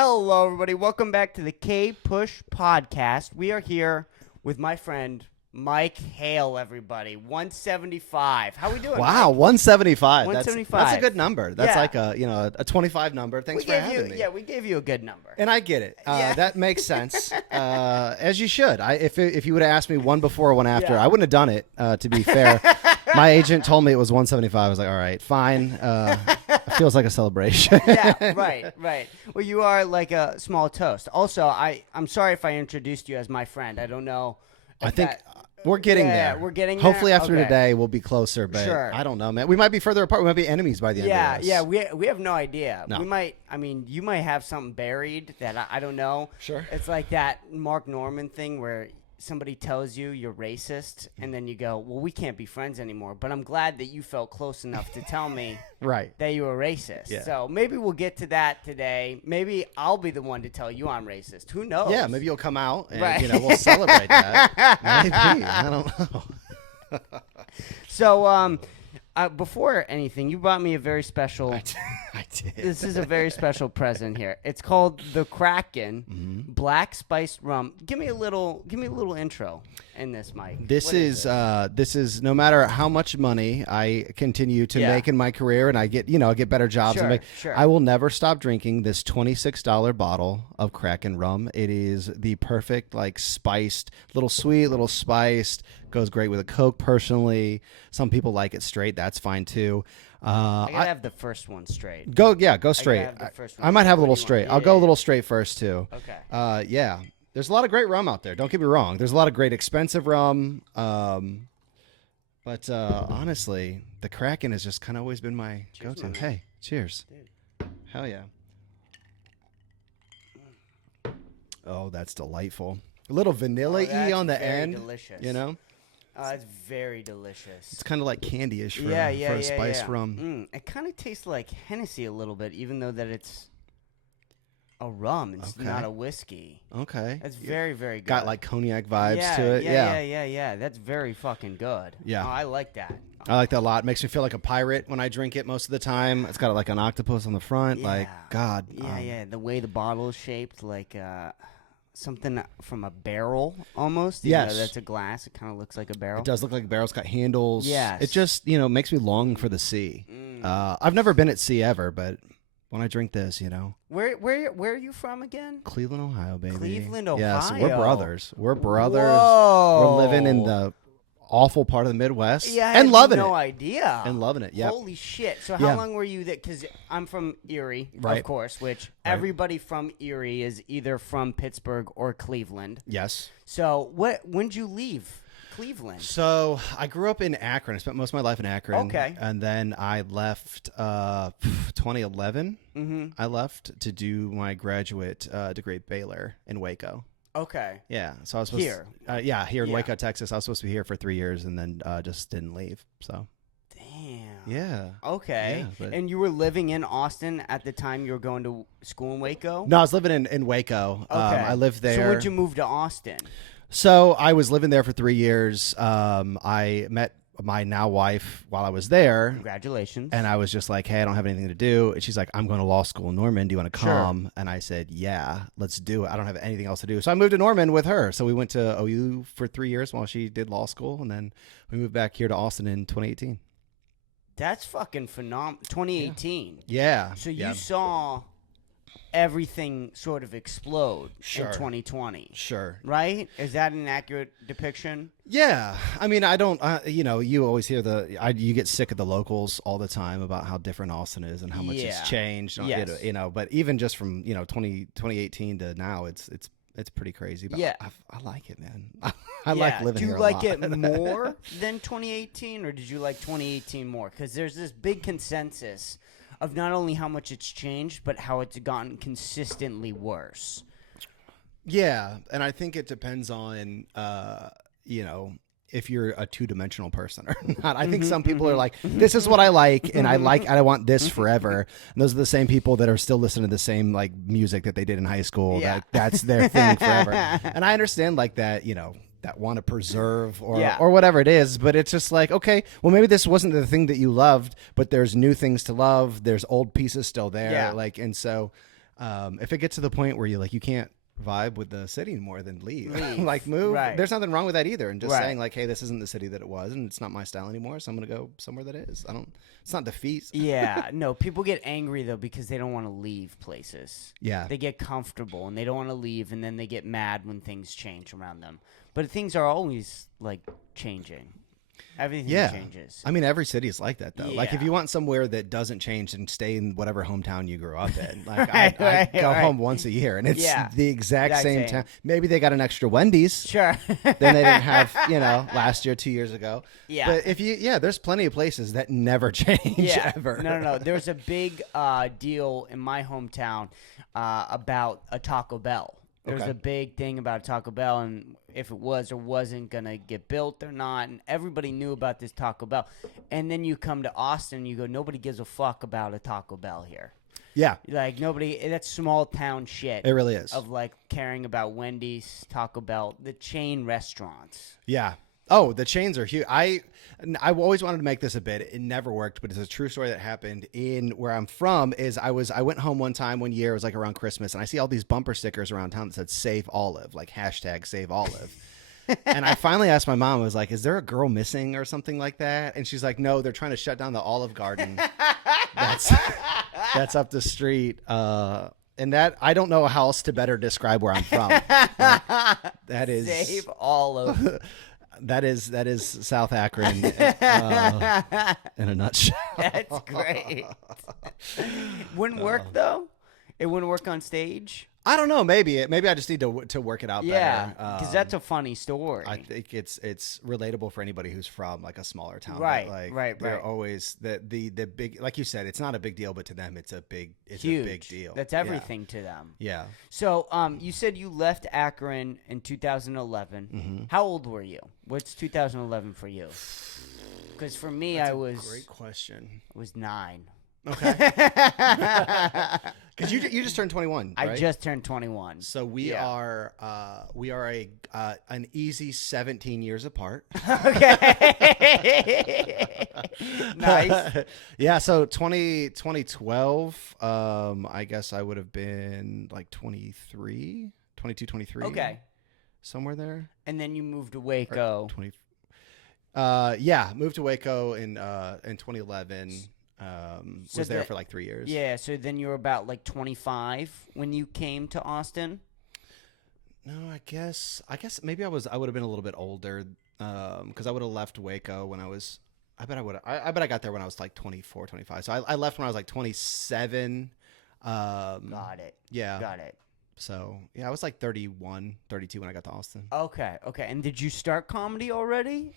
Hello, everybody. Welcome back to the Kpush podcast. We are here with my friend Mike Hale. Everybody, 175. How we doing? Wow, Mike? 175. 175. That's a good number. That's Yeah. like a 25 number. Thanks for having me. Yeah, we gave you a good number. And I get it. Yeah. That makes sense. As you should. If you would have asked me one before or one after, Yeah. I wouldn't have done it. To be fair, my agent told me it was 175. I was like, all right, fine. It feels like a celebration. Yeah, right. Well, you are like a small toast. Also, I'm sorry if I introduced you as my friend. I don't know. I think we're getting Yeah, there. we're getting Hopefully there? after Okay. today we'll be closer, but Sure. I don't know, man. We might be further apart. We might be enemies by the end of this. Yeah, we have no idea. No. We might. I mean, you might have something buried that I don't know. Sure. It's like that Mark Norman thing where somebody tells you you're racist, and then you go, "Well, we can't be friends anymore." But I'm glad that you felt close enough to tell me Right. that you were racist. Yeah. So maybe we'll get to that today. Maybe I'll be the one to tell you I'm racist. Who knows? Yeah, maybe you'll come out and Right. we'll celebrate that. Maybe. I don't know. So, before anything, you brought me a very special. I did. This is a very special present here. It's called the Kraken Black Spiced Rum. Give me a little intro in this, Mike. This What is no matter how much money I continue to Yeah. make in my career, and I get better jobs. Sure, and sure. I will never stop drinking this $26 bottle of Kraken rum. It is the perfect, like, spiced, little sweet, little spiced. Goes great with a Coke. Personally, some people like it straight. That's fine too. I gotta have the first one straight. Go straight. have the first one I might have a straight. What do little you straight. want? I'll Yeah, go a yeah. little straight first too. Okay. Yeah. There's a lot of great rum out there. Don't get me wrong. There's a lot of great expensive rum. But honestly, the Kraken has just kind of always been my Cheers, go-to. man. Hey, cheers. Dude. Hell yeah. Oh, that's delightful. A little vanilla-y that's on the very end. delicious. You know? It's very delicious. It's kind of like candy-ish for, yeah, for a spiced yeah. rum. It kind of tastes like Hennessy a little bit, even though that it's a rum. It's Okay. not a whiskey. Okay. It's very, very good. Got like cognac vibes yeah, to it. Yeah. That's very fucking good. Yeah. Oh, I like that. I like that a lot. It makes me feel like a pirate when I drink it most of the time. It's got like an octopus on the front. Like, Yeah. God. Yeah. The way the bottle is shaped, like something from a barrel almost. Yes. That's a glass. It kind of looks like a barrel. It does look like a barrel. It's got handles. Yes. It just, makes me long for the sea. I've never been at sea ever, but when I drink this, Where are you from again? Cleveland, Ohio, baby. Cleveland, Yeah, so we're Ohio. brothers. We're brothers. Whoa. We're living in the awful part of the Midwest. Yeah, I and had loving no it. idea. And loving it. Yep. Holy shit! So Yeah. how long were you there? Because I'm from Erie, Right. of course. Which Right. everybody from Erie is either from Pittsburgh or Cleveland. Yes. So when'd you leave Cleveland? So I grew up in Akron. I spent most of my life in Akron. Okay. And then I left 2011. Mm-hmm. I left to do my graduate degree at Baylor in Waco. Okay. Yeah, so I was supposed Here. here in Yeah. Waco, Texas. I was supposed to be here for 3 years and then just didn't leave. So Damn. yeah. Okay. Yeah, but- And you were living in Austin at the time you were going to school in Waco? No, I was living in Waco. Okay. I lived there. So when'd you move to Austin? So I was living there for 3 years. I met my now wife while I was there. Congratulations. And I was just like, hey, I don't have anything to do. And she's like, I'm going to law school in Norman. Do you want to Sure. come? And I said, yeah, let's do it. I don't have anything else to do. So I moved to Norman with her. So we went to OU for 3 years while she did law school. And then we moved back here to Austin in 2018. That's fucking phenomenal. 2018. Yeah. So you yeah. saw everything sort of explode Sure. in 2020, Sure. right? Is that an accurate depiction? Yeah. I mean, I don't, you always hear you get sick of the locals all the time about how different Austin is and how much Yeah. it's changed. Yes. But even just from, 2018 to now, it's pretty crazy. But Yeah. I like it, man. I like living Do here you a like lot. it more than 2018, or did you like 2018 more? Because there's this big consensus of not only how much it's changed, but how it's gotten consistently worse. Yeah, and I think it depends on, if you're a two-dimensional person or not. I think some people are like, this is what I like, and I want this forever. And those are the same people that are still listening to the same like music that they did in high school. Yeah. That's their thing forever. And I understand like that, that want to preserve Yeah. or whatever it is, but it's just like, okay, well maybe this wasn't the thing that you loved, but there's new things to love. There's old pieces still there. Yeah. And so If it gets to the point where you can't vibe with the city more, then leave. Leave. Like move. Right. There's nothing wrong with that either. And just Right. saying like, hey, this isn't the city that it was, and it's not my style anymore. So I'm gonna go somewhere that is. It's not defeat. Yeah, no, people get angry though because they don't want to leave places. Yeah. They get comfortable and they don't want to leave, and then they get mad when things change around them. But things are always like changing. Everything changes. I mean, every city is like that, though. Like, if Yeah. you want somewhere that doesn't change, and stay in whatever hometown you grew up in. Like, Right, I go right. home once a year, and it's Yeah. the exact Exact same same. town. Maybe they got an extra Wendy's Sure. than they didn't have, last year, 2 years ago. Yeah. But there's plenty of places that never change ever. No. There's a big deal in my hometown about a Taco Bell. There's Okay. a big thing about Taco Bell, and if it was or wasn't going to get built or not, and everybody knew about this Taco Bell. And then you come to Austin, and you go, nobody gives a fuck about a Taco Bell here. Yeah, Like, nobody, that's small town shit. it really is. Of, like, caring about Wendy's, Taco Bell, the chain restaurants. Yeah. Oh, the chains are huge. I always wanted to make this a bit. It never worked, but it's a true story that happened in where I'm from. I went home one year, it was like around Christmas, and I see all these bumper stickers around town that said "Save Olive," like hashtag Save Olive. And I finally asked my mom, I was like, "Is there a girl missing or something like that?" And she's like, "No, they're trying to shut down the Olive Garden. That's up the street." And that, I don't know how else to better describe where I'm from. Like, that is Save Olive. That is South Akron in a nutshell. That's great. Wouldn't work though. It wouldn't work on stage. I don't know. Maybe I just need to work it out Yeah, better. because that's a funny story. I think it's relatable for anybody who's from like a smaller town. Right, Like, right. They're always the big, like you said, it's not a big deal, but to them it's Huge. a big deal. That's everything to them. Yeah. So, you said you left Akron in 2011. Mm-hmm. How old were you? What's 2011 for you? Because for me, That's I a was great question. 9. Okay. Because you just turned 21. Right? I just turned 21. So we are an easy 17 years apart. Okay. Nice. Yeah, so 2012, I guess I would have been like 22, 23. Okay. Somewhere there. And then you moved to Waco. 20. Moved to Waco in 2011. So Was there for like 3 years. Yeah, so then you were about like 25 when you came to Austin? No, I guess maybe I would have been a little bit older, because I would have left Waco when I was, I bet I got there when I was like 24, 25. So I left when I was like 27. Got it. Yeah. Got it. So yeah, I was like 31, 32 when I got to Austin. Okay. And did you start comedy already?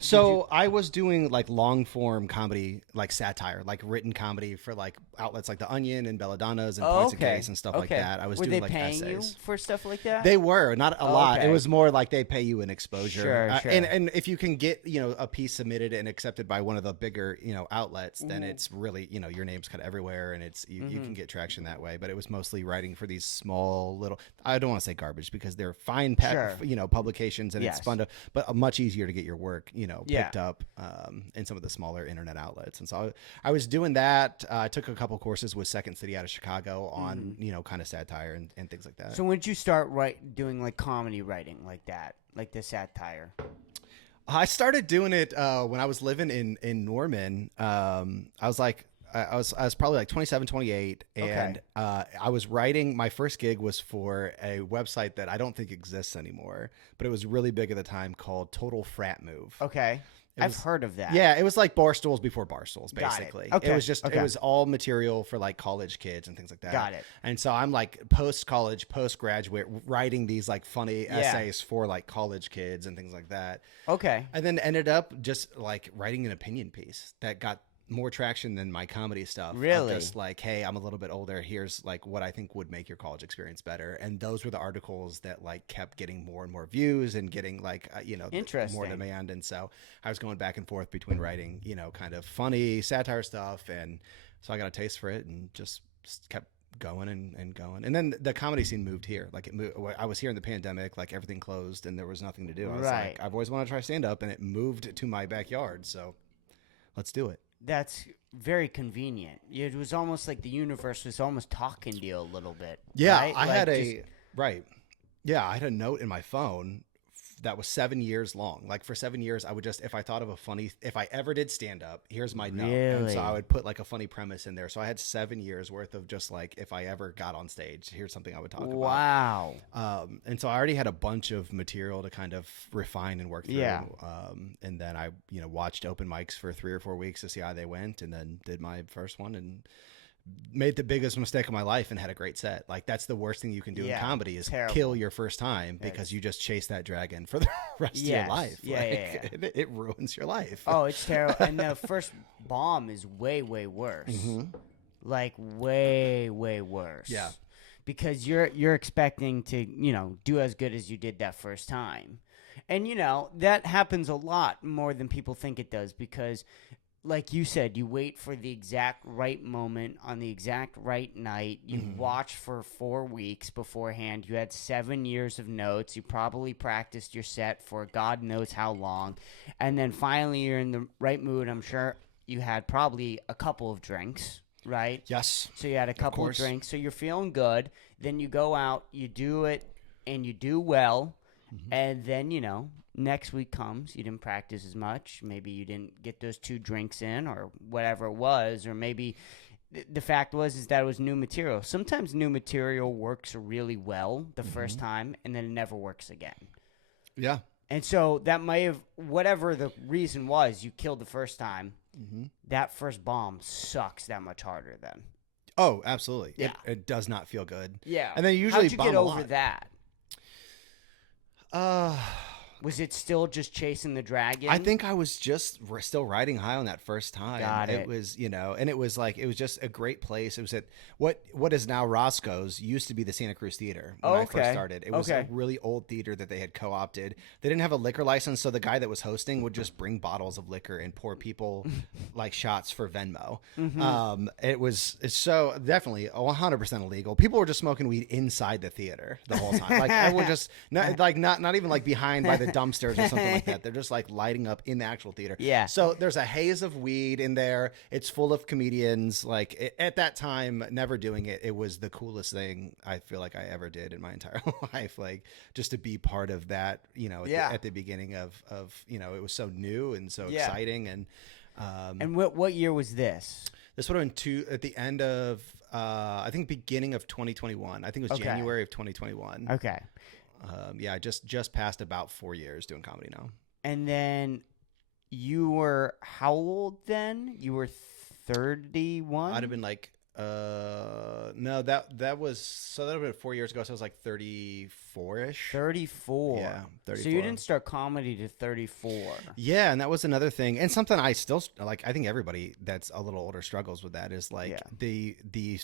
So I was doing like long form comedy, like satire, like written comedy for like outlets like The Onion and Belladonna's and Points of Case and stuff like that. I was Were doing they like paying essays. you for stuff like that? They were not a lot. Okay. It was more like they pay you an exposure. Sure. And if you can get, a piece submitted and accepted by one of the bigger, outlets, then it's really, your name's kind of everywhere, and it's you can get traction that way. But it was mostly writing for these small little, I don't want to say garbage because they're fine, publications, and it's fun to, but much easier to get your work, picked up in some of the smaller internet outlets. And so I was doing that. I took a couple courses with Second City out of Chicago on, kind of satire and things like that. So when did you start doing like comedy writing like that, like the satire? I started doing it when I was living in Norman. I was probably like 27, 28, and I was writing. My first gig was for a website that I don't think exists anymore, but it was really big at the time, called Total Frat Move. Okay. I've heard of that. Yeah, it was like Barstools before Barstools, basically. Got it. Okay. It was just it was all material for like college kids and things like that. Got it. And so I'm like post-college, postgraduate, writing these like funny essays for like college kids and things like that. Okay. And then ended up just like writing an opinion piece that got more traction than my comedy stuff. Really? Just like, hey, I'm a little bit older. Here's like what I think would make your college experience better. And those were the articles that like kept getting more and more views and getting like, Interesting. more demand. And so I was going back and forth between writing, kind of funny satire stuff. And so I got a taste for it and just kept going and going. And then the comedy scene moved here. Like I was here in the pandemic, like everything closed and there was nothing to do. I was like, I've always wanted to try stand up, and it moved to my backyard. So let's do it. That's very convenient. It was almost like the universe was almost talking to you a little bit. Yeah, right? I Like, had just- right. Yeah, I had a note in my phone that was 7 years long. Like for 7 years, I would just, if I thought of a funny, if I ever did stand up, here's my note. And so Really? I would put like a funny premise in there. So I had 7 years worth of just like, if I ever got on stage, here's something I would talk about. Wow. And so I already had a bunch of material to kind of refine and work through. Yeah. And then I, watched open mics for 3 or 4 weeks to see how they went, and then did my first one and made the biggest mistake of my life and had a great set. Like that's the worst thing you can do in Yeah, comedy is terrible. kill your first time because you just chase that dragon for the rest of your Yes. life. Yeah, Like, yeah. It ruins your life. Oh, it's terrible. And the first bomb is way, way worse. Like way, way worse. Yeah. Because you're expecting to, do as good as you did that first time. And that happens a lot more than people think it does, because like you said, you wait for the exact right moment on the exact right night. You watch for 4 weeks beforehand. You had 7 years of notes. You probably practiced your set for God knows how long. And then finally you're in the right mood. I'm sure you had probably a couple of drinks, right? Yes. So you had a couple of course. drinks. So you're feeling good. Then you go out, you do it, and you do well. And then, next week comes, you didn't practice as much. Maybe you didn't get those 2 drinks in or whatever it was. Or maybe the fact is that it was new material. Sometimes new material works really well the first time, and then it never works again. Yeah. And so that might have, whatever the reason was, you killed the first time. That first bomb sucks that much harder then. Oh, absolutely. Yeah. It does not feel good. Yeah. And then you usually how'd you bomb get a over lot. that? Was it still just chasing the dragon? I think I was just still riding high on that first time. Got it. It was, and it was like, it was just a great place. It was at what is now Roscoe's, used to be the Santa Cruz Theater when I first started. It was a really old theater that they had co-opted. They didn't have a liquor license, so the guy that was hosting would just bring bottles of liquor and pour people like shots for Venmo. It's so definitely 100% illegal. People were just smoking weed inside the theater the whole time. Like everyone just not even like behind by the dumpsters or something like that. They're just like lighting up in the actual theater. Yeah. So there's a haze of weed in there. It's full of comedians. Like at that time, never doing it, it was the coolest thing I feel like I ever did in my entire life. Like just to be part of that, at the beginning of it was so new and so exciting. And And what year was this? this would have been at the end of I think beginning of 2021. I think it was January of 2021. Okay. I just passed about 4 years doing comedy now. And then you were how old then? You were 31? I'd have been like no, that was that would have been 4 years ago, so I was like 34ish. 34. Yeah, 34. So you didn't start comedy to 34. Yeah, and that was another thing, and something I still like. I think everybody that's a little older struggles with that. Is like the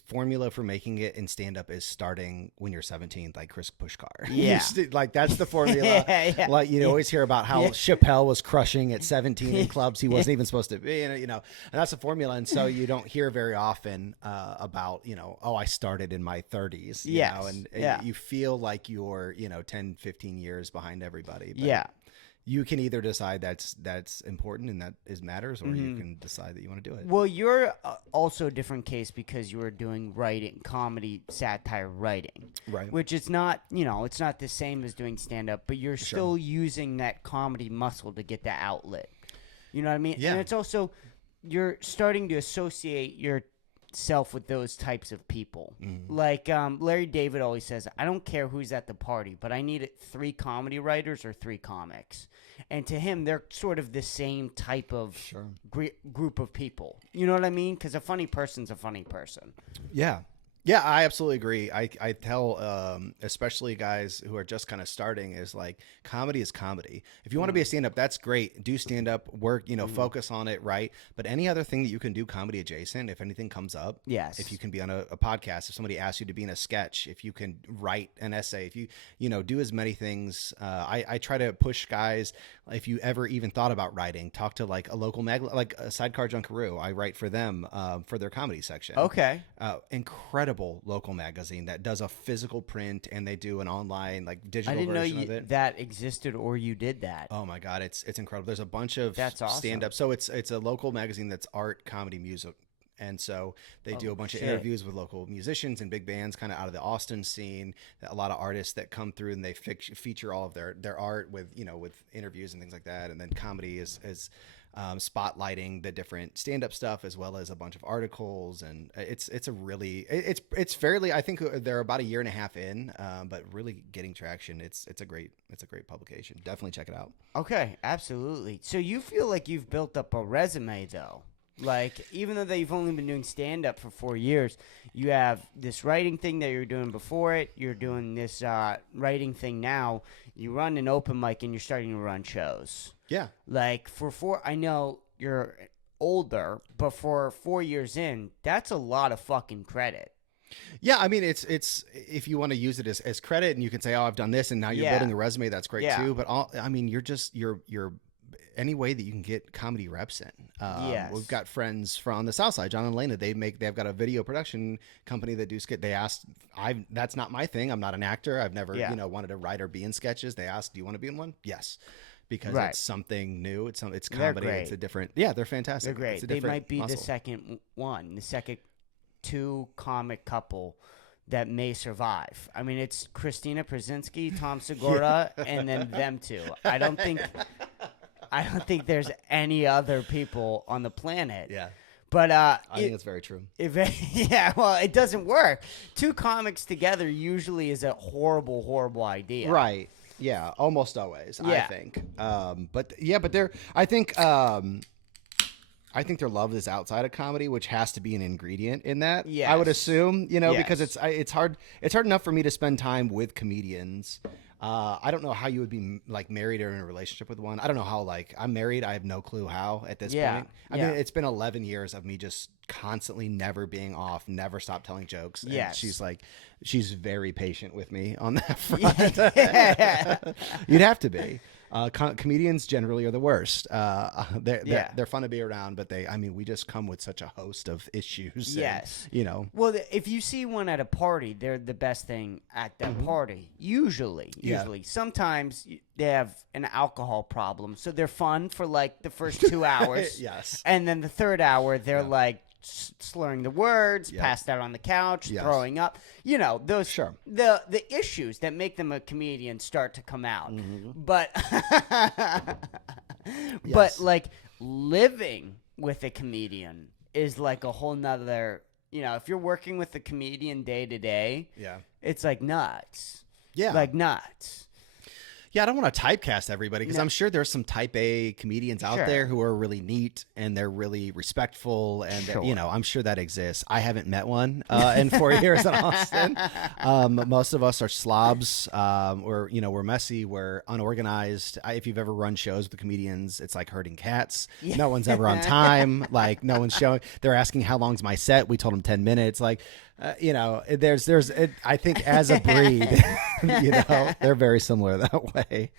formula for making it in stand up is starting when you're 17, like Chris Pushkar. Yeah, like that's the formula. Like always hear about how Chappelle was crushing at 17 in clubs he wasn't even supposed to be, and that's the formula. And so you don't hear very often about I started in my 30s. And you feel like you're 10, 15 years behind everybody. But you can either decide that's important and that matters, or you can decide that you want to do it. Well, you're also a different case because you were doing writing, comedy, satire writing, Right. which is not, it's not the same as doing stand-up, but you're still using that comedy muscle to get that outlet. You know what I mean? Yeah. And it's also, you're starting to associate yourself with those types of people. Like Larry David always says, I don't care who's at the party, but I need 3 comedy writers or 3 comics. And to him, they're sort of the same type of group of people. You know what I mean? Because a funny person's a funny person. Yeah. Yeah, I absolutely agree. I tell especially guys who are just kind of starting is like comedy is comedy. If you want to be a stand-up, that's great. Do stand-up, work, focus on it, right? But any other thing that you can do comedy adjacent, if anything comes up, Yes. if you can be on a podcast, if somebody asks you to be in a sketch, if you can write an essay, if you do as many things. I try to push guys, if you ever even thought about writing, talk to like a local mag, like Sidecar Junkaroo. I write for them for their comedy section. Okay. Incredible incredible local magazine that does a physical print, and they do an online like I digital didn't know version of it. that existed or you did that. Oh my God, it's incredible. There's a bunch of That's awesome. stand up. So it's a local magazine that's art, comedy, music. And so they do a bunch of interviews with local musicians and big bands kind of out of the Austin scene. A lot of artists that come through, and they feature all of their art with, with interviews and things like that. And then comedy is spotlighting the different stand-up stuff, as well as a bunch of articles. And it's fairly, I think they're about a year and a half in, but really getting traction. It's a great publication. Definitely check it out. Okay, absolutely. So you feel like you've built up a resume, though. Like, even though you've only been doing stand-up for 4 years, you have this writing thing that you're doing before it. You're doing this writing thing now. You run an open mic, and you're starting to run shows. Yeah. Like, I know you're older, but for 4 years in, that's a lot of fucking credit. Yeah, I mean, it's if you want to use it as credit, and you can say, oh, I've done this, and now you're building a resume, that's great too. But you're any way that you can get comedy reps in. Yes. We've got friends from the South Side, John and Lena. They've got a video production company that do skit. They asked, that's not my thing. I'm not an actor. I've never wanted to write or be in sketches. They asked, do you want to be in one? Yes. Because it's something new. It's comedy. It's a different. Yeah, they're fantastic. They're great. They might be the second two comic couple that may survive. I mean, it's Christina Przinski, Tom Segura, and then them two. I don't think there's any other people on the planet. Yeah. But I think it's very true. Well, it doesn't work. Two comics together usually is a horrible, horrible idea. Right. Yeah, almost always, I think. But I think their love is outside of comedy, which has to be an ingredient in that. Yes. I would assume, because it's hard enough for me to spend time with comedians. I don't know how you would be like married or in a relationship with one. I don't know how, like, I'm married. I have no clue how at this point. I mean, it's been 11 years of me just constantly never being off, never stop telling jokes. And she's very patient with me on that front. Yeah. You'd have to be. Comedians generally are the worst. They're fun to be around, but we just come with such a host of issues. Yes. And, Well, if you see one at a party, they're the best thing at that party. Usually. Sometimes they have an alcohol problem, so they're fun for like the first 2 hours. Yes. And then the third hour, they're like slurring the words, passed out on the couch, throwing up. Those the issues that make them a comedian start to come out. But but like living with a comedian is like a whole nother, if you're working with a comedian day to day, it's like nuts. Yeah. Like nuts. Yeah, I don't want to typecast everybody, because I'm sure there's some type A comedians out there who are really neat and they're really respectful, and I'm sure that exists. I haven't met one in 4 years in Austin. Most of us are slobs. We're messy. We're unorganized. If you've ever run shows with the comedians, it's like herding cats. Yeah. No one's ever on time. Like, no one's showing. They're asking how long's my set. We told them 10 minutes. Like, I think as a breed, they're very similar that way.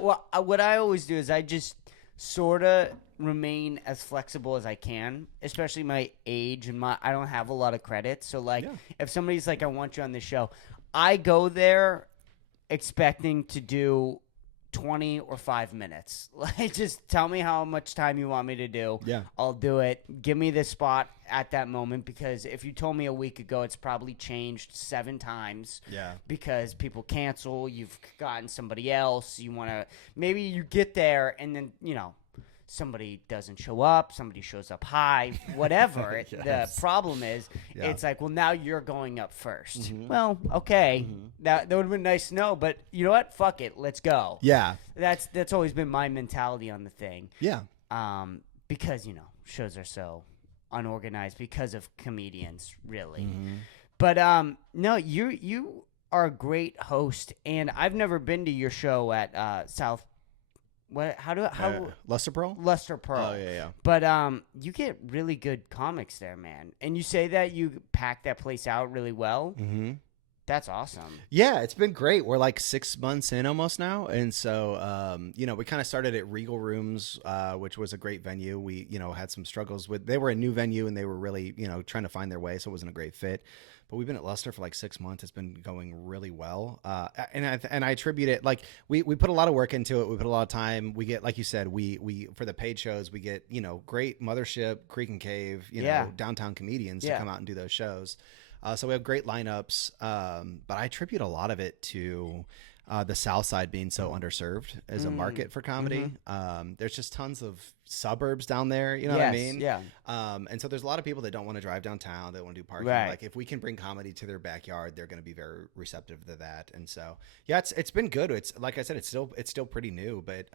Well, what I always do is I just sort of remain as flexible as I can, especially my age and I don't have a lot of credits. So if somebody's like, I want you on the show, I go there expecting to do 20 or 5 minutes. Like, just tell me how much time you want me to do. Yeah. I'll do it. Give me the spot at that moment, because if you told me a week ago, it's probably changed 7 times. Yeah. Because people cancel, you've gotten somebody else, maybe you get there and then, somebody doesn't show up, somebody shows up high, whatever. The problem is, it's like, well, now you're going up first. Well, okay, that would have been nice to know, but you know what? Fuck it, let's go. Yeah, that's always been my mentality on the thing. Yeah, because shows are so unorganized because of comedians, really. But no, you are a great host, and I've never been to your show at South. Luster Pearl? Luster Pearl. Oh, yeah. But you get really good comics there, man. And you say that you pack that place out really well. That's awesome. Yeah, it's been great. We're like 6 months in almost now. And so, we kind of started at Regal Rooms, which was a great venue. We, had some struggles they were a new venue, and they were really, trying to find their way. So it wasn't a great fit. but we've been at Luster for like 6 months. It's been going really well. And I attribute it, like we put a lot of work into it. We put a lot of time. We get, like you said, we for the paid shows, we get, great Mothership, Creek and Cave, downtown comedians to come out and do those shows. So we have great lineups. But I attribute a lot of it to the South Side being so underserved as a market for comedy. There's just tons of suburbs down there, you know what I mean? Yeah. And so there's a lot of people that don't want to drive downtown, that want to do parking. Right. Like if we can bring comedy to their backyard, they're going to be very receptive to that. And so, yeah, it's been good. It's like I said, it's still pretty new, but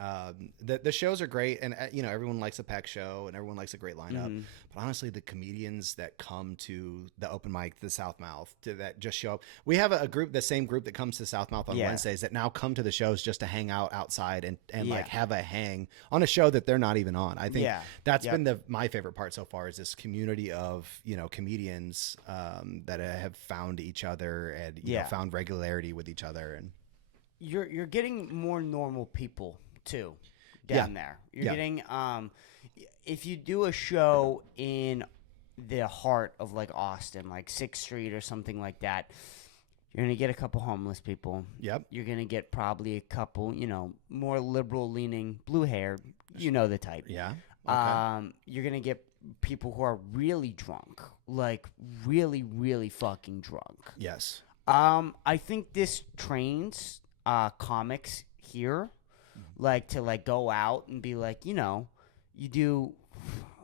the shows are great, and everyone likes a packed show and everyone likes a great lineup. But honestly, the comedians that come to the open mic, the Southmouth, that just show up. We have a group, the same group that comes to Southmouth on Wednesdays, that now come to the shows just to hang out outside and like have a hang on a show that they're not even on. I think that's been my favorite part so far, is this community of comedians that have found each other and found regularity with each other. And you're getting more normal people too down there. You're getting if you do a show in the heart of like Austin, like 6th Street or something like that, you're going to get a couple homeless people. Yep. You're going to get probably a couple, more liberal-leaning, blue-haired, the type. Yeah. Okay. You're going to get people who are really drunk, like really, really fucking drunk. Yes. I think this trains comics here, like to like go out and be like, you do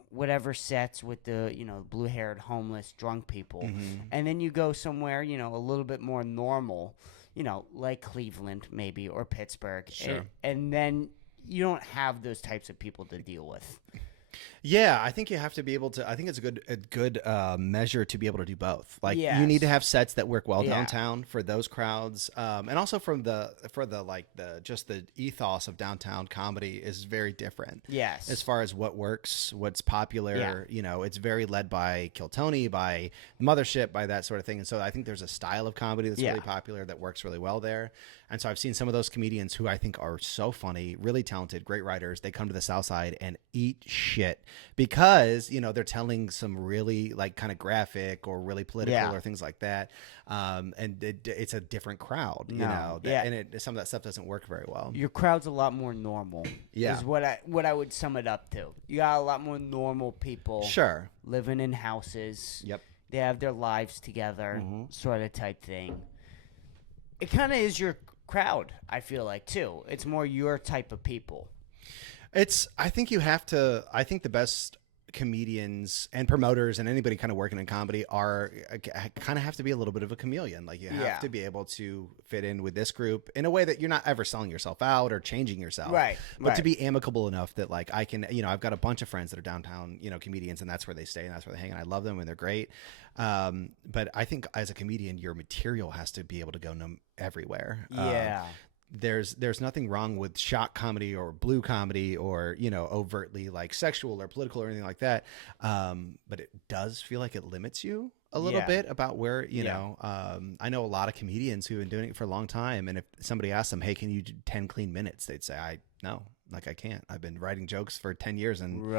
whatever sets with the blue-haired homeless drunk people, and then you go somewhere a little bit more normal, like Cleveland maybe, or Pittsburgh. Sure. And then you don't have those types of people to deal with. Yeah, I think you have to be able to. I think it's a good measure to be able to do both. Like Yes. you need to have sets that work well downtown for those crowds, and also for the just the ethos of downtown comedy is very different. Yes, as far as what works, what's popular. It's very led by Kill Tony, by Mothership, by that sort of thing. And so I think there's a style of comedy that's really popular that works really well there. And so I've seen some of those comedians who I think are so funny, really talented, great writers. They come to the South Side and eat shit because, they're telling some really like kind of graphic or really political or things like that. And it's a different crowd, and some of that stuff doesn't work very well. Your crowd's a lot more normal. Is what I would sum it up to. You got a lot more normal people. Sure. Living in houses. Yep. They have their lives together, sort of type thing. It kind of is your crowd, I feel like, too. It's more your type of people. I think the best comedians and promoters and anybody kind of working in comedy kind of have to be a little bit of a chameleon. Like you have to be able to fit in with this group in a way that you're not ever selling yourself out or changing yourself. Right. But to be amicable enough that like I can, I've got a bunch of friends that are downtown, comedians, and that's where they stay and that's where they hang. And I love them and they're great. But I think as a comedian, your material has to be able to go everywhere. Yeah. There's nothing wrong with shock comedy or blue comedy or overtly like sexual or political or anything like that, but it does feel like it limits you a little bit about where I know a lot of comedians who've been doing it for a long time, and if somebody asks them, hey, can you do 10 clean minutes, they'd say I can't. I've been writing jokes for 10 years and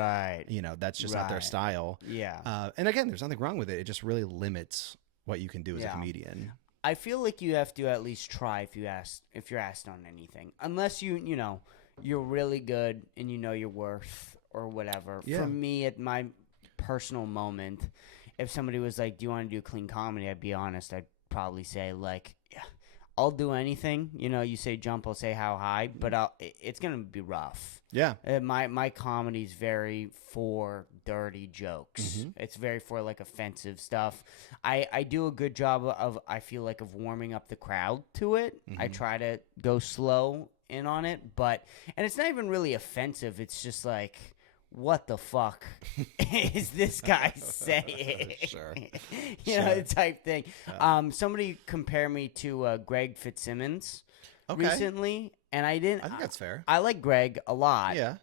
that's just not their style. And again, there's nothing wrong with it. It just really limits what you can do as a comedian. I feel like you have to at least try if you're asked on anything, unless you're really good and your worth or whatever. Yeah. For me, at my personal moment, if somebody was like, "Do you want to do clean comedy?" I'd be honest. I'd probably say like, "Yeah, I'll do anything." You say jump, I'll say how high, but it's gonna be rough. Yeah. My comedy's very for dirty jokes. It's very for like offensive stuff. I do a good job of I feel like of warming up the crowd to it. I try to go slow in on it, and it's not even really offensive. It's just like, what the fuck is this guy saying? Sure. The type thing. Somebody compared me to Greg Fitzsimmons recently, and I didn't. I think that's fair. I like Greg a lot. Yeah.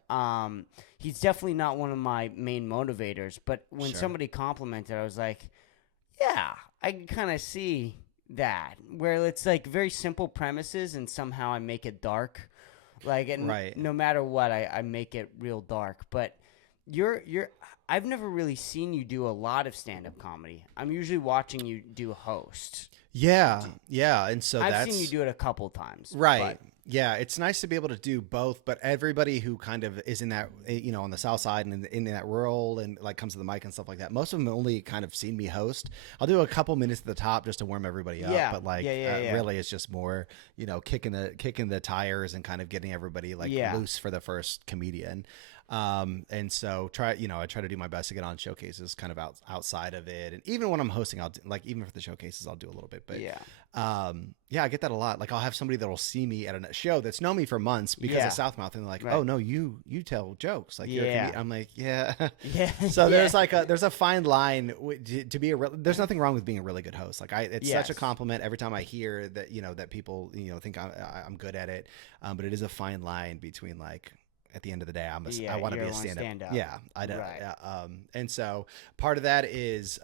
He's definitely not one of my main motivators, but when somebody complimented, I was like, yeah, I can kind of see that, where it's like very simple premises and somehow I make it dark. Like, and no matter what, I make it real dark. But I've never really seen you do a lot of stand-up comedy. I'm usually watching you do host. Yeah, yeah, and so I've that's seen you do it a couple times. right. But Yeah, it's nice to be able to do both, but everybody who kind of is in that, on the south side and in that role and like comes to the mic and stuff like that, most of them only kind of seen me host. I'll do a couple minutes at the top just to warm everybody up, Yeah, but like yeah. really it's just more, kicking the tires and kind of getting everybody like Yeah. loose for the first comedian. And so I try to do my best to get on showcases kind of outside of it. And even when I'm hosting, I'll do, like, even for the showcases, I'll do a little bit, but yeah. yeah, I get that a lot. Like I'll have somebody that'll see me at a show that's known me for months because Yeah. of Southmouth, and they're like, Right. "Oh no, you tell jokes, like you're a Yeah. comedian." I'm like, "Yeah." Yeah. So yeah. there's a fine line to be there's nothing wrong with being a really good host. Like it's such a Yes. compliment every time I hear that that people think I'm good at it, but it is a fine line between like. At the end of the day, I want to be a stand-up. Yeah, I don't. Right. And so part of that is,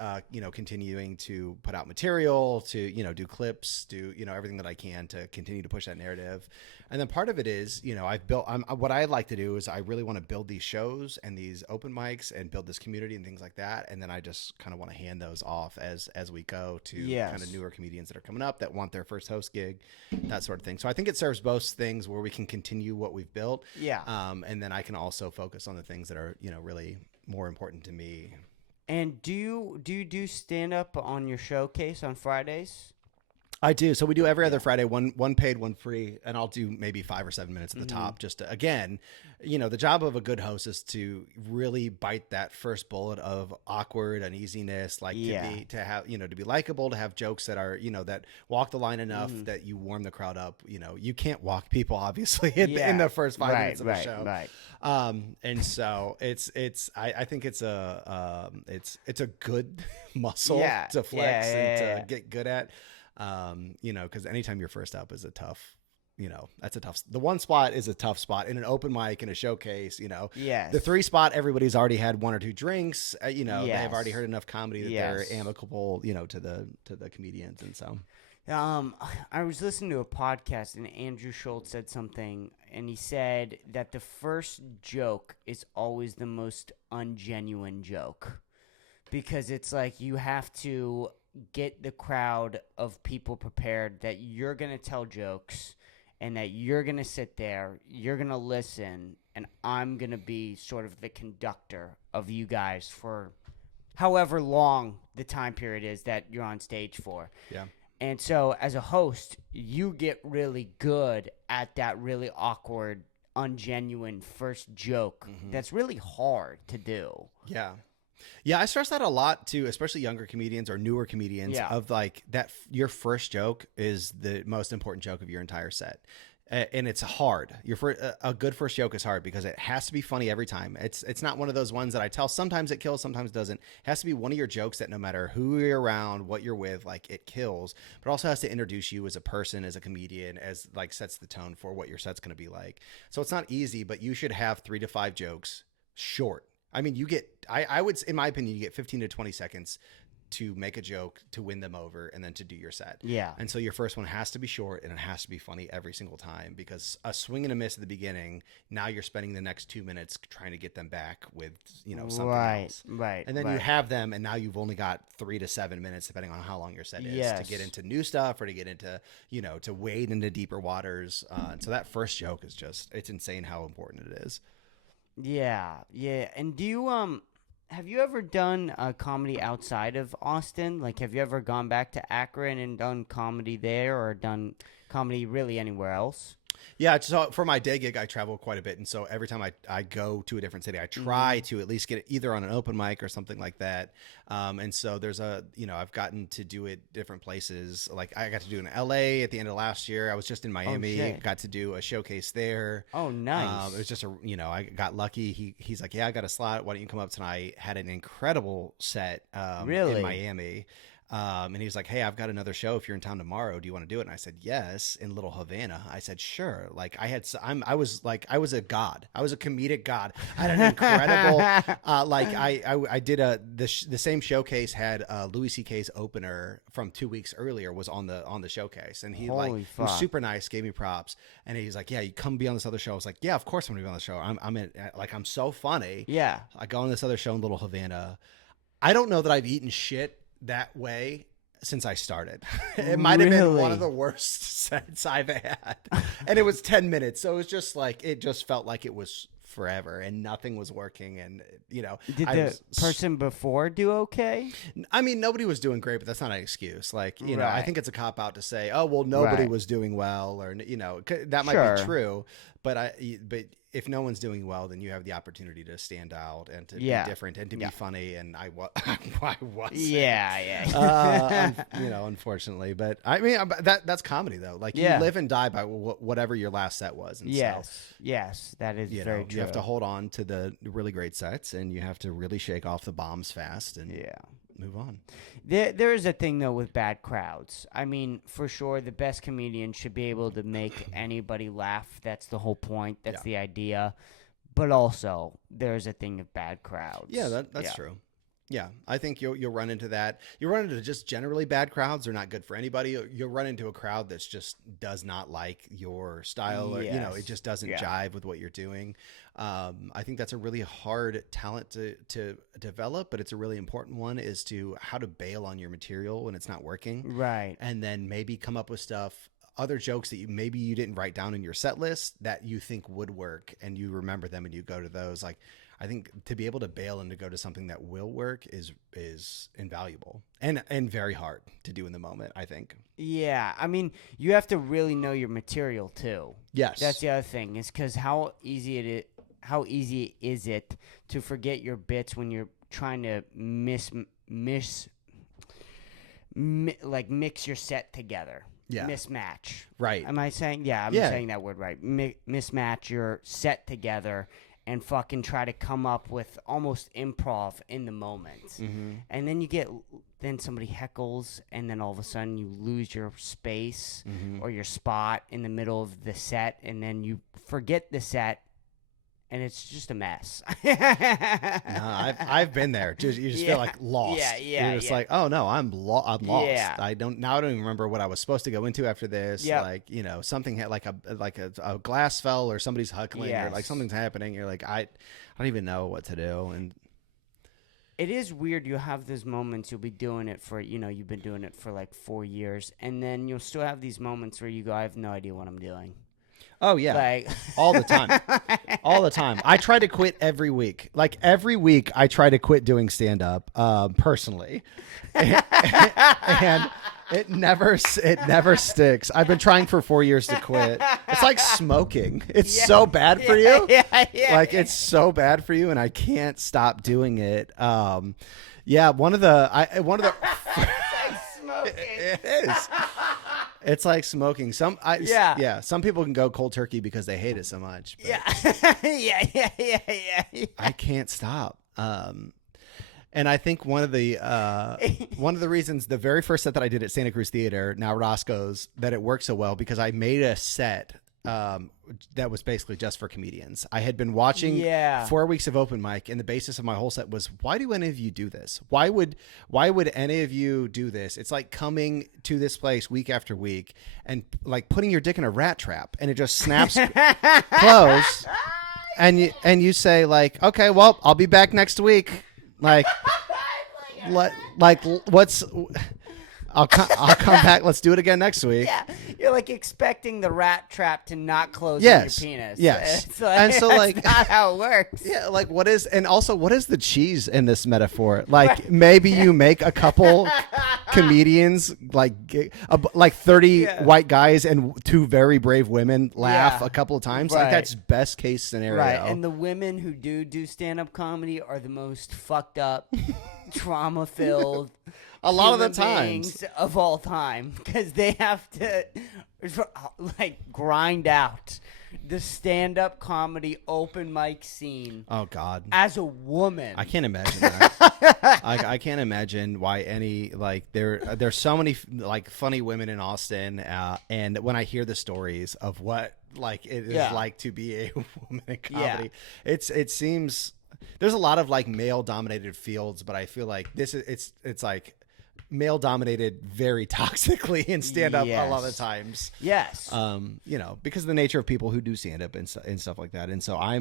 continuing to put out material, to do clips, do everything that I can to continue to push that narrative. And then part of it is, I've built. What I like to do is I really want to build these shows and these open mics and build this community and things like that. And then I just kind of want to hand those off as we go to kind of newer comedians that are coming up that want their first host gig, that sort of thing. So I think it serves both things where we can continue what we've built. Yeah. And then I can also focus on the things that are, really more important to me. And do you do stand up on your showcase on Fridays? I do. So we do every other Friday, one paid, one free, and I'll do maybe 5 or 7 minutes at the top. Just to, again, the job of a good host is to really bite that first bullet of awkward uneasiness, like to be likable, to have jokes that are that walk the line enough that you warm the crowd up. You can't walk people obviously in the first 5 minutes of a show. Right. And so I think it's a good muscle to flex and to get good at. Because anytime you're first up is a tough, that's a tough. The one spot is a tough spot in an open mic, in a showcase. Yes. The 3 spot, everybody's already had 1 or 2 drinks. They've already heard enough comedy that they're amicable, to the comedians, and so. I was listening to a podcast and Andrew Schultz said something, and he said that the first joke is always the most ungenuine joke, because it's like you have to get the crowd of people prepared that you're going to tell jokes and that you're going to sit there, you're going to listen, and I'm going to be sort of the conductor of you guys for however long the time period is that you're on stage for. Yeah. And so as a host, you get really good at that really awkward, ungenuine first joke. That's really hard to do. Yeah. Yeah, I stress that a lot too, especially younger comedians or newer comedians, of like that your first joke is the most important joke of your entire set. And it's hard. A good first joke is hard because it has to be funny every time. It's not one of those ones that I tell. Sometimes it kills, sometimes doesn't. It has to be one of your jokes that no matter who you're around, what you're with, like it kills. But it also has to introduce you as a person, as a comedian, as like sets the tone for what your set's going to be like. So it's not easy, but you should have 3 to 5 jokes short. I mean, I would, in my opinion, you get 15 to 20 seconds to make a joke, to win them over, and then to do your set. Yeah. And so your first one has to be short and it has to be funny every single time, because a swing and a miss at the beginning, now you're spending the next 2 minutes trying to get them back with, something else. Right. And then you have them, and now you've only got 3 to 7 minutes, depending on how long your set is, to get into new stuff or to get into, to wade into deeper waters. And so that first joke is it's insane how important it is. Yeah. And do you have you ever done comedy outside of Austin? Like, have you ever gone back to Akron and done comedy there, or done comedy really anywhere else? Yeah, so for my day gig, I travel quite a bit, and so every time I go to a different city, I try to at least get it either on an open mic or something like that. And so there's I've gotten to do it different places. Like I got to do it in LA at the end of last year. I was just in Miami, got to do a showcase there. Oh, nice. It was just I got lucky. He's like, yeah, I got a slot. Why don't you come up tonight? Had an incredible set in Miami. And he was like, "Hey, I've got another show. If you're in town tomorrow, do you want to do it?" And I said, "Yes." In Little Havana, I said, "Sure." Like I was a god. I was a comedic god. I had an incredible, I did the same showcase had Louis C.K.'s opener from 2 weeks earlier was on the showcase, and he Holy he was fuck. super nice, gave me props, and he's like, "Yeah, you come be on this other show." I was like, "Yeah, of course I'm gonna be on the show. I'm in, like I'm so funny." Yeah. I go on this other show in Little Havana. I don't know that I've eaten shit that way since I started. It might have been one of the worst sets I've had. And it was 10 minutes. So it was just like, it just felt like it was forever and nothing was working. And, you know, Did the person before do okay? I mean, nobody was doing great, but that's not an excuse. Like, you know, I Right. think it's a cop out to say, oh, well, nobody Right. was doing well, or, you know, that might Sure. be true. But if no one's doing well, then you have the opportunity to stand out and to Yeah. be different and to Yeah. be funny. And I was. Yeah. You know, unfortunately, but I mean, that's comedy though. Like Yeah. you live and die by whatever your last set was. And Yes. so, Yes. That is you very know, true. you have to hold on to the really great sets, and you have to really shake off the bombs fast and Yeah. move on. There is a thing though with bad crowds. I mean, for sure, the best comedian should be able to make anybody laugh. That's the whole point. That's the idea. But also, there's a thing of bad crowds. Yeah, that's true. Yeah, I think you'll run into that. You'll run into just generally bad crowds. They're not good for anybody. You'll run into a crowd that's just does not like your style, or you know, it just doesn't jive with what you're doing. I think that's a really hard talent to develop, but it's a really important one. Is to how to bail on your material when it's not working, Right. and then maybe come up with other jokes that maybe you didn't write down in your set list that you think would work, and you remember them and you go to those. Like, I think to be able to bail and to go to something that will work is invaluable and very hard to do in the moment, I think. Yeah, I mean, you have to really know your material too. Yes. That's the other thing, is because how easy is it to forget your bits when you're trying to mix your set together. Yeah. Mismatch. Right. Am I saying? Yeah, I'm saying that word right. Mismatch your set together and fucking try to come up with almost improv in the moment. Mm-hmm. And then then somebody heckles, and then all of a sudden you lose your space or your spot in the middle of the set, and then you forget the set, and it's just a mess. No, I've been there. You just feel like lost. You're just like, oh no, I'm lost. Yeah. I don't even remember what I was supposed to go into after this. Yep. Like, you know, something had like a glass fell, or somebody's huckling, or like something's happening. You're like, I don't even know what to do. And it is weird. You have those moments. You'll be doing it for, you've been doing it for like 4 years, and then you'll still have these moments where you go, I have no idea what I'm doing. Oh yeah, like all the time, all the time. I try to quit every week. Like every week, I try to quit doing stand up personally, and it never sticks. I've been trying for 4 years to quit. It's like smoking. It's so bad for you. Like it's so bad for you, and I can't stop doing it. Yeah, one of the it's like smoking. it is. It's like smoking. Some people can go cold turkey because they hate it so much. But yeah. I can't stop. And I think one of the reasons, the very first set that I did at Santa Cruz Theater, now Roscoe's, that it worked so well because I made a set that was basically just for comedians. I had been watching 4 weeks of open mic, and the basis of my whole set was, why do any of you do this? Why would any of you do this? It's like coming to this place week after week and like putting your dick in a rat trap, and it just snaps closed, and you say like, okay, well, I'll be back next week. Like what's I'll come back. Let's do it again next week. Yeah, you're like expecting the rat trap to not close on your penis. Yes. It's like, and so like that's not how it works. Yeah, like what is the cheese in this metaphor? Like maybe you make a couple comedians like 30 white guys and 2 very brave women laugh a couple of times. Like that's best case scenario. Right, and the women who do stand-up comedy are the most fucked up, trauma-filled a lot of the times times of all time, because they have to like grind out the stand-up comedy open mic scene Oh God. as a woman. I can't imagine that. I can't imagine why any like there's so many like funny women in Austin, and when I hear the stories of what like it is Yeah. like to be a woman in Yeah. comedy, it seems there's a lot of like male dominated fields, but I feel like this is it's like male dominated very toxically in stand up a lot of Yes. times. Yes. You know, because of the nature of people who do stand up and stuff like that. And so I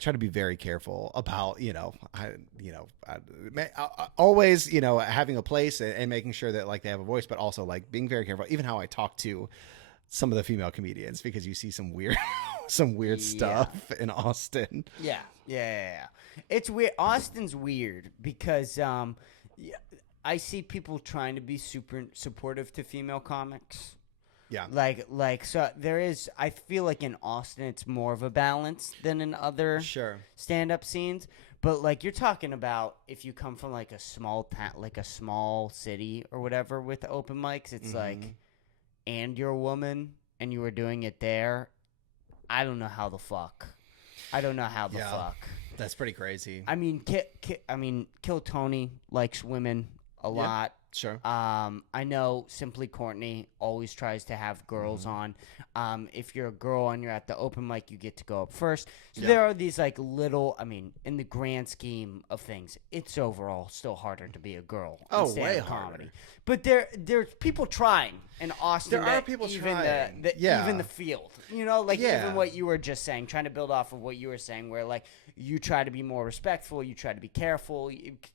try to be very careful about, always, having a place and making sure that like they have a voice, but also like being very careful, even how I talk to some of the female comedians, because you see some weird, stuff in Austin. Yeah. It's weird. Austin's weird because I see people trying to be super supportive to female comics. Yeah. Like so there is, I feel like in Austin it's more of a balance than in other Sure. stand-up scenes. But like you're talking about if you come from like a small town, like a small city or whatever with open mics, it's like, and you're a woman and you were doing it there. I don't know how the fuck. That's pretty crazy. I mean, Kill Tony likes women a lot. Sure. I know Simply Courtney always tries to have girls on. If you're a girl and you're at the open mic, you get to go up first. So there are these like little, I mean, in the grand scheme of things, it's overall still harder to be a girl in stand-up comedy. But there's people trying in Austin. There are people trying. Even the field. Even what you were just saying, trying to build off of what you were saying, where like you try to be more respectful, you try to be careful,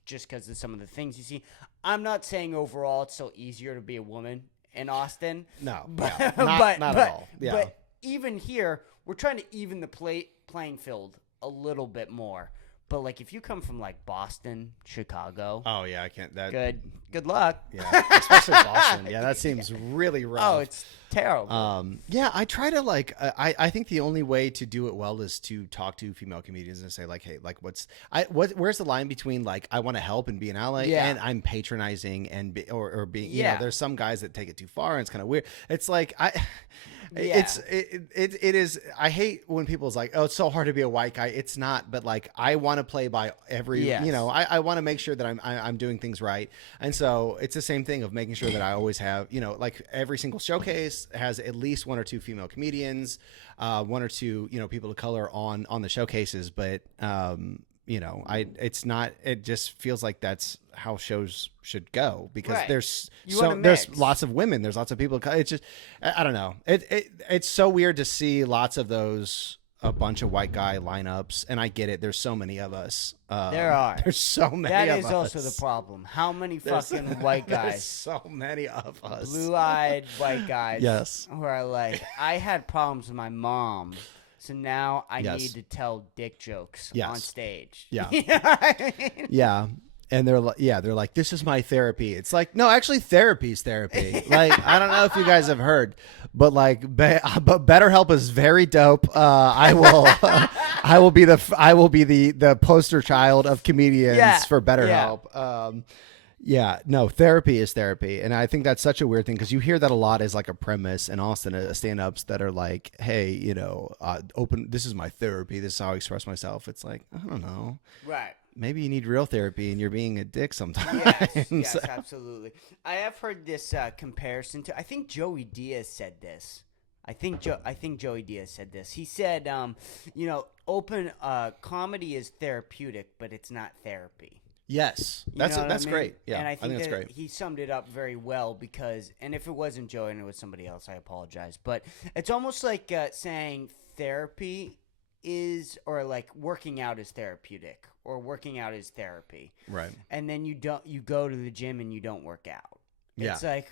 just because of some of the things you see. I'm not saying overall it's so easier to be a woman in Austin. No, but not at all. Yeah. But even here, we're trying to even the playing field a little bit more. But like if you come from like Boston, Chicago, oh yeah, I can't. Good luck. Yeah, especially Boston. Yeah, that seems really rough. Oh, it's terrible. Yeah, I try to like. I think the only way to do it well is to talk to female comedians and say like, hey, like, where's the line between like I want to help and be an ally and I'm patronizing and or being, there's some guys that take it too far and it's kind of weird. It's like it is. I hate when people's like, oh, it's so hard to be a white guy. It's not, but like I want to play by every, I want to make sure that I'm doing things right. And so it's the same thing of making sure that I always have, like every single showcase has at least one or two female comedians, one or two, people of color on the showcases. But, it just feels like that's how shows should go because there's lots of women, there's lots of people. It's just, I don't know. It's so weird to see lots of those, a bunch of white guy lineups, and I get it. There's so many of us. There's so many. That of is us. also the problem. How many fucking white guys? There's so many of us. Blue-eyed white guys. Yes. Who are like, I had problems with my mom, so now I need to tell dick jokes on stage. Yeah. You know what I mean? Yeah. And they're like, this is my therapy. It's like, no, actually therapy's therapy. Like, I don't know if you guys have heard, but like, but BetterHelp is very dope. I will be the poster child of comedians for BetterHelp. No, therapy is therapy. And I think that's such a weird thing because you hear that a lot as like a premise in Austin, stand-ups that are like, hey, this is my therapy. This is how I express myself. It's like, I don't know. Right. Maybe you need real therapy and you're being a dick sometimes. Yes, absolutely. I have heard this comparison to, I think Joey Diaz said this. I think Joey Diaz said this. He said, open comedy is therapeutic, but it's not therapy. Yes, that's great. Yeah, and I think that's that great. He summed it up very well because, and if it wasn't Joey and it was somebody else, I apologize. But it's almost like saying therapy is, or like working out is therapeutic, or working out is therapy. Right. And then you go to the gym and you don't work out. Yeah. It's like,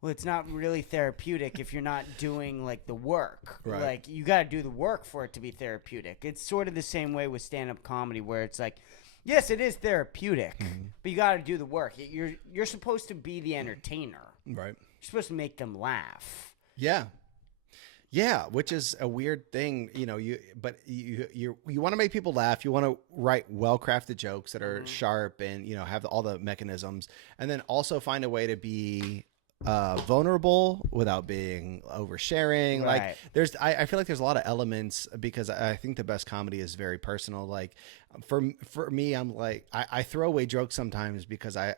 well, it's not really therapeutic if you're not doing like the work. Right. Like you got to do the work for it to be therapeutic. It's sort of the same way with stand-up comedy where it's like, yes, it is therapeutic, but you got to do the work. You're supposed to be the entertainer. Right. You're supposed to make them laugh. Yeah. Yeah, which is a weird thing, you want to make people laugh. You want to write well-crafted jokes that are sharp and, have all the mechanisms, and then also find a way to be vulnerable without being oversharing. Like Right. I feel like there's a lot of elements because I think the best comedy is very personal. Like for me, I'm like I throw away jokes sometimes because I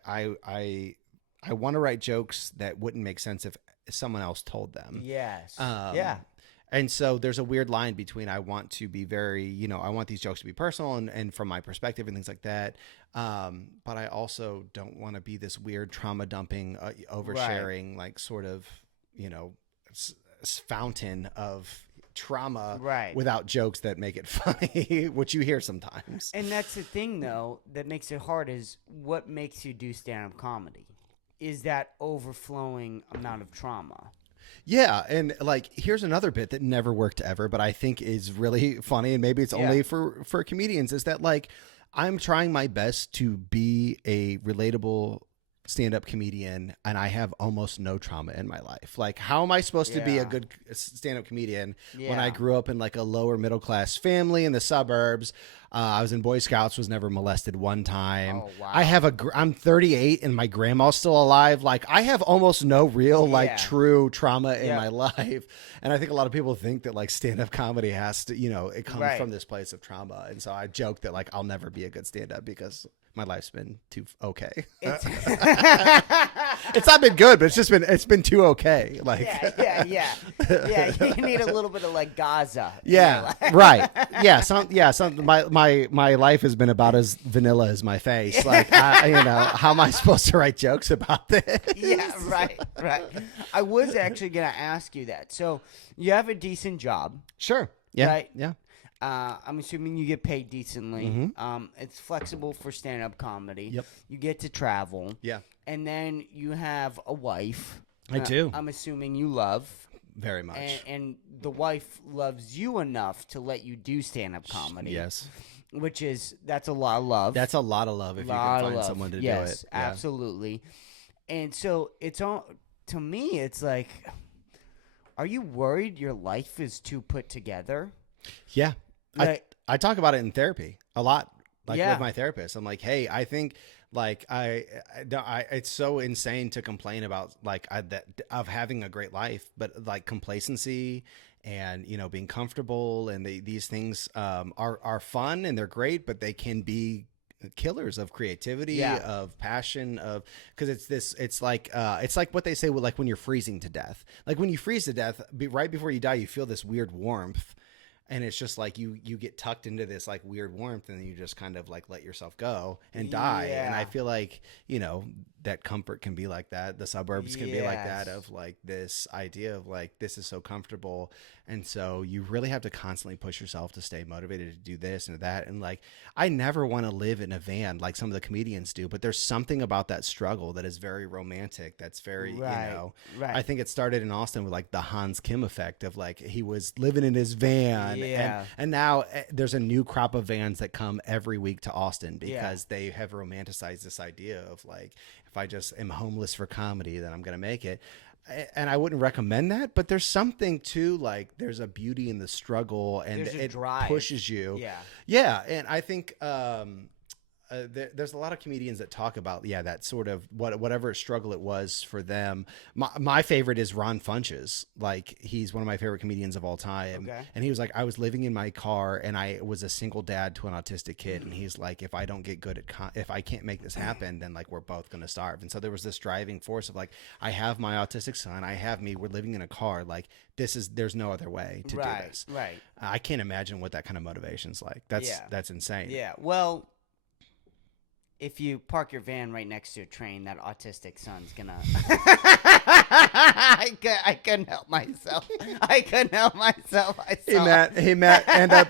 want to write jokes that wouldn't make sense if someone else told them. Yes. Um, Yeah. and so there's a weird line between I want to be very, I want these jokes to be personal and from my perspective and things like that. But I also don't want to be this weird trauma dumping, Right. oversharing, like sort of, you know, fountain of trauma Right. without jokes that make it funny, which you hear sometimes. And that's the thing, though, that makes it hard is what makes you do stand up comedy is that overflowing amount of trauma. Yeah, and like here's another bit that never worked ever, but I think is really funny, and maybe it's Yeah. only for comedians. Is that like I'm trying my best to be a relatable stand-up comedian, and I have almost no trauma in my life. Like, how am I supposed to be a Yeah. good stand-up comedian when I Yeah. grew up in like a lower middle class family in the suburbs? I was in Boy Scouts, was never molested one time. Oh, I wow. have I'm 38 and my grandma's still alive. Like I have almost no real like Yeah. true trauma in Yeah. my life. And I think a lot of people think that like stand-up comedy has to, it comes Right. from this place of trauma. And so I joke that like I'll never be a good stand-up because my life's been too okay. It's It's not been good, but it's been too okay. Like yeah. You need a little bit of like Gaza. in your yeah, life. right. Some my life has been about as vanilla as my face. Like how am I supposed to write jokes about this? Yeah, right. I was actually gonna ask you that. So you have a decent job, Sure. Yeah. right? Yeah. I'm assuming you get paid decently. Mhm. It's flexible for stand-up comedy. Yep. You get to travel, Yeah. and then you have a wife. I do. I'm assuming you love, Very much. and the wife loves you enough to let you do stand-up comedy. Yes. That's a lot of love. That's a lot of love if you Lot can of find love. someone to yes, do it. Yeah. absolutely. And so it's all to me. It's like, are you worried your life is too put together? Yeah. Like, I talk about it in therapy a lot, like Yeah. with my therapist. I'm like, hey, I think like it's so insane to complain about like that of having a great life, but like complacency and being comfortable and these things are fun and they're great, but they can be killers of creativity, Yeah. of passion, of because it's like what they say with like when you're freezing to death. Like when you freeze to death, right before you die, you feel this weird warmth. And it's just like you get tucked into this like weird warmth and then you just kind of like let yourself go and die. And I Yeah. feel like, that comfort can be like that. The suburbs can be like that Yes. of like this idea of like, this is so comfortable. And so you really have to constantly push yourself to stay motivated to do this and that. And like, I never want to live in a van like some of the comedians do, but there's something about that struggle that is very romantic. That's very, Right. Right. I think it started in Austin with like the Hans Kim effect of like he was living in his van, Yeah. and now there's a new crop of vans that come every week to Austin Yeah. because they have romanticized this idea of like if I just am homeless for comedy, then I'm gonna make it. And I wouldn't recommend that, but there's something to like there's a beauty in the struggle and There's a it drive. pushes you. Yeah. Yeah, and I think there's a lot of comedians that talk about that sort of whatever struggle it was for them. My favorite is Ron Funches. Like he's one of my favorite comedians of all time. Okay. And he was like, I was living in my car and I was a single dad to an autistic kid, and he's like, if I don't get good at if I can't make this happen, then like we're both gonna starve. And so there was this driving force of like, I have my autistic son, I have me, we're living in a car, like there's no other way to do this. Right. I can't imagine what that kind of motivation's like. That's insane. Yeah. Well, if you park your van right next to a train, that autistic son's gonna. I couldn't help myself. I couldn't help myself. Hey Matt, end up.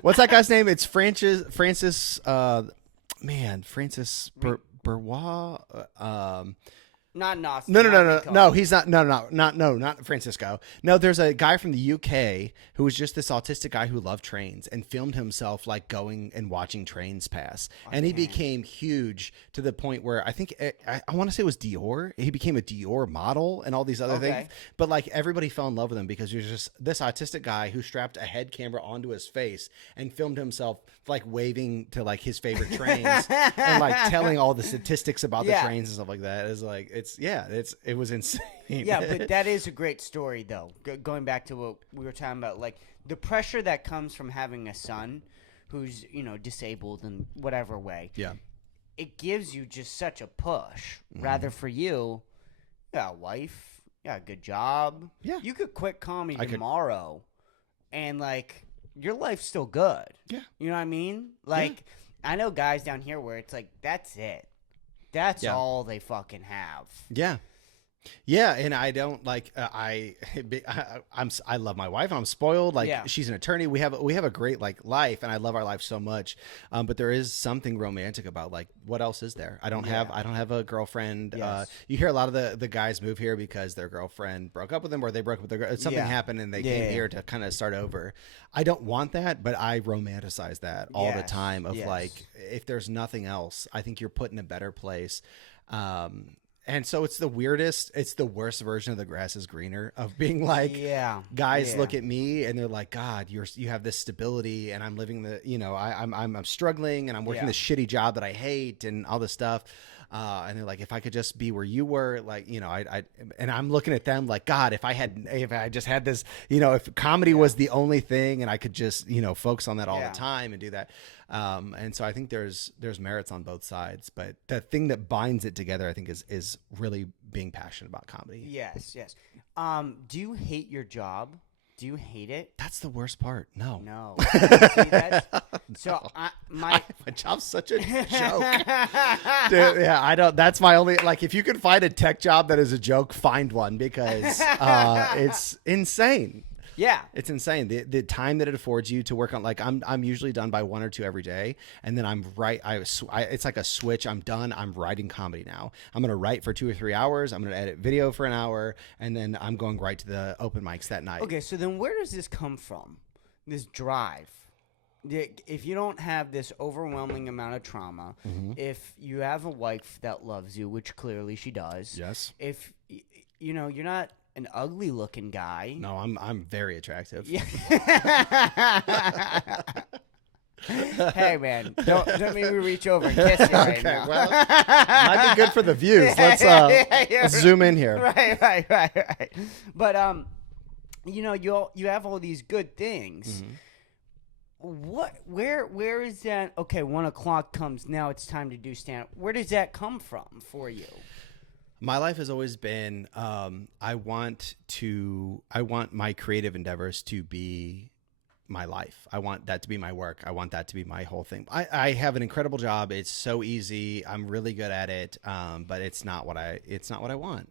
What's that guy's name? It's Francis. Francis Burwa. Not in Austin. No. He's not. Not Francisco. No, there's a guy from the UK who was just this autistic guy who loved trains and filmed himself like going and watching trains pass, and he became huge to the point where I think I want to say it was Dior. He became a Dior model and all these other things. But like everybody fell in love with him because he was just this autistic guy who strapped a head camera onto his face and filmed himself like waving to like his favorite trains and like telling all the statistics about the trains and stuff like that. It's like it was insane. Yeah, but that is a great story, though. Going back to what we were talking about, like the pressure that comes from having a son who's, disabled in whatever way. Yeah. It gives you just such a push. Rather for you, you got a wife, you got a good job. Yeah. You could quit comedy tomorrow and, like, your life's still good. Yeah. You know what I mean? Like, I know guys down here where it's like, that's it. That's all they fucking have. Yeah. Yeah, and I don't like I love my wife. I'm spoiled. Like she's an attorney. We have a great like life, and I love our life so much. But there is something romantic about like what else is there? I don't have a girlfriend. Yes. You hear a lot of the guys move here because their girlfriend broke up with them, or they broke up with their girl. Something happened, and they came here to kind of start over. I don't want that, but I romanticize that all the time. Of like, if there's nothing else, I think you're put in a better place. And so it's the worst version of the grass is greener of being like, guys look at me and they're like, God, you have this stability and I'm living I'm struggling and I'm working this shitty job that I hate and all this stuff. And they're like, if I could just be where you were, like, and I'm looking at them like, God, if I just had this, if comedy was the only thing and I could just, focus on that all the time and do that. And so I think there's merits on both sides, but the thing that binds it together, I think is really being passionate about comedy. Yes. Do you hate your job? Do you hate it? That's the worst part. No. So my job's such a joke. Dude, yeah, I don't. That's my only. Like, if you can find a tech job that is a joke, find one because it's insane. Yeah, it's insane. The time that it affords you to work on, like I'm usually done by 1 or 2 every day, and then it's like a switch. I'm done. I'm writing comedy now. I'm gonna write for 2 or 3 hours. I'm gonna edit video for an hour, and then I'm going right to the open mics that night. Okay, so then where does this come from? This drive. If you don't have this overwhelming amount of trauma, if you have a wife that loves you, which clearly she does, yes. If you're not an ugly looking guy. No, I'm very attractive. Yeah. Hey man, don't make me reach over and kiss you right now. Well, might be good for the views. Let's zoom in here. Right. But you have all these good things. Where is that? Okay, 1 o'clock comes. Now it's time to do stand-up. Where does that come from for you? My life has always been, I want my creative endeavors to be my life. I want that to be my work. I want that to be my whole thing. I have an incredible job. It's so easy. I'm really good at it. But it's not what I want.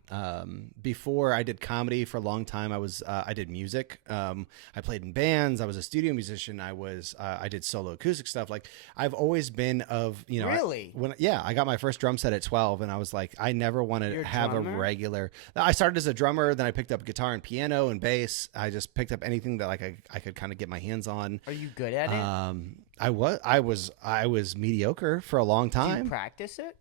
Before I did comedy for a long time, I did music. I played in bands. I was a studio musician. I did solo acoustic stuff. Like I've always been Really? I got my first drum set at 12 and I was like, I never want to have a regular, I started as a drummer. Then I picked up guitar and piano and bass. I just picked up anything that like I could kind of get my hands on. Are you good at it? I was mediocre for a long time. Do you practice it?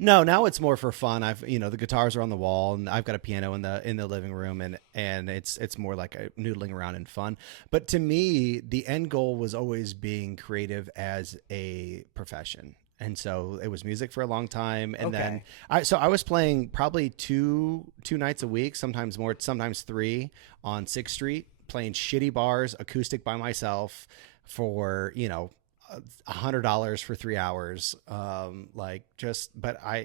No, now it's more for fun. The guitars are on the wall and I've got a piano in the living room and it's more like a noodling around and fun. But to me, the end goal was always being creative as a profession. And so it was music for a long time. And then I was playing probably two nights a week, sometimes more, sometimes 3 on 6th Street, playing shitty bars, acoustic by myself for, $100 for 3 hours.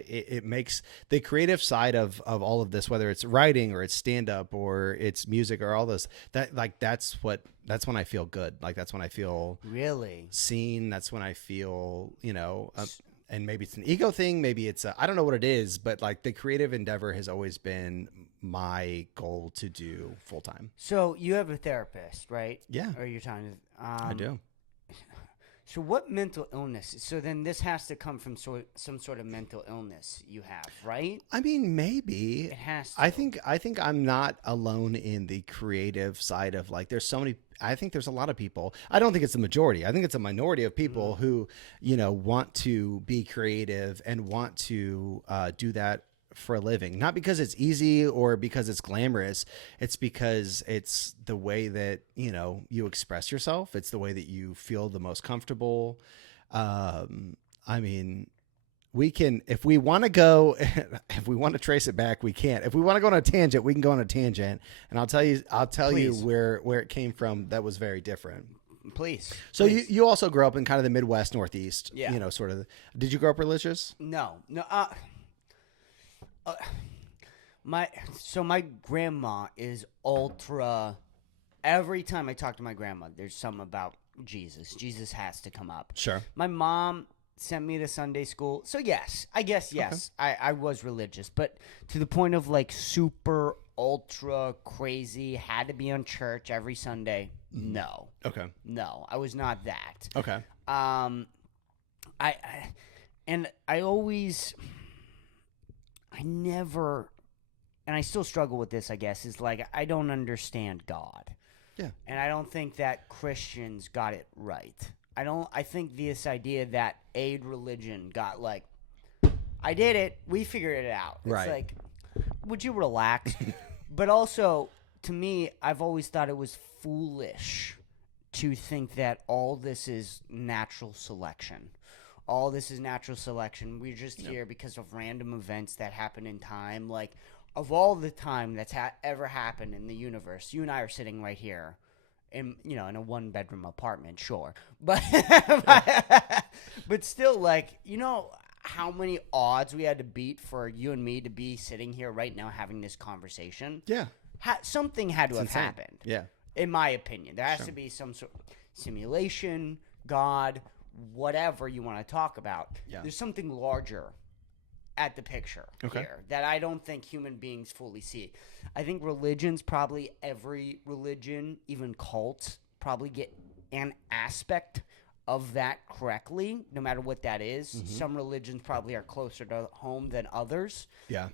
It makes the creative side of all of this, whether it's writing or it's stand up or it's music or all this, that's when I feel good. Like, that's when I feel really seen. That's when I feel, and maybe it's an ego thing. Maybe it's I don't know what it is, but like the creative endeavor has always been my goal to do full time. So you have a therapist, right? Yeah. Or you're trying to. I do. So what mental illness? So then this has to come from some sort of mental illness you have, right? I mean, maybe it has to. I think I'm not alone in the creative side of like. There's so many. I think there's a lot of people. I don't think it's the majority. I think it's a minority of people who, want to be creative and want to do that for a living. Not because it's easy or because it's glamorous. It's because it's the way that, you express yourself. It's the way that you feel the most comfortable. I mean, we can, if we want to go, if we want to trace it back, we can. If we want to go on a tangent, we can go on a tangent, and I'll tell you Please. where it came from. That was very different. Please. So Please. you also grew up in kind of the Midwest, Northeast. Yeah. You know, sort of. Did you grow up religious? No. Uh, my grandma is ultra. Every time I talk to my grandma, there's something about Jesus. Jesus has to come up. Sure. My mom sent me to Sunday school. So yes, I guess yes, I was religious, but to the point of like super ultra crazy, had to be on church every Sunday. No. Okay. No, I was not that. Okay. I and I always I never and I still struggle with this, I guess, is like I don't understand God. Yeah. And I don't think that Christians got it right. I think this idea that aid religion got like, I did it, we figured it out. It's Right. like, would you relax? But also, to me, I've always thought it was foolish to think that all this is natural selection. All this is natural selection. We're just here because of random events that happen in time. Like, of all the time that's ever happened in the universe, you and I are sitting right here in in a 1-bedroom apartment, sure, but but still, like, how many odds we had to beat for you and me to be sitting here right now having this conversation? Yeah. Something had to have insane. happened. Yeah. In my opinion, there has to be some sort of simulation, God, whatever you want to talk about. Yeah. There's something larger at the picture here that I don't think human beings fully see. I think religions, probably every religion, even cults, probably get an aspect of that correctly, no matter what that is. Mm-hmm. Some religions probably are closer to home than others. Yeah.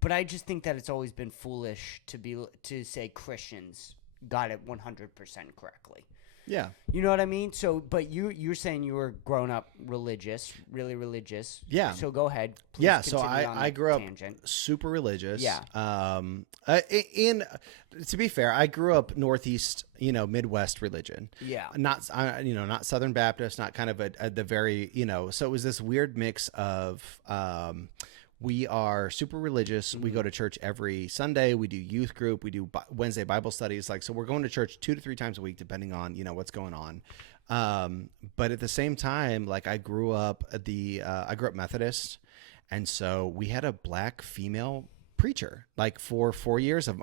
But I just think that it's always been foolish to say Christians got it 100% correctly. Yeah. You know what I mean? So, but you're saying you were grown up religious, really religious. Yeah. So go ahead. Please Yeah. So continue on I that grew up tangent. super religious. Yeah. To be fair, I grew up Northeast, Midwest religion. Yeah. Not Southern Baptist, not kind of the very, so it was this weird mix of, we are super religious. We go to church every Sunday. We do youth group. We do Wednesday Bible studies. So we're going to church 2 to 3 times a week, depending on, what's going on. But at the same time, I grew up Methodist. And so we had a black female preacher, for 4 years of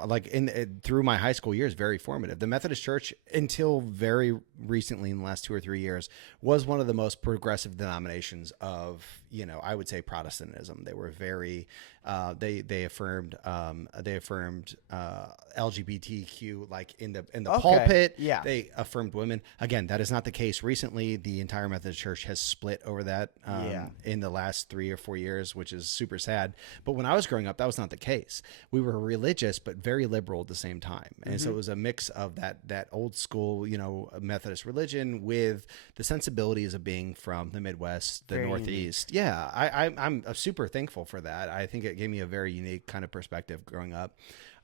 through my high school years, very formative. The Methodist Church, until very recently in the last 2 or 3 years, was one of the most progressive denominations of, I would say, Protestantism. They were very, they affirmed LGBTQ in the pulpit. Yeah. They affirmed women. Again, that is not the case recently. The entire Methodist Church has split over that in the last 3 or 4 years, which is super sad. But when I was growing up, that was not the case. We were religious, but very liberal at the same time. And so it was a mix of that old school, Methodist religion with the sensibilities of being from the Midwest, the Very Northeast. unique. Yeah, I'm super thankful for that. I think it gave me a very unique kind of perspective growing up.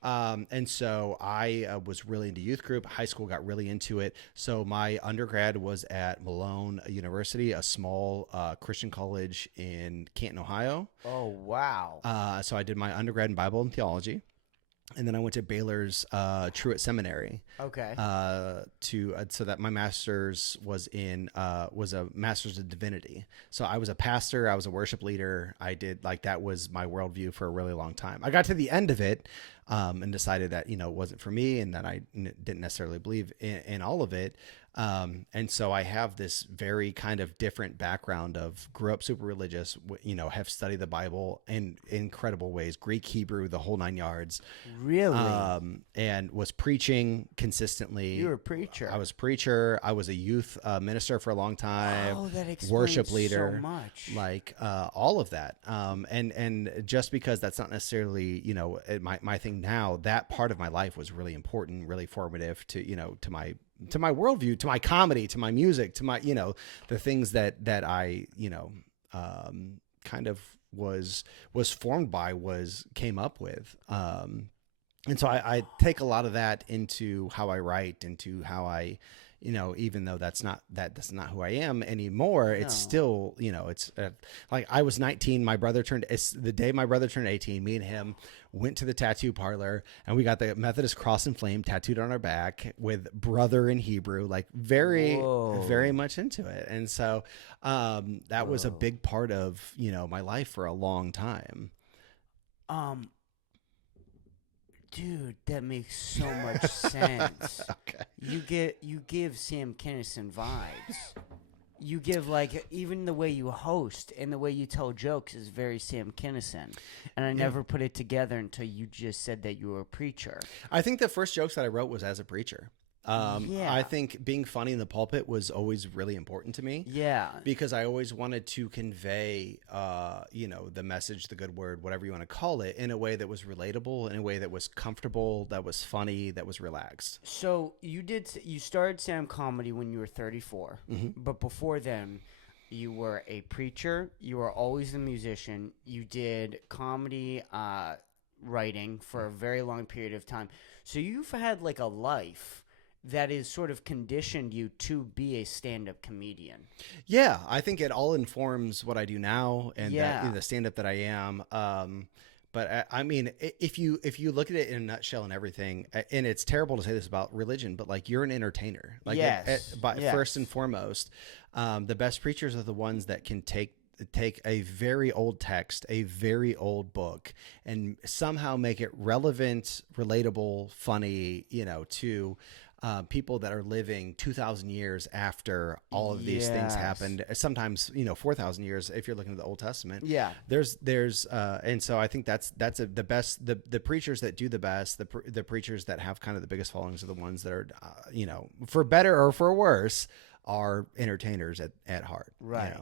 And so I was really into youth group. High school got really into it. So my undergrad was at Malone University, a small Christian college in Canton, Ohio. Oh, wow. So I did my undergrad in Bible and theology. And then I went to Baylor's Truett Seminary. Okay. So that my master's was a master's of divinity. So I was a pastor. I was a worship leader. I did that was my worldview for a really long time. I got to the end of it and decided that it wasn't for me and that I didn't necessarily believe in all of it. And so I have this very kind of different background of grew up super religious, have studied the Bible in incredible ways, Greek, Hebrew, the whole 9 yards. Really? And was preaching consistently. You were a preacher. I was a preacher. I was a youth minister for a long time. Oh, that explains worship leader, so much. all of that. And just because that's not necessarily, my thing now, that part of my life was really important, really formative to my worldview, to my comedy, to my music, to my, the things that I, kind of was formed by, came up with. And so I take a lot of that into how I write, into how I, even though that's not who I am anymore. It's No. still, it's like I was 19. It's the day my brother turned 18. Me and him went to the tattoo parlor, and we got the Methodist cross and flame tattooed on our back with brother in Hebrew, like very, Whoa. very much into it. And so that was a Whoa. big part of, my life for a long time. Um, Dude, that makes so much sense. Okay. You give Sam Kinison vibes. You give, like, even the way you host and the way you tell jokes is very Sam Kinison. And I never put it together until you just said that you were a preacher. I think the first jokes that I wrote was as a preacher. Yeah. I think being funny in the pulpit was always really important to me. Yeah. Because I always wanted to convey, the message, the good word, whatever you want to call it, in a way that was relatable, in a way that was comfortable, that was funny, that was relaxed. So you started stand-up comedy when you were 34, but before then, you were a preacher. You were always a musician. You did comedy writing for a very long period of time. So you've had like a life that is sort of conditioned you to be a stand-up comedian. Yeah, I think it all informs what I do now and Yeah. the stand-up that I am. But I mean, if you look at it in a nutshell and everything, and it's terrible to say this about religion, but like you're an entertainer. Like Yes. Yes. first and foremost, the best preachers are the ones that can take a very old text, a very old book, and somehow make it relevant, relatable, funny, to people that are living 2,000 years after all of these things Yes. happened. Sometimes 4,000 years if you're looking at the Old Testament. Yeah. And so I think that's the best. The preachers that do the best, the preachers that have kind of the biggest followings are the ones that are for better or for worse, are entertainers at heart. Right.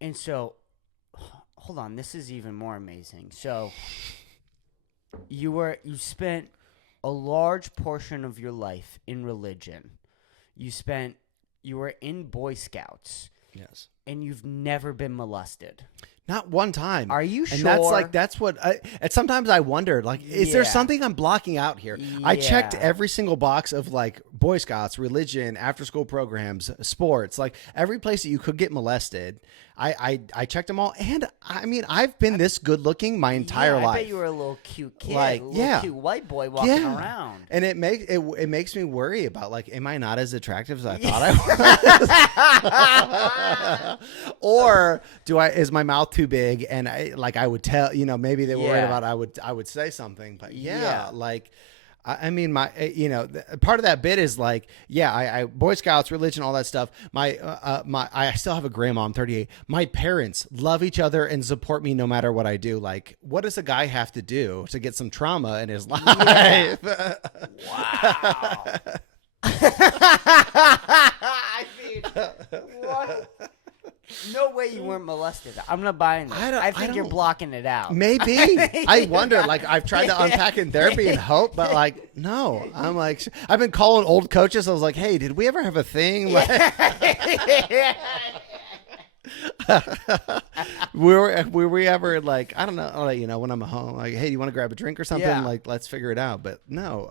And so, hold on, this is even more amazing. So, you spent a large portion of your life in religion. You were in Boy Scouts, Yes. and you've never been molested. Not one time. Are you And sure? that's what and sometimes I wonder, like, is there Yeah. something I'm blocking out here? I checked Yeah. every single box of like Boy Scouts, religion, after school programs, sports, like every place that you could get molested. I checked them all, and I mean, I've been this good looking my entire I life. bet you were a little cute kid, Like, a little yeah. cute white boy walking Yeah. around. And it makes me worry about, like, am I not as attractive as I thought I was? Or is my mouth too big? And I would tell, maybe they were worried Yeah. about I would say something, but Yeah. like. I mean, part of that bit is like, I Boy Scouts, religion, all that stuff. I still have a grandma. I'm 38. My parents love each other and support me no matter what I do. Like, what does a guy have to do to get some trauma in his life? Yeah. Wow. I mean, what? No way you weren't molested. I'm not buying this. I think you're don't- blocking it out. Maybe. I wonder, like, I've tried to unpack in therapy and hope, but like, no. I'm like, I've been calling old coaches. I was like, hey, did we ever have a thing? Like, were we ever like, I don't know, like, when I'm at home, like, hey, do you want to grab a drink or something? Yeah. Like, let's figure it out. But no,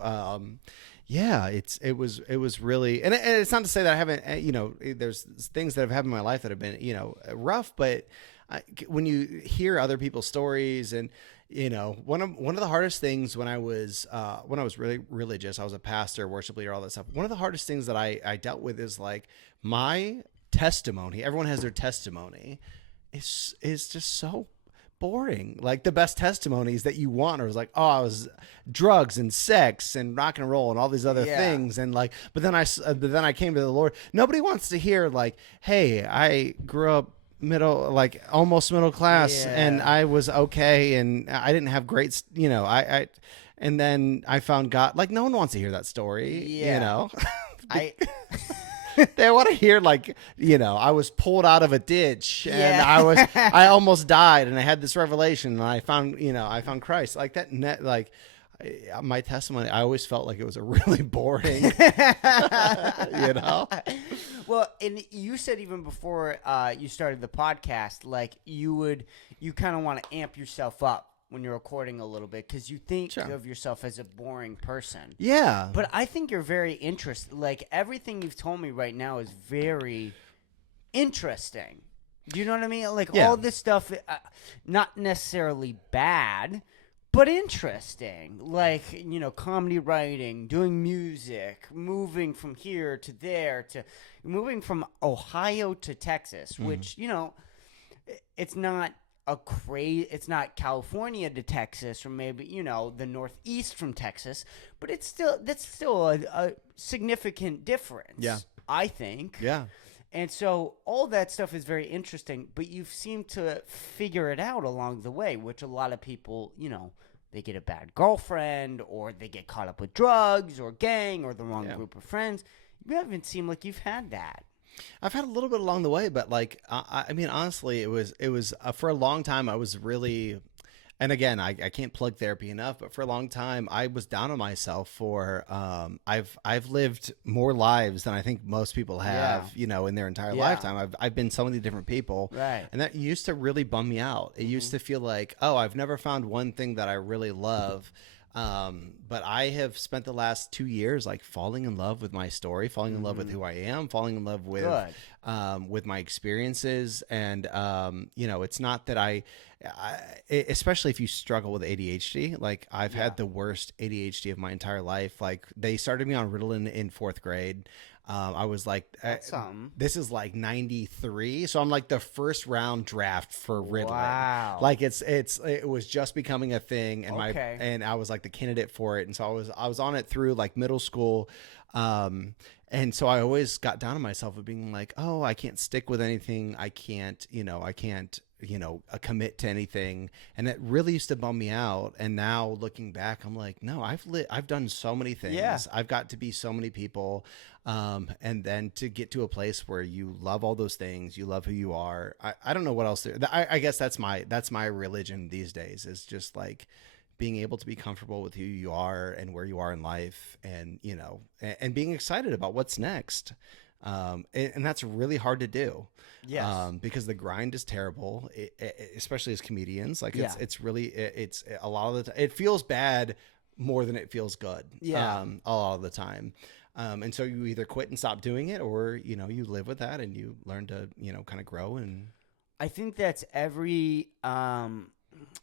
yeah, it was really, and it's not to say that I haven't, there's things that have happened in my life that have been, rough, but when you hear other people's stories, and one of the hardest things when I was really religious, I was a pastor, worship leader, all that stuff. One of the hardest things that I dealt with is like my testimony. Everyone has their testimony. Is just so boring. Like, the best testimonies that you want are like, oh, I was drugs and sex and rock and roll and all these other things, and like, but then I came to the Lord. Nobody wants to hear like, hey, I grew up almost middle class, and I was okay, and I didn't have great, and then I found God. Like, no one wants to hear that story. I They want to hear like, I was pulled out of a ditch, and Yeah. I almost died, and I had this revelation, and I found Christ. Like that my testimony, I always felt like it was a really boring, Well, and you said even before you started the podcast, like you kind of want to amp yourself up when you're recording a little bit because you think Sure. of yourself as a boring person. Yeah. But I think you're very interesting. Like, everything you've told me right now is very interesting. Do you know what I mean? Like, Yeah. all this stuff, not necessarily bad, but interesting. Like, comedy writing, doing music, moving from here to there, to moving from Ohio to Texas, which, it's not it's not California to Texas, or maybe, the Northeast from Texas, but that's still a significant difference. Yeah. I think. Yeah. And so all that stuff is very interesting, but you seem to figure it out along the way, which a lot of people, they get a bad girlfriend, or they get caught up with drugs or gang or the wrong group of friends. You haven't seemed like you've had that. I've had a little bit along the way, but like, I mean, honestly, it was for a long time, I was really, and again, I can't plug therapy enough, but for a long time, I was down on myself for, I've lived more lives than I think most people have, in their entire lifetime. I've been so many different people. Right. And that used to really bum me out. It used to feel like, oh, I've never found one thing that I really love. But I have spent the last 2 years like falling in love with my story, falling in love with who I am, falling in love with my experiences. And, it's not that especially if you struggle with ADHD, like I've had the worst ADHD of my entire life. Like they started me on Ritalin in 4th grade. I was like, this is like 93. So I'm like the first round draft for Ritalin. Wow. Like it was just becoming a thing, and Okay. I was like the candidate for it. And so I was on it through like middle school. And so I always got down on myself of being like, oh, I can't stick with anything. I can't commit to anything. And it really used to bum me out. And now looking back, I'm like, no, I've done so many things. Yeah. I've got to be so many people. And then to get to a place where you love all those things, you love who you are. I don't know what else. I guess that's my religion these days, is just like being able to be comfortable with who you are and where you are in life, and, and being excited about what's next. And that's really hard to do. Yes. Because the grind is terrible, especially as comedians. Like it's really, it's a lot of the time, it feels bad more than it feels good. Yeah. A lot of the time. And so you either quit and stop doing it, or, you live with that and you learn to, kind of grow. And I think that's every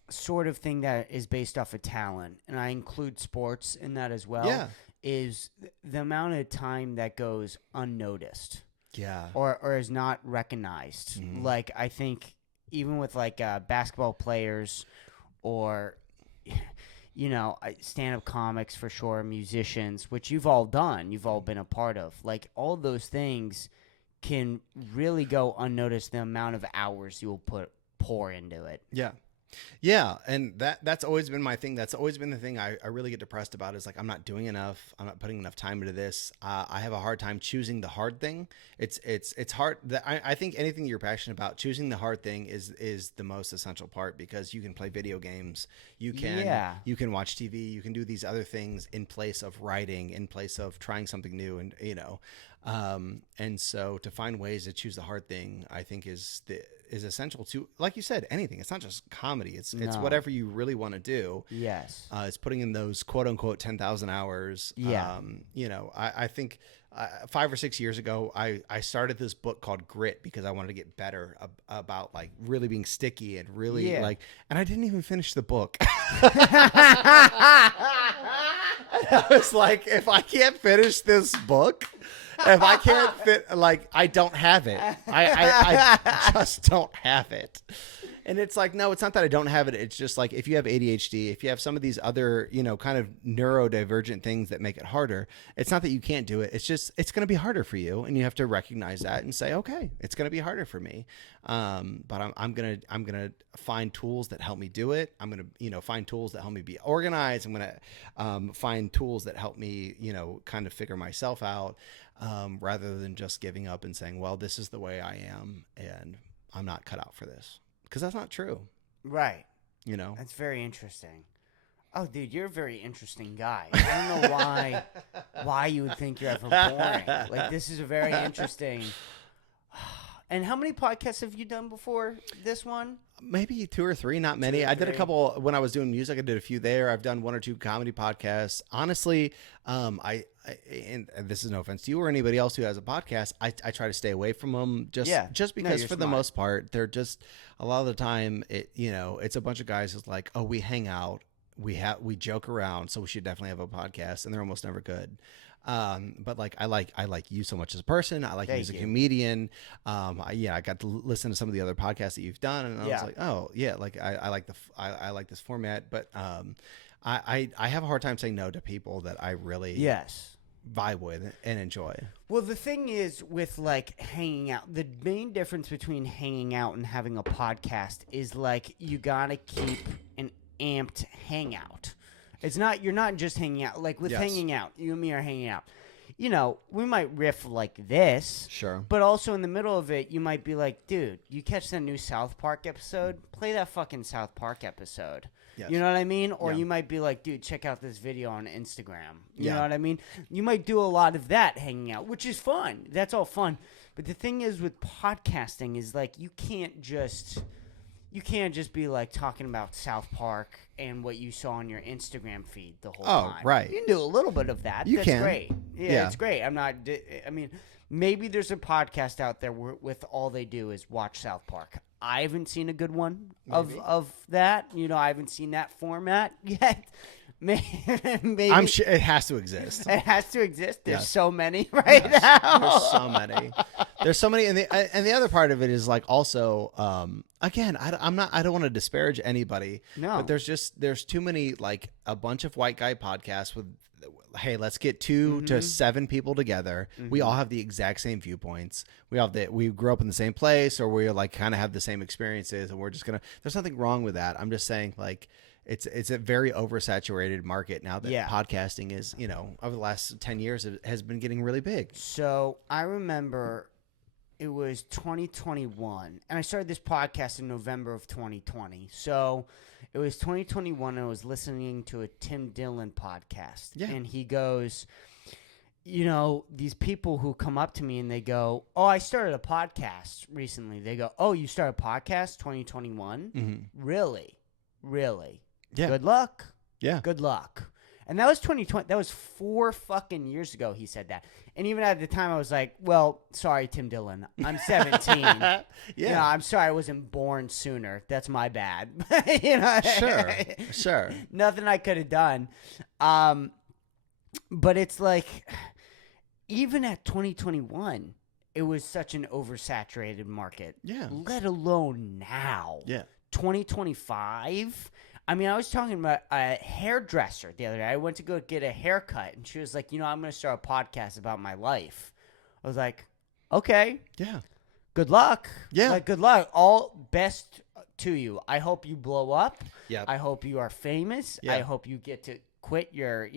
sort of thing that is based off of talent, and I include sports in that as well. Yeah. Is the amount of time that goes unnoticed. Yeah. Or is not recognized. Mhm. Like, I think even with like basketball players, or stand-up comics for sure, musicians, which you've all done, you've all been a part of. Like, all those things can really go unnoticed, the amount of hours you'll pour into it. Yeah. Yeah. And that's always been my thing. That's always been the thing I really get depressed about, is like, I'm not doing enough. I'm not putting enough time into this. I have a hard time choosing the hard thing. It's hard. I think anything you're passionate about, choosing the hard thing is the most essential part, because you can play video games. You can watch TV. You can do these other things in place of writing, in place of trying something new. And, and so to find ways to choose the hard thing, I think is essential to, like you said, anything. It's not just comedy. It's whatever you really want to do. Yes. It's putting in those quote unquote 10,000 hours. Yeah. I think 5 or 6 years ago, I started this book called Grit, because I wanted to get better about like really being sticky and really and I didn't even finish the book. I was like, if I can't finish this book, if I can't I don't have it. I just don't have it. And it's like, no, it's not that I don't have it. It's just like, if you have ADHD, if you have some of these other, kind of neurodivergent things that make it harder, it's not that you can't do it. It's just, it's going to be harder for you. And you have to recognize that and say, okay, it's going to be harder for me. But I'm going to find tools that help me do it. I'm going to, find tools that help me be organized. I'm going to find tools that help me, kind of figure myself out, rather than just giving up and saying, well, this is the way I am and I'm not cut out for this. Because that's not true. Right. That's very interesting. Oh, dude, you're a very interesting guy. I don't know why you would think you're ever boring. Like, this is a very interesting. And how many podcasts have you done before this one? Maybe 2 or 3, not many. I did a couple when I was doing music. I did a few there. I've done 1 or 2 comedy podcasts. Honestly, and this is no offense to you or anybody else who has a podcast. I try to stay away from them just because for the most part, they're just a lot of the time it's a bunch of guys who's like, oh, we hang out, we joke around, so we should definitely have a podcast, and they're almost never good. But like I like you so much as a person. I like you as a comedian. I got to listen to some of the other podcasts that you've done, and I was like, oh yeah, like I like this format. But I have a hard time saying no to people that I really vibe with and enjoy. Well, the thing is with like hanging out, the main difference between hanging out and having a podcast is like you gotta keep an amped hangout. It's not, you're not just hanging out. Like with hanging out, you and me are hanging out. You know, we might riff like this. Sure. But also in the middle of it, you might be like, dude, you catch that new South Park episode? Play that fucking South Park episode. Yes. You know what I mean? Or you might be like, dude, check out this video on Instagram. You know what I mean? You might do a lot of that hanging out, which is fun. That's all fun. But the thing is with podcasting is like you can't just be like talking about South Park and what you saw on your Instagram feed the whole time. Oh, right. You can do a little bit of that. That's great. Yeah, it's great. I mean, maybe there's a podcast out there with all they do is watch South Park. I haven't seen a good one of that. You know, I haven't seen that format yet. Maybe I'm sure it has to exist. It has to exist. There's so many now. There's so many. There's so many, and the other part of it is like also, again, I don't want to disparage anybody. No, but there's too many, like a bunch of white guy podcasts with, hey, let's get 2 to 7 people together. We all have the exact same viewpoints. We grew up in the same place, or we like kind of have the same experiences, and we're just gonna. There's nothing wrong with that. I'm just saying like. It's a very oversaturated market now that podcasting is, over the last 10 years, it has been getting really big. So I remember it was 2021, and I started this podcast in November of 2020. So it was 2021, and I was listening to a Tim Dillon podcast. Yeah. And he goes, these people who come up to me and they go, oh, I started a podcast recently. They go, oh, you started a podcast 2021? Mm-hmm. Really? Yeah. Good luck. Yeah. Good luck. And that was 2020. That was 4 fucking years ago he said that. And even at the time I was like, well, sorry, Tim Dillon. I'm 17. Yeah. I'm sorry I wasn't born sooner. That's my bad. Sure. Nothing I could have done. But it's like, even at 2021, it was such an oversaturated market. Yeah. Let alone now. Yeah. 2025. I mean, I was talking about a hairdresser the other day. I went to go get a haircut, and she was like, I'm going to start a podcast about my life. I was like, okay. Yeah. Good luck. Yeah. Like, good luck. All best to you. I hope you blow up. Yeah. I hope you are famous. Yeah. I hope you get to quit your,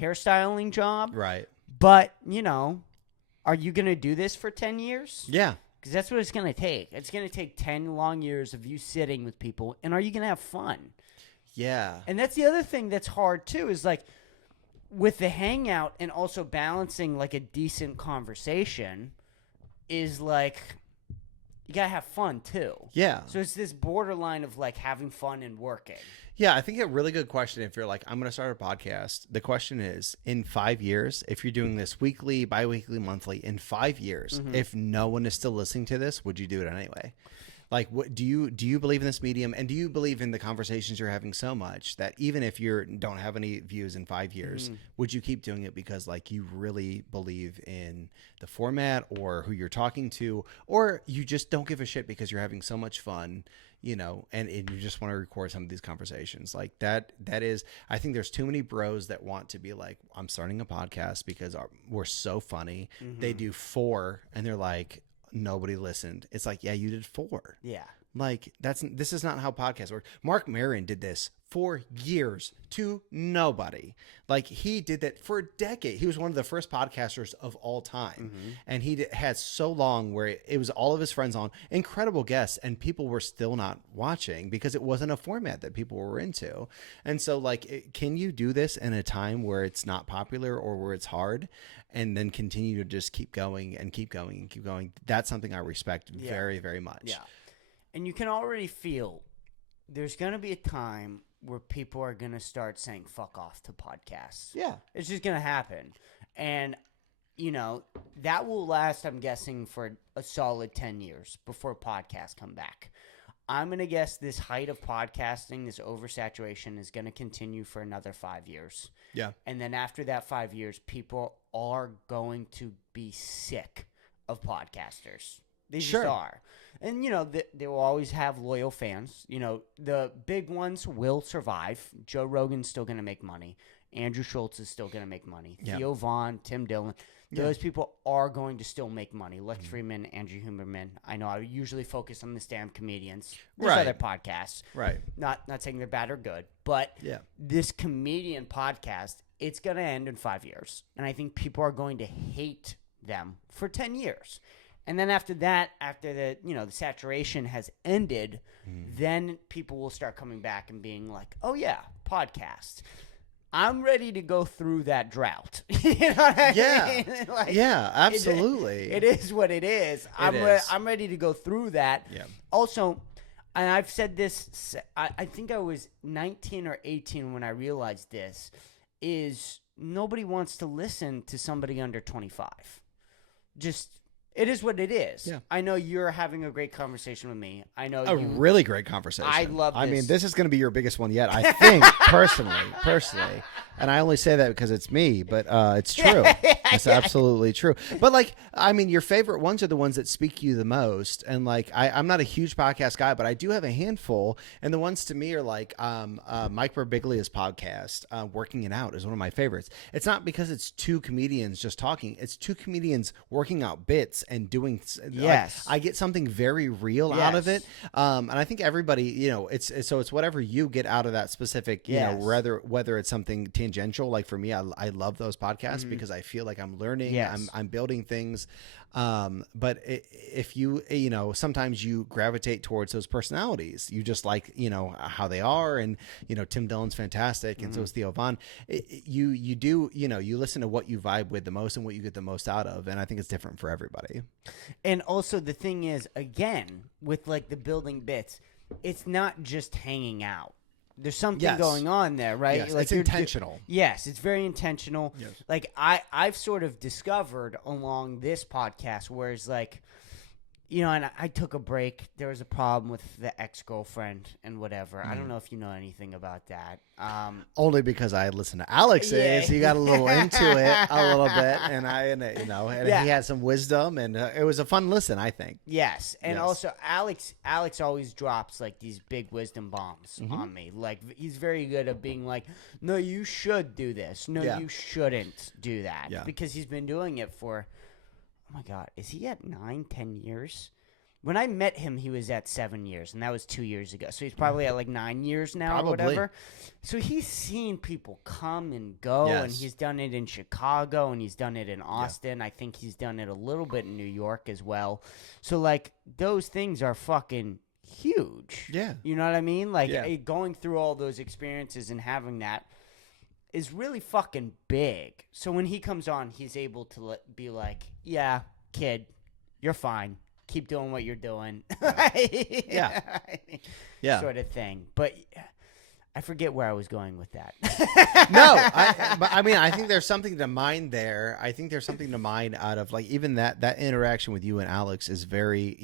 hairstyling job. Right. But, are you going to do this for 10 years? Yeah. Because that's what it's going to take. It's going to take 10 long years of you sitting with people. And are you going to have fun? Yeah. And that's the other thing that's hard, too, is like with the hangout and also balancing like a decent conversation is like you got to have fun, too. Yeah. So it's this borderline of like having fun and working. Yeah, I think a really good question if you're like, I'm going to start a podcast. The question is, in 5 years, if you're doing this weekly, bi-weekly, monthly, in 5 years, if no one is still listening to this, would you do it anyway? Like, what do you believe in this medium, and do you believe in the conversations you're having so much that even if you don't have any views in 5 years, would you keep doing it because like you really believe in the format or who you're talking to, or you just don't give a shit because you're having so much fun, and you just want to record some of these conversations like that is, I think there's too many bros that want to be like, I'm starting a podcast because we're so funny. They do 4 and they're like, nobody listened. It's like, yeah, you did 4. Yeah. Like this is not how podcasts work. Mark Maron did this for years to nobody. Like he did that for a decade. He was one of the first podcasters of all time. And he had so long where it was all of his friends on, incredible guests, and people were still not watching because it wasn't a format that people were into. And so like, can you do this in a time where it's not popular or where it's hard and then continue to just keep going and keep going and keep going? That's something I respect very, very much. Yeah. And you can already feel there's going to be a time where people are going to start saying fuck off to podcasts. Yeah. It's just going to happen. And, that will last, I'm guessing, for a solid 10 years before podcasts come back. I'm going to guess this height of podcasting, this oversaturation, is going to continue for another 5 years. Yeah. And then after that 5 years, people are going to be sick of podcasters. They just are. And, they will always have loyal fans. The big ones will survive. Joe Rogan's still going to make money. Andrew Schultz is still going to make money. Yeah. Theo Vaughn, Tim Dillon. Those people are going to still make money. Lex Friedman, Andrew Huberman. I know I usually focus on the stand-up comedians. There's other podcasts. Right. Not saying they're bad or good. But this comedian podcast, it's going to end in 5 years. And I think people are going to hate them for 10 years. And then after that, after the the saturation has ended, then people will start coming back and being like, "Oh yeah, podcast." I'm ready to go through that drought. You know what I mean? Like, yeah, absolutely. It is what it is. I'm ready to go through that. Yeah. Also, and I've said this. I think I was 19 or 18 when I realized this. Is nobody wants to listen to somebody under 25. Just. It is what it is. Yeah. I know you're having a great conversation with me. I know a really great conversation. I love this. I mean, this is going to be your biggest one yet, I think, personally. And I only say that because it's me, but it's true. It's absolutely true. But like, I mean, your favorite ones are the ones that speak you the most. And like, I'm not a huge podcast guy, but I do have a handful. And the ones to me are like Mike Birbiglia's podcast, Working It Out, is one of my favorites. It's not because it's two comedians just talking. It's two comedians working out bits and doing. Yes. Like, I get something very real out of it. And I think everybody, it's whatever you get out of that specific, whether it's something tangential. Like for me, I love those podcasts because I feel like I'm learning, I'm building things. But if you sometimes you gravitate towards those personalities, you just like, how they are. And, Tim Dillon's fantastic. And so is Theo Vaughn. You do, you listen to what you vibe with the most and what you get the most out of. And I think it's different for everybody. And also the thing is, again, with like the building bits, it's not just hanging out. There's something going on there, right? Yes, like it's intentional. Yes, it's very intentional. Yes. Like I've sort of discovered along this podcast, whereas like, and I took a break. There was a problem with the ex-girlfriend and whatever. I don't know if you know anything about that. Only because I listened to Alex's. He got a little into it a little bit, and he had some wisdom, and it was a fun listen, I think. Yes, and also Alex always drops like these big wisdom bombs on me. Like he's very good at being like, "No, you should do this. No, you shouldn't do that," because he's been doing it for. Oh my God, is he at 9-10 years? When I met him, he was at 7 years, and that was 2 years ago. So he's probably at like 9 years now or whatever. So he's seen people come and go, and he's done it in Chicago, and he's done it in Austin. I think he's done it a little bit in New York as well. So like those things are fucking huge. Yeah. You know what I mean? Like going through all those experiences and having that is really fucking big. So when he comes on, he's able to be like, yeah, kid, you're fine. Keep doing what you're doing. Yeah. Sort of thing. But I forget where I was going with that. But I mean, I think there's something to mine there. I think there's something to mine out of like even that interaction with you and Alex is very,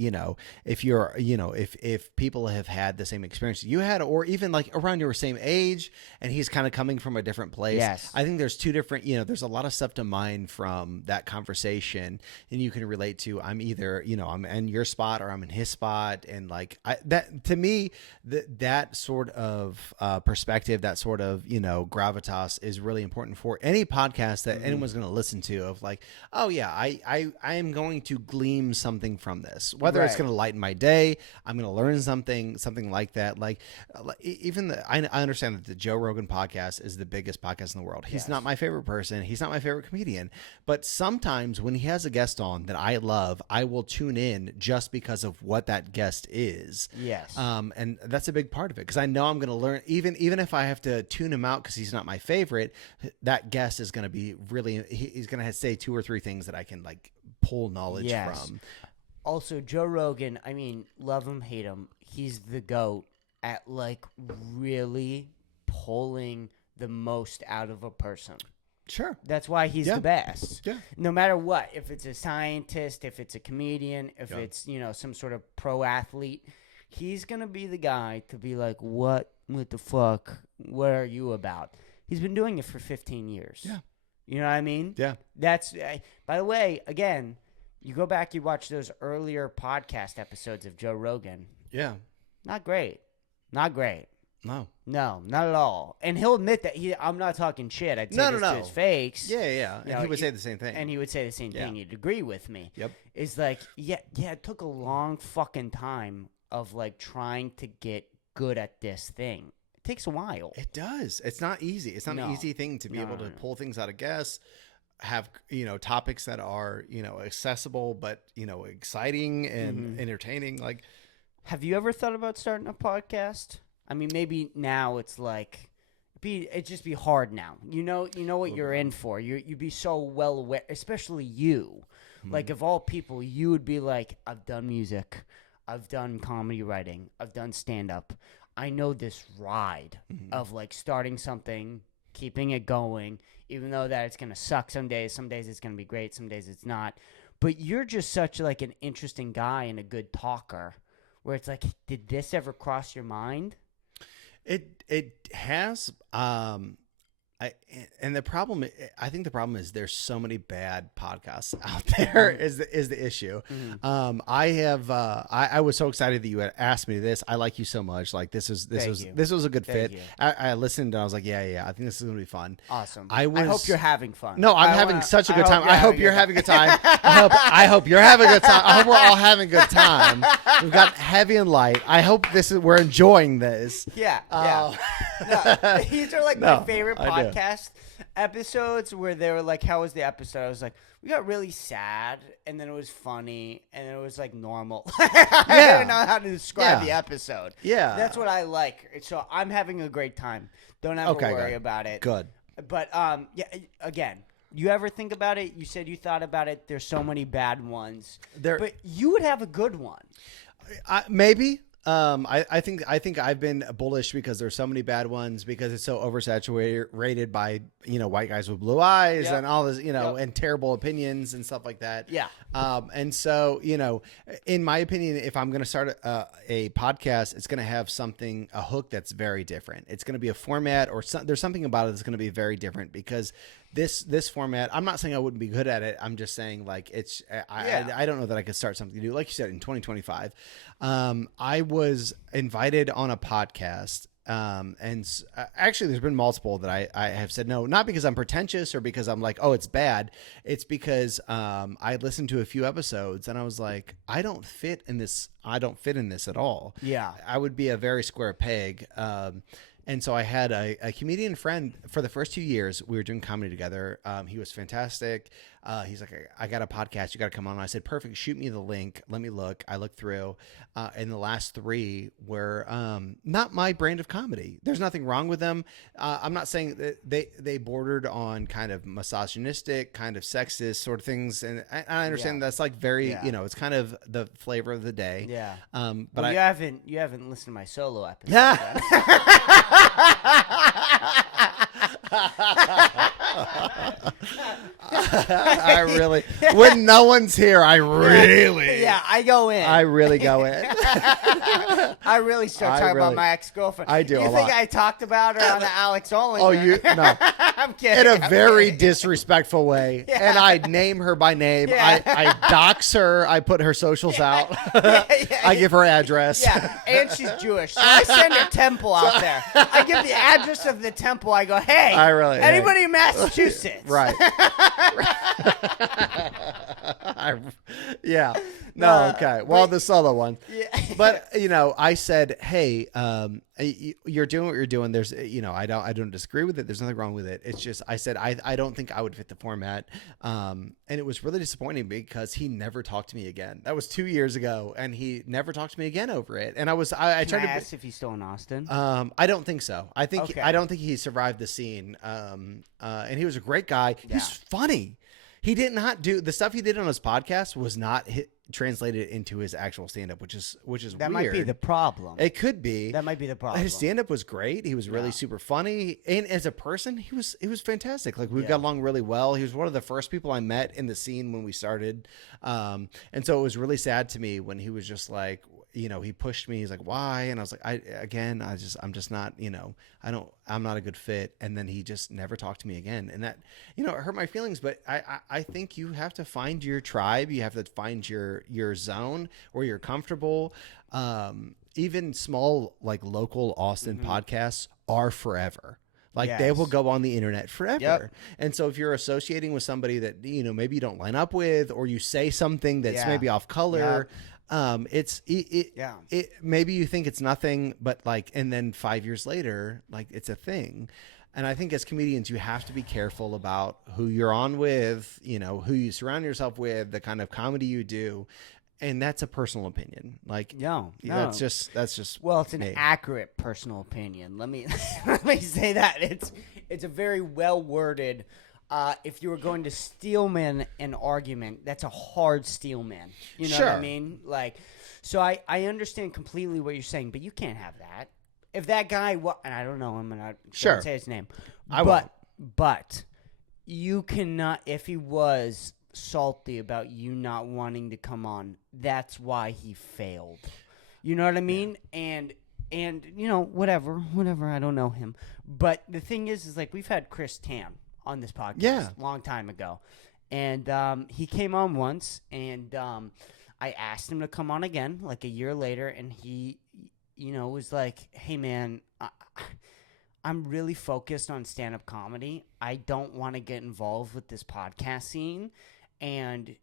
if you're, if people have had the same experience you had, or even like around your same age, and he's kind of coming from a different place. Yes. I think there's two different, there's a lot of stuff to mine from that conversation, and you can relate to, I'm either, I'm in your spot or I'm in his spot. And like that to me, that sort of perspective, that sort of, gravitas is really important for any podcast that anyone's going to listen to, of like, oh yeah, I am going to glean something from this, whether it's Right. going to lighten my day, I'm going to learn something like that. Like I understand that the Joe Rogan podcast is the biggest podcast in the world. He's Yes. not my favorite person. He's not my favorite comedian, but sometimes when he has a guest on that I love, I will tune in just because of what that guest is. Yes. And that's a big part of it, because I know I'm going to learn, even if I have to tune him out because he's not my favorite, that guest is going to be really, he's going to say 2 or 3 things that I can like pull knowledge Yes. from. Also, Joe Rogan, I mean, love him, hate him, he's the GOAT at like really pulling the most out of a person. Sure. That's why he's Yeah. the best. Yeah. No matter what, if it's a scientist, if it's a comedian, if Yeah. it's, some sort of pro athlete, he's going to be the guy to be like, what the fuck? What are you about? He's been doing it for 15 years. Yeah. You know what I mean? Yeah. That's, by the way, again, you go back, you watch those earlier podcast episodes of Joe Rogan. Yeah. Not great. Not great. No. No, not at all. And he'll admit that I'm not talking shit. I'd say No, this no, to no. his face. Yeah. And You know, he would say the same thing. And he would say the same thing. Yeah. He'd agree with me. Yep. It's like, yeah, it took a long fucking time of like trying to get good at this thing. It takes a while. It does. It's not easy. It's not No. an easy thing to be able to No. pull things out of guests, have, topics that are, accessible, but, exciting and entertaining. Like, Have you ever thought about starting a podcast? I mean, maybe now it's like, it'd just be hard now. You know what you're in for. You'd be so well aware, especially you. Like, of all people, you would be like, I've done music. I've done comedy writing. I've done stand-up. I know this ride of, like, starting something, keeping it going, even though that it's going to suck some days. Some days it's going to be great. Some days it's not. But you're just such, like, an interesting guy and a good talker where it's like, did this ever cross your mind? it has, and the problem, I think the problem is there's so many bad podcasts out there is the issue. I was so excited that you had asked me this. I like you so much. Like this was a good Thank fit. you. I listened and I was like, yeah, I think this is going to be fun. Awesome. I hope you're having fun. No, I'm having such a good time. I hope you're having a good time. I hope you're having a good time. I hope we're all having a good time. We've got heavy and light. I hope we're enjoying this. Yeah. Oh. No, these are like No, my favorite I do. podcast episodes where they were like, how was the episode? I was like, we got really sad, and then it was funny, and then it was like normal. I don't know how to describe Yeah. the episode. Yeah. That's what I like. So I'm having a great time. Don't ever worry good. about it. Good. But yeah, again, you ever think about it? You said you thought about it. There's so many bad ones. But you would have a good one. Maybe. I think I've been bullish because there's so many bad ones, because it's so oversaturated by, white guys with blue eyes Yep. and all this, Yep. and terrible opinions and stuff like that. Yeah. And so, in my opinion, if I'm going to start a podcast, it's going to have a hook that's very different. It's going to be a format, or there's something about it that's going to be very different, because this format, I'm not saying I wouldn't be good at it. I'm just saying, like, I don't know that I could start something new. Like you said, in 2025, I was invited on a podcast. Actually, there's been multiple that I have said no, not because I'm pretentious or because I'm like, oh, it's bad. It's because I listened to a few episodes and I was like, I don't fit in this at all. Yeah. I would be a very square peg. And so I had a comedian friend for the first 2 years. We were doing comedy together. He was fantastic. He's like, I got a podcast. You got to come on. I said, perfect. Shoot me the link. Let me look. I looked through. And the last 3 were not my brand of comedy. There's nothing wrong with them. I'm not saying that they bordered on kind of misogynistic, kind of sexist sort of things. And I understand that's like very, it's kind of the flavor of the day. Yeah. But you haven't listened to my solo episode. Yeah. Then. I really, when no one's here, I really, Yeah, I go in. I really go in. I really start talking about my ex-girlfriend. I do You a think lot. I talked about her on the Alex Ollinger? Oh, you no. I'm kidding. In a very disrespectful way. Yeah. And I name her by name. Yeah. I dox her. I put her socials out. Yeah. I give her address. Yeah, and she's Jewish, so I send her temple out there. I give the address of the temple. I go, hey, anybody in Massachusetts? Right. Yeah. No, okay. Well, this other one. Yeah. But, I said, hey, you're doing what you're doing. There's, I don't disagree with it. There's nothing wrong with it. It's just, I said, I don't think I would fit the format. And it was really disappointing because he never talked to me again. That was 2 years ago, and he never talked to me again over it. And I tried to ask if he's still in Austin. I don't think so. I Okay. don't think he survived the scene. And he was a great guy. Yeah. He's funny. He did not do the stuff he did on his podcast was not translated into his actual stand-up, which is that weird. might be the problem. It could be. That might be the problem. His stand-up was great. He was really super funny, and as a person, he was fantastic. Like we got along really well. He was one of the first people I met in the scene when we started, and so it was really sad to me when he was just like, he pushed me. He's like, why? And I was like, I'm just not, I'm not a good fit. And then he just never talked to me again. And that, it hurt my feelings, but I think you have to find your tribe. You have to find your zone where you're comfortable. Even small, like local Austin podcasts are forever. Like they will go on the internet forever. Yep. And so if you're associating with somebody that, maybe you don't line up with, or you say something that's maybe off color, maybe you think it's nothing, but and then 5 years later, it's a thing. And I think as comedians, you have to be careful about who you're on with, who you surround yourself with, the kind of comedy you do. And that's a personal opinion. That's just well, it's an me. accurate personal opinion. Let me let me say that it's a very well worded. If you were going to steelman an argument, that's a hard steelman. You know what I mean? So I understand completely what you're saying, but you can't have that. If that guy, and I don't know him, and I don't say his name, but you cannot. If he was salty about you not wanting to come on, that's why he failed. You know what I mean? And whatever. I don't know him, but the thing is we've had Chris Tan on this podcast a long time ago, and he came on once, and I asked him to come on again a year later, and he was like, hey man, I'm really focused on stand-up comedy. I don't want to get involved with this podcast scene, and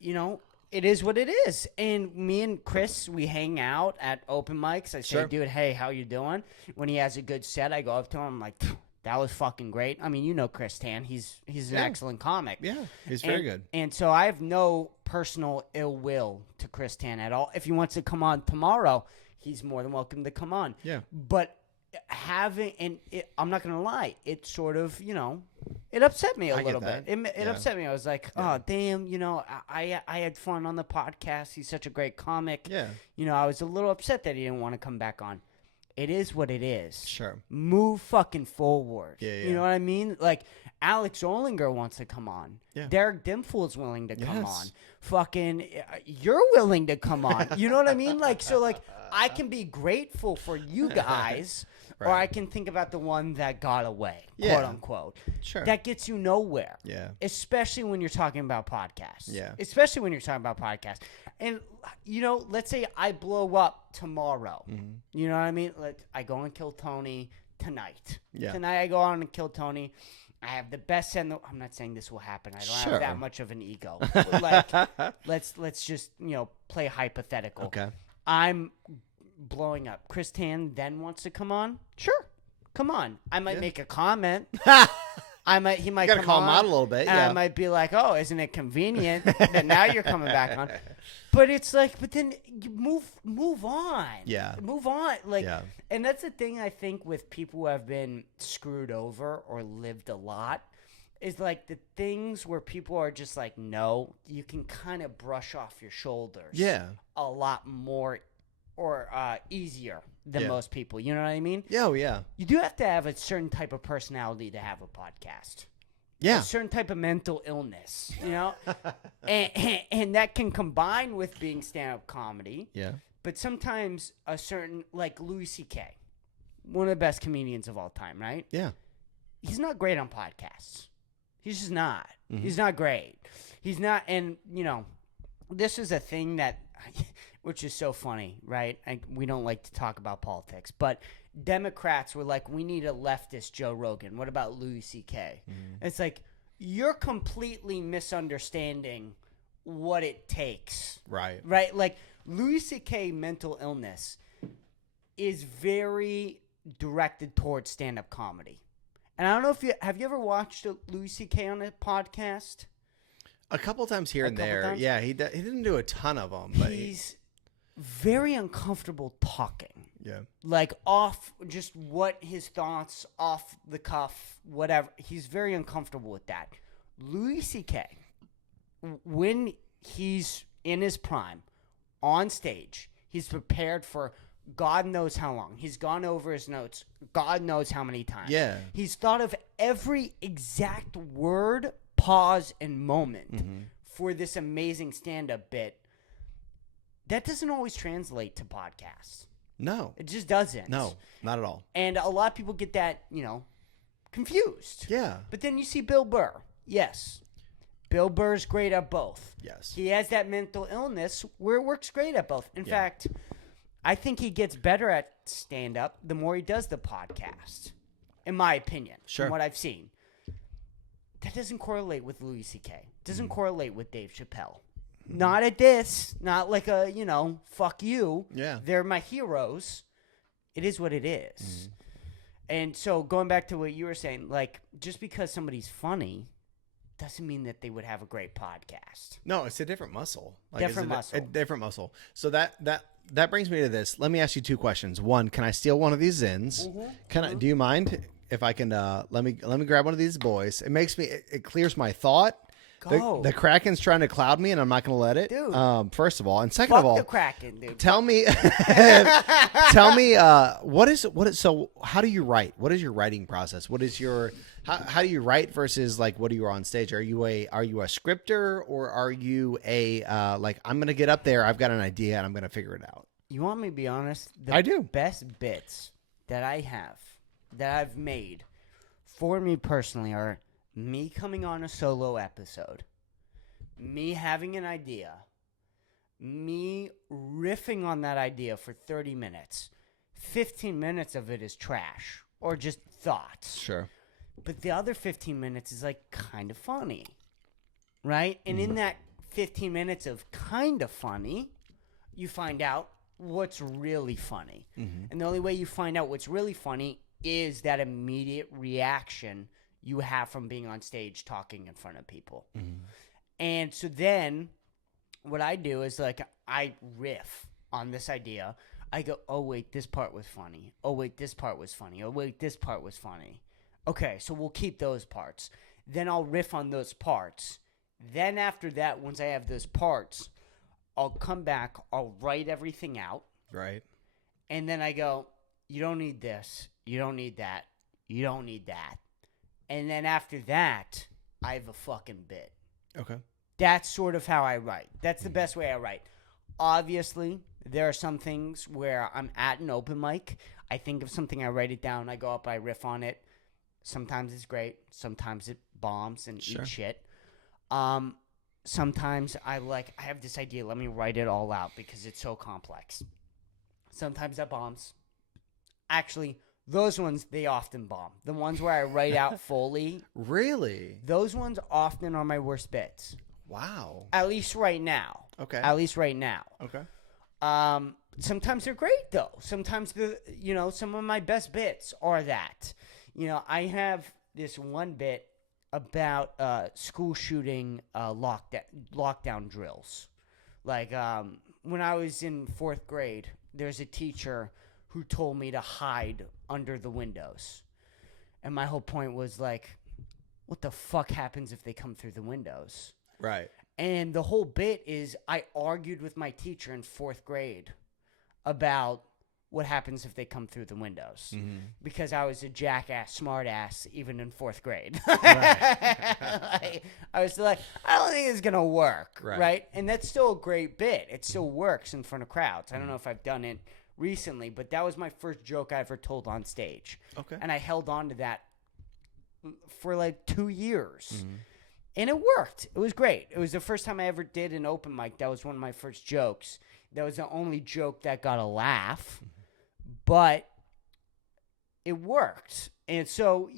it is what it is. And me and Chris, we hang out at open mics. I say, dude, hey, how you doing? When he has a good set, I go up to him, I'm like, that was fucking great. I mean, Chris Tan. He's an excellent comic. Yeah, he's very good. And so I have no personal ill will to Chris Tan at all. If he wants to come on tomorrow, he's more than welcome to come on. Yeah. But I'm not going to lie, it sort of, it upset me a little bit. It upset me. I was like, oh, damn, I had fun on the podcast. He's such a great comic. Yeah. I was a little upset that he didn't want to come back on. It is what it is. Sure. Move fucking forward. Yeah. You know what I mean? Alex Ollinger wants to come on. Yeah. Derek Dimfle's willing to come on. Fucking, you're willing to come on. You know what I mean? I can be grateful for you guys, or I can think about the one that got away, quote unquote. Sure. That gets you nowhere. Yeah. Especially when you're talking about podcasts. Yeah. Especially when you're talking about podcasts. And, let's say I blow up tomorrow. Mm-hmm. You know what I mean? I go and kill Tony tonight. Yeah. Tonight I go on and kill Tony. I have the best set. I'm not saying this will happen. I don't have that much of an ego. Let's just play hypothetical. Okay. I'm blowing up. Chris Tan then wants to come on. Sure, come on. I might make a comment. He might you gotta come call on, him out a little bit. And I might be like, oh, isn't it convenient that now you're coming back on? But it's but then you move on. Yeah. Move on. And that's the thing I think with people who have been screwed over or lived a lot is the things where people are just no, you can kind of brush off your shoulders. Yeah. A lot more or easier than most people. You know what I mean? Yeah, yeah. You do have to have a certain type of personality to have a podcast. Yeah. a certain type of mental illness, and that can combine with being stand-up comedy. Yeah. But sometimes a certain, like Louis C.K., one of the best comedians of all time, right? Yeah. He's not great on podcasts. He's just not. Mhm. He's not great. He's not, and this is a thing that, which is so funny, right? We don't like to talk about politics, but Democrats were like, we need a leftist Joe Rogan. What about Louis C.K.? It's like, you're completely misunderstanding what it takes. Right. Right? Like, Louis C.K. mental illness is very directed towards stand-up comedy. And I don't know if you ever watched Louis C.K. on a podcast? A couple times here and there. times? Yeah, he didn't do a ton of them, but He's very uncomfortable talking. yeah. Like off just what his thoughts, off the cuff, whatever. He's very uncomfortable with that. Louis C.K., when he's in his prime, on stage, he's prepared for God knows how long. He's gone over his notes God knows how many times. Yeah. He's thought of every exact word, pause, and moment for this amazing stand-up bit. That doesn't always translate to podcasts. No. It just doesn't. No, not at all. And a lot of people get that, confused. Yeah. But then you see Bill Burr. Yes. Bill Burr's great at both. Yes. He has that mental illness where it works great at both. In Yeah. fact, I think he gets better at stand-up the more he does the podcast, in my opinion, Sure. from what I've seen. That doesn't correlate with Louis C.K. Doesn't correlate with Dave Chappelle. Not at this. Not like a, fuck you. Yeah. They're my heroes. It is what it is. And so going back to what you were saying, like, just because somebody's funny doesn't mean that they would have a great podcast. No, it's a different muscle. Different muscle. A different muscle. So that brings me to this. Let me ask you two questions. One, can I steal one of these zins? Can I? Do you mind if I can? Let me grab one of these boys. It makes me. It clears my thought. Go. The Kraken's trying to cloud me, and I'm not going to let it. Dude. First of all, and second Fuck of all, the Kraken, dude. tell me, what is. So how do you write? What is your writing process? What is your how do you write versus like what do you on stage? Are you a scripter or are you a like I'm gonna get up there, I've got an idea and I'm gonna figure it out? You want me to be honest? I do. Best bits that I have, that I've made for me personally are me coming on a solo episode, me having an idea, me riffing on that idea for 30 minutes. 15 minutes of it is trash or just thoughts. Sure. But the other 15 minutes is like kind of funny, right? And in that 15 minutes of kind of funny, you find out what's really funny. And the only way you find out what's really funny is that immediate reaction you have from being on stage talking in front of people. And so then what I do is like I riff on this idea. I go, oh, wait, this part was funny. Oh, wait, this part was funny. Oh, wait, this part was funny. Okay, so we'll keep those parts. Then I'll riff on those parts. Then after that, once I have those parts, I'll come back, I'll write everything out. Right. And then I go, you don't need this. You don't need that. You don't need that. And then after that, I have a fucking bit. Okay. That's sort of how I write. That's the best way I write. Obviously, there are some things where I'm at an open mic. I think of something, I write it down, I go up, I riff on it. Sometimes it's great. Sometimes it bombs and eats shit. Sometimes I have this idea. Let me write it all out because it's so complex. Sometimes that bombs. Actually, those ones, they often bomb. The ones where I write out fully. Really? Those ones often are my worst bits. Wow. At least right now. Okay. At least right now. Okay. Sometimes they're great though. Sometimes some of my best bits are that. I have this one bit about school shooting lockdown drills. Like when I was in 4th grade, there's a teacher who told me to hide under the windows. And my whole point was like, what the fuck happens if they come through the windows? Right. And the whole bit is I argued with my teacher in 4th grade about what happens if they come through the windows. Because I was a jackass, smartass, even in 4th grade. Right. So like, I don't think it's gonna work, Right. right? And that's still a great bit. It still works in front of crowds. I don't know if I've done it recently, but that was my first joke I ever told on stage. Okay. And I held on to that for like 2 years. Mm-hmm. And it worked. It was great. It was the first time I ever did an open mic. That was one of my first jokes. That was the only joke that got a laugh. But it worked. And so,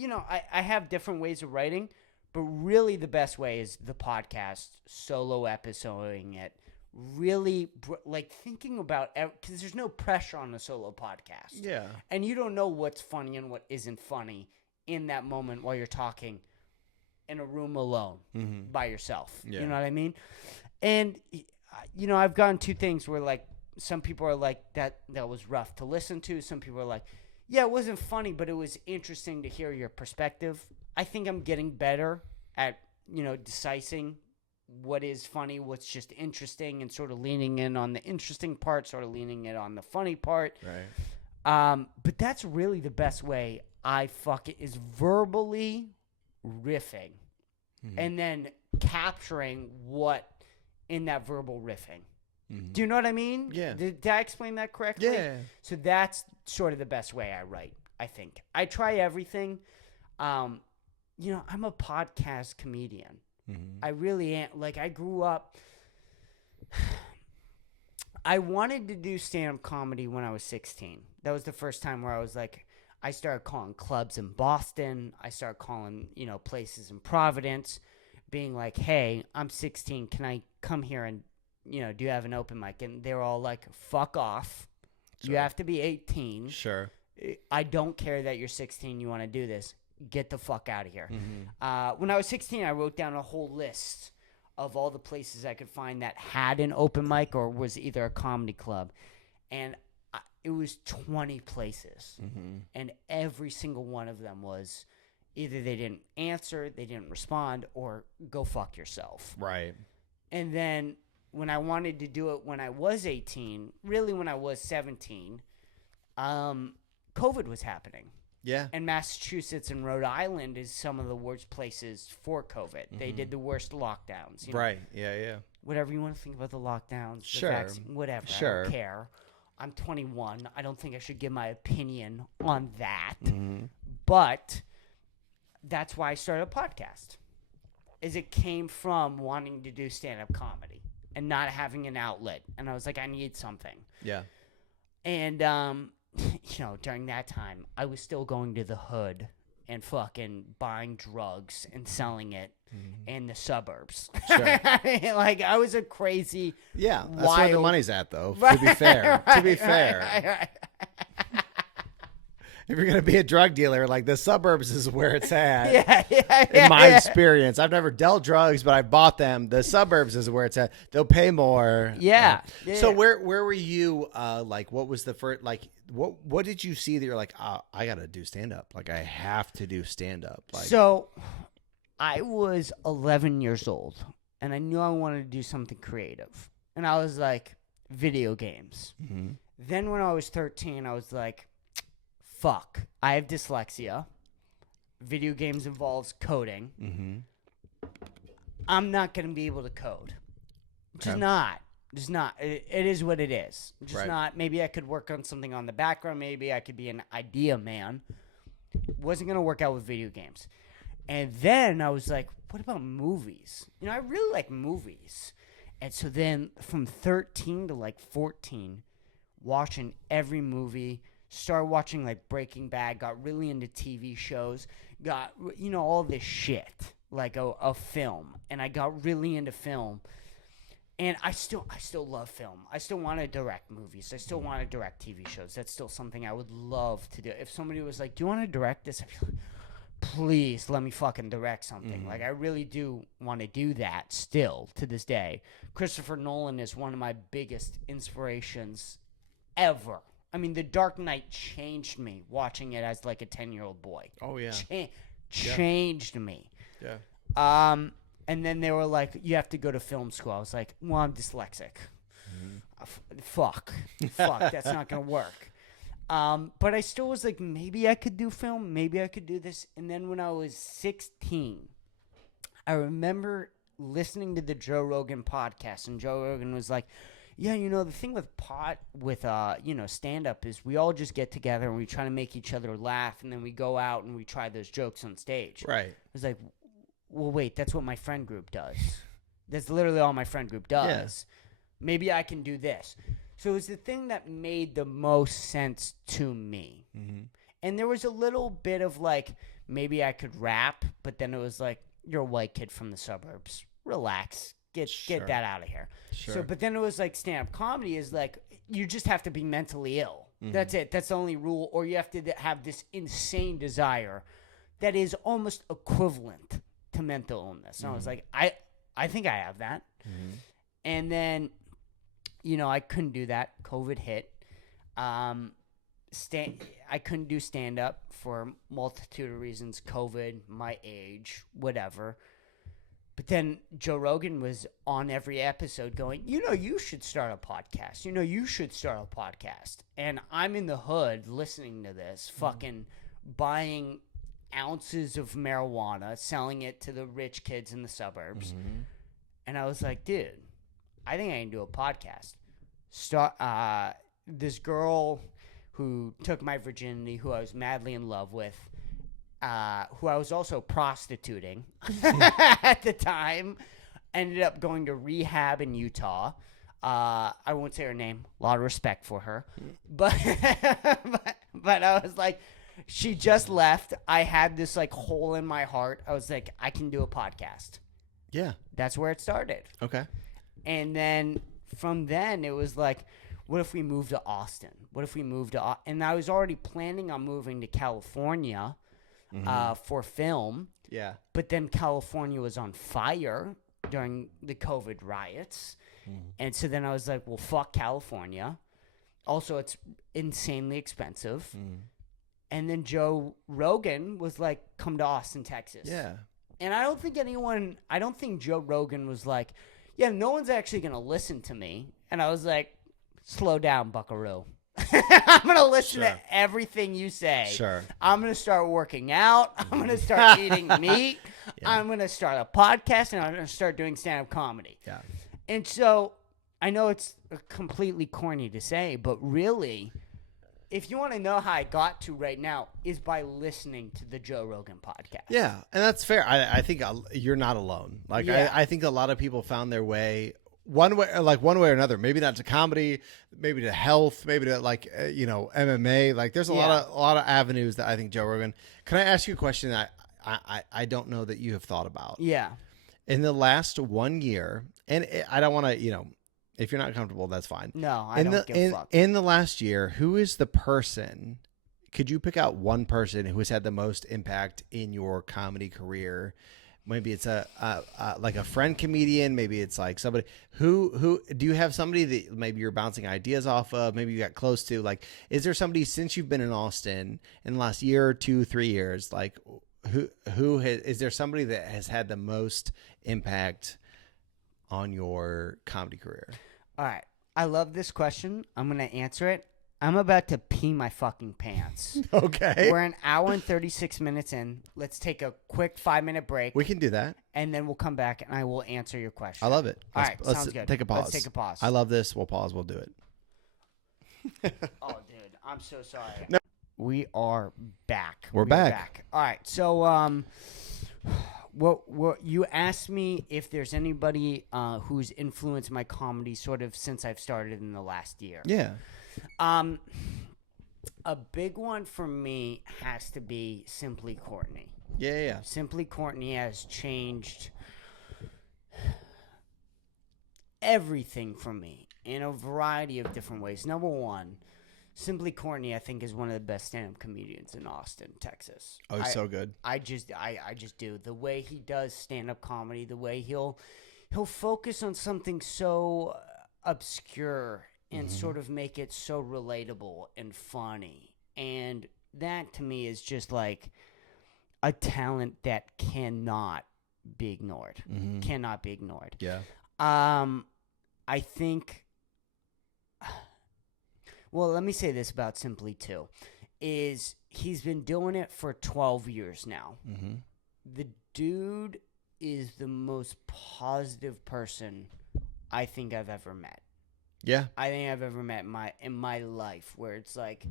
I have different ways of writing, but really the best way is the podcast, solo episoding it, really like thinking about, because there's no pressure on a solo podcast. Yeah. And you don't know what's funny and what isn't funny in that moment while you're talking in a room alone by yourself. Yeah. You know what I mean? And, I've gotten two things where like some people are like, that was rough to listen to. Some people are like, yeah, it wasn't funny, but it was interesting to hear your perspective. I think I'm getting better at, decising what is funny, what's just interesting, and sort of leaning in on the interesting part, sort of leaning in on the funny part. Right. But that's really the best way I fuck it, is verbally riffing and then capturing what in that verbal riffing. Do you know what I mean? Yeah. Did I explain that correctly? Yeah. So that's sort of the best way I write, I think. I try everything. I'm a podcast comedian. I really am. Like, I grew up. I wanted to do stand-up comedy when I was 16. That was the first time where I was like, I started calling clubs in Boston. I started calling, places in Providence, being like, hey, I'm 16. Can I come here and, do you have an open mic? And they were all like, fuck off. Sure. You have to be 18. Sure. I don't care that you're 16. You want to do this. Get the fuck out of here. When I was 16, I wrote down a whole list of all the places I could find that had an open mic or was either a comedy club. And it was 20 places. And every single one of them was either they didn't answer, they didn't respond, or go fuck yourself. Right. And then when I wanted to do it when I was 18, really when I was 17, COVID was happening. Yeah. And Massachusetts and Rhode Island is some of the worst places for COVID. They did the worst lockdowns. Right. Yeah, yeah. Whatever you want to think about the lockdowns, Sure. the vaccine, whatever. Sure. I don't care. I'm 21. I don't think I should give my opinion on that. But that's why I started a podcast. Is it came from wanting to do stand-up comedy and not having an outlet. And I was like, I need something. Yeah. And, during that time, I was still going to the hood and fucking buying drugs and selling it in the suburbs. Sure. Like, I was a crazy, Yeah. That's wild... where the money's at, though, to be fair. To be fair. If you're going to be a drug dealer, like, the suburbs is where it's at. In my experience. I've never dealt drugs, but I bought them. The suburbs is where it's at. They'll pay more. Yeah. So where were you, like, what was the first, like, what did you see that you're like, I got to do stand-up? Like, I have to do stand-up. Like, So, I was 11 years old, and I knew I wanted to do something creative. And I was like, video games. Then when I was 13, I was like, fuck, I have dyslexia. Video games involves coding. I'm not going to be able to code. Just not. Just not. It is what it is. Just Right. not. Maybe I could work on something on the background. Maybe I could be an idea man. Wasn't going to work out with video games. And then I was like, what about movies? I really like movies. And so then from 13 to like 14, watching every movie, started watching like Breaking Bad, got really into TV shows, got, all this shit, like a film. And I got really into film. And I still love film. I still want to direct movies. I still want to direct TV shows. That's still something I would love to do. If somebody was like, do you want to direct this? I'd be like, please let me fucking direct something. Like, I really do want to do that still to this day. Christopher Nolan is one of my biggest inspirations ever. I mean, The Dark Knight changed me watching it as like a 10-year-old boy. oh, yeah. Changed me. Yeah. And then they were like, you have to go to film school. I was like, well, I'm dyslexic. Fuck, that's not going to work. But I still was like, maybe I could do film. Maybe I could do this. And then when I was 16, I remember listening to the Joe Rogan podcast, and Joe Rogan was like, yeah, the thing with stand up is we all just get together and we try to make each other laugh, and then we go out and we try those jokes on stage. Right. I was like, well, wait, that's what my friend group does. That's literally all my friend group does. Yeah. Maybe I can do this. So it was the thing that made the most sense to me. Mm-hmm. And there was a little bit of like, maybe I could rap, but then it was like, you're a white kid from the suburbs. Relax. Get that out of here. Sure. So, but then it was like stand-up comedy is like, you just have to be mentally ill. Mm-hmm. That's it. That's the only rule. Or you have to have this insane desire that is almost equivalent to mental illness. And I was like, I think I have that. Mm-hmm. And then, I couldn't do that. COVID hit. I couldn't do stand-up for a multitude of reasons. COVID, my age, whatever. But then Joe Rogan was on every episode going, you should start a podcast. You should start a podcast. And I'm in the hood listening to this, fucking buying ounces of marijuana, selling it to the rich kids in the suburbs. Mm-hmm. And I was like, dude, I think I can do a podcast. This girl who took my virginity, who I was madly in love with, who I was also prostituting at the time, ended up going to rehab in Utah. I won't say her name. A lot of respect for her. But I was like, she just left. I had this like hole in my heart. I was like, I can do a podcast. Yeah. That's where it started. Okay. And then from then it was like, what if we moved to Austin? And I was already planning on moving to California. Mm-hmm. For film. Yeah. But then California was on fire during the COVID riots. And so then I was like, well, fuck California. Also, it's insanely expensive. And then Joe Rogan was like, come to Austin, Texas. Yeah. And I don't think Joe Rogan was like, yeah, no one's actually going to listen to me. And I was like, slow down, buckaroo. I'm going to listen to everything you say. Sure. I'm going to start working out. I'm going to start eating meat. Yeah. I'm going to start a podcast, and I'm going to start doing stand-up comedy. Yeah. And so I know it's completely corny to say, but really, if you want to know how I got to right now, is by listening to the Joe Rogan podcast. Yeah, and that's fair. I think you're not alone. Like, yeah. I think a lot of people found their way one way or another, maybe not to comedy, maybe to health, maybe to MMA. Like there's a lot of avenues that I think Joe Rogan. Can I ask you a question that I don't know that you have thought about? Yeah. In the last 1 year, and I don't want to, if you're not comfortable, that's fine. No, I don't give a fuck. In the last year, who is the person? Could you pick out one person who has had the most impact in your comedy career? Maybe it's like a friend comedian. Maybe it's like somebody who do you have somebody that maybe you're bouncing ideas off of? Maybe you got close to. Like, is there somebody since you've been in Austin in the last year, 2, 3 years? Like, is there somebody that has had the most impact on your comedy career? All right, I love this question. I'm gonna answer it. I'm about to pee my fucking pants. Okay. We're an hour and 36 minutes in. Let's take a quick 5-minute break. We can do that. And then we'll come back and I will answer your question. I love it. All right, sounds good. Take a pause. Let's take a pause. I love this. We'll pause. We'll do it. Oh, dude. I'm so sorry. No. We are back. We're back. All right. So, what you asked me if there's anybody who's influenced my comedy sort of since I've started in the last year. Yeah. A big one for me has to be Simply Courtney. Yeah. Simply Courtney has changed everything for me in a variety of different ways. Number one, Simply Courtney, I think, is one of the best stand-up comedians in Austin, Texas. Oh, he's so good. I just do. The way he does stand-up comedy, the way he'll focus on something so obscure and sort of make it so relatable and funny. And that, to me, is just like a talent that cannot be ignored. Mm-hmm. Cannot be ignored. Yeah. I think... Well, let me say this about Simply, too, is he's been doing it for 12 years now. Mm-hmm. The dude is the most positive person I think I've ever met. Yeah. I think I've ever met in my life, where it's like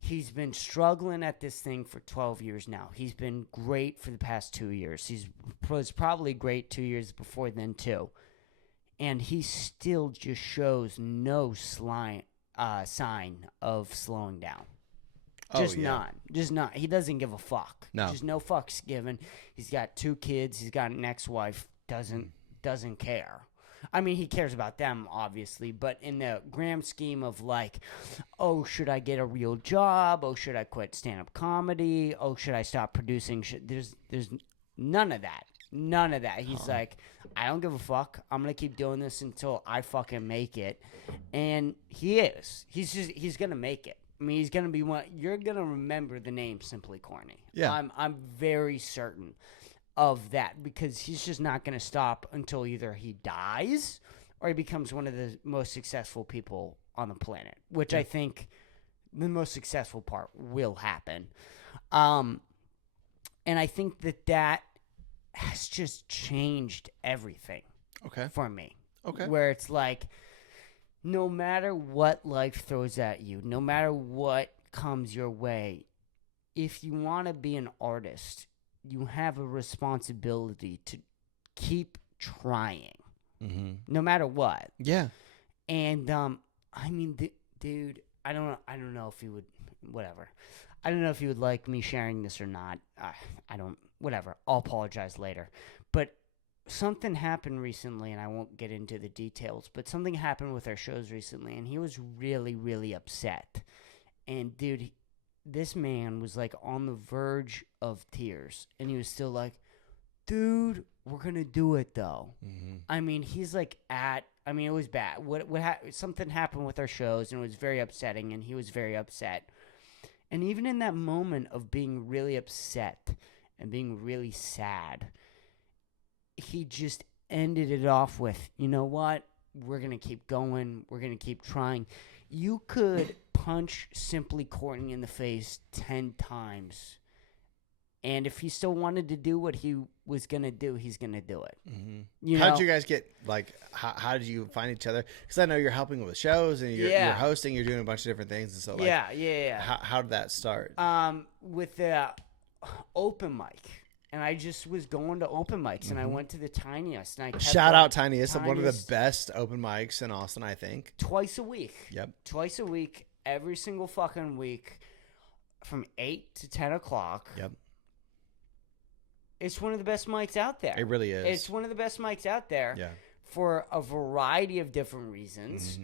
he's been struggling at this thing for 12 years now. He's been great for the past 2 years. He was probably great 2 years before then too. And he still just shows no sign of slowing down. Just not. He doesn't give a fuck. No. Just no fucks given. He's got 2 kids. He's got an ex-wife. Doesn't care. I mean, he cares about them, obviously, but in the grand scheme of like, oh, should I get a real job? Oh, should I quit stand-up comedy? Oh, should I stop producing shit? There's none of that. None of that. He's like, I don't give a fuck. I'm going to keep doing this until I fucking make it. And he is. He's going to make it. I mean, he's going to be one. You're going to remember the name Simply Corny. Yeah. I'm very certain of that, because he's just not going to stop until either he dies or he becomes one of the most successful people on the planet, which I think the most successful part will happen. And I think that has just changed everything for me. Okay. Where it's like, no matter what life throws at you, no matter what comes your way, if you want to be an artist, you have a responsibility to keep trying, no matter what. Yeah. And I mean, dude, I don't know if he would. Whatever. I don't know if he would like me sharing this or not. I don't. Whatever. I'll apologize later. But something happened recently, and I won't get into the details. But something happened with our shows recently, and he was really, really upset. And dude, this man was like on the verge of tears, and he was still like, dude, we're gonna do it though. I mean, he's like it was bad. Something happened with our shows, and it was very upsetting, and he was very upset. And even in that moment of being really upset and being really sad, he just ended it off with, you know what? We're gonna keep going. We're gonna keep trying. You could punch Simply Courtney in the face 10 times, and if he still wanted to do what he was going to do, he's going to do it. How did you guys get, like, how did you find each other? Because I know you're helping with shows, and you're hosting, you're doing a bunch of different things. And so, like, how did that start? With the open mic. And I just was going to open mics, and I went to the Tiniest. And I kept Shout out Tiniest, one of the best open mics in Austin, I think. Twice a week. Yep. Twice a week, every single fucking week, from 8 to 10 o'clock. Yep. It's one of the best mics out there. It really is. It's one of the best mics out there. Yeah. For a variety of different reasons.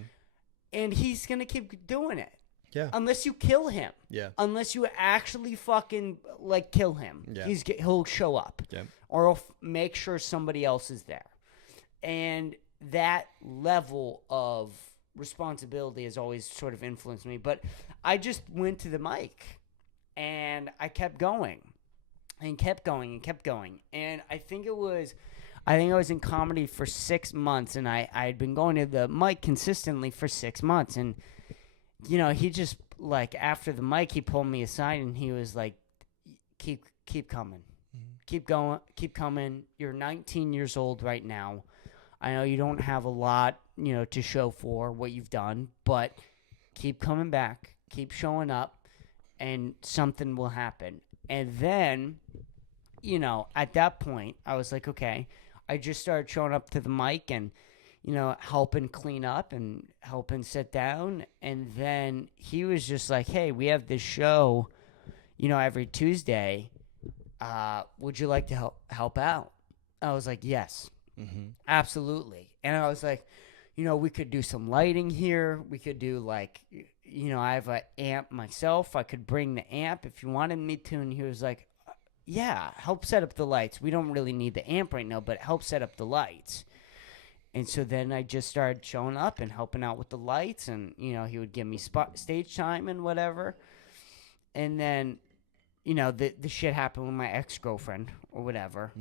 And he's going to keep doing it. Yeah. Unless you kill him. Yeah. Unless you actually fucking, like, kill him. Yeah. He'll show up. Yeah. Or he'll make sure somebody else is there. And that level of responsibility has always sort of influenced me. But I just went to the mic. And I kept going. And kept going and kept going. And I think I was in comedy for 6 months. And I had been going to the mic consistently for 6 months. And you know, he just, like, after the mic, he pulled me aside, and he was like, keep coming. Keep going. Keep coming. You're 19 years old right now. I know you don't have a lot, you know, to show for what you've done, but keep coming back. Keep showing up, and something will happen. And then, you know, at that point, I was like, okay. I just started showing up to the mic and, you know, helping clean up and helping sit down. And then he was just like, hey, we have this show, you know, every Tuesday. Would you like to help out? I was like, yes, absolutely. And I was like, you know, we could do some lighting here. We could do, like, you know, I have an amp myself. I could bring the amp if you wanted me to. And he was like, yeah, help set up the lights. We don't really need the amp right now, but help set up the lights. And so then I just started showing up and helping out with the lights, and, you know, he would give me stage time and whatever. And then, you know, the shit happened with my ex-girlfriend or whatever.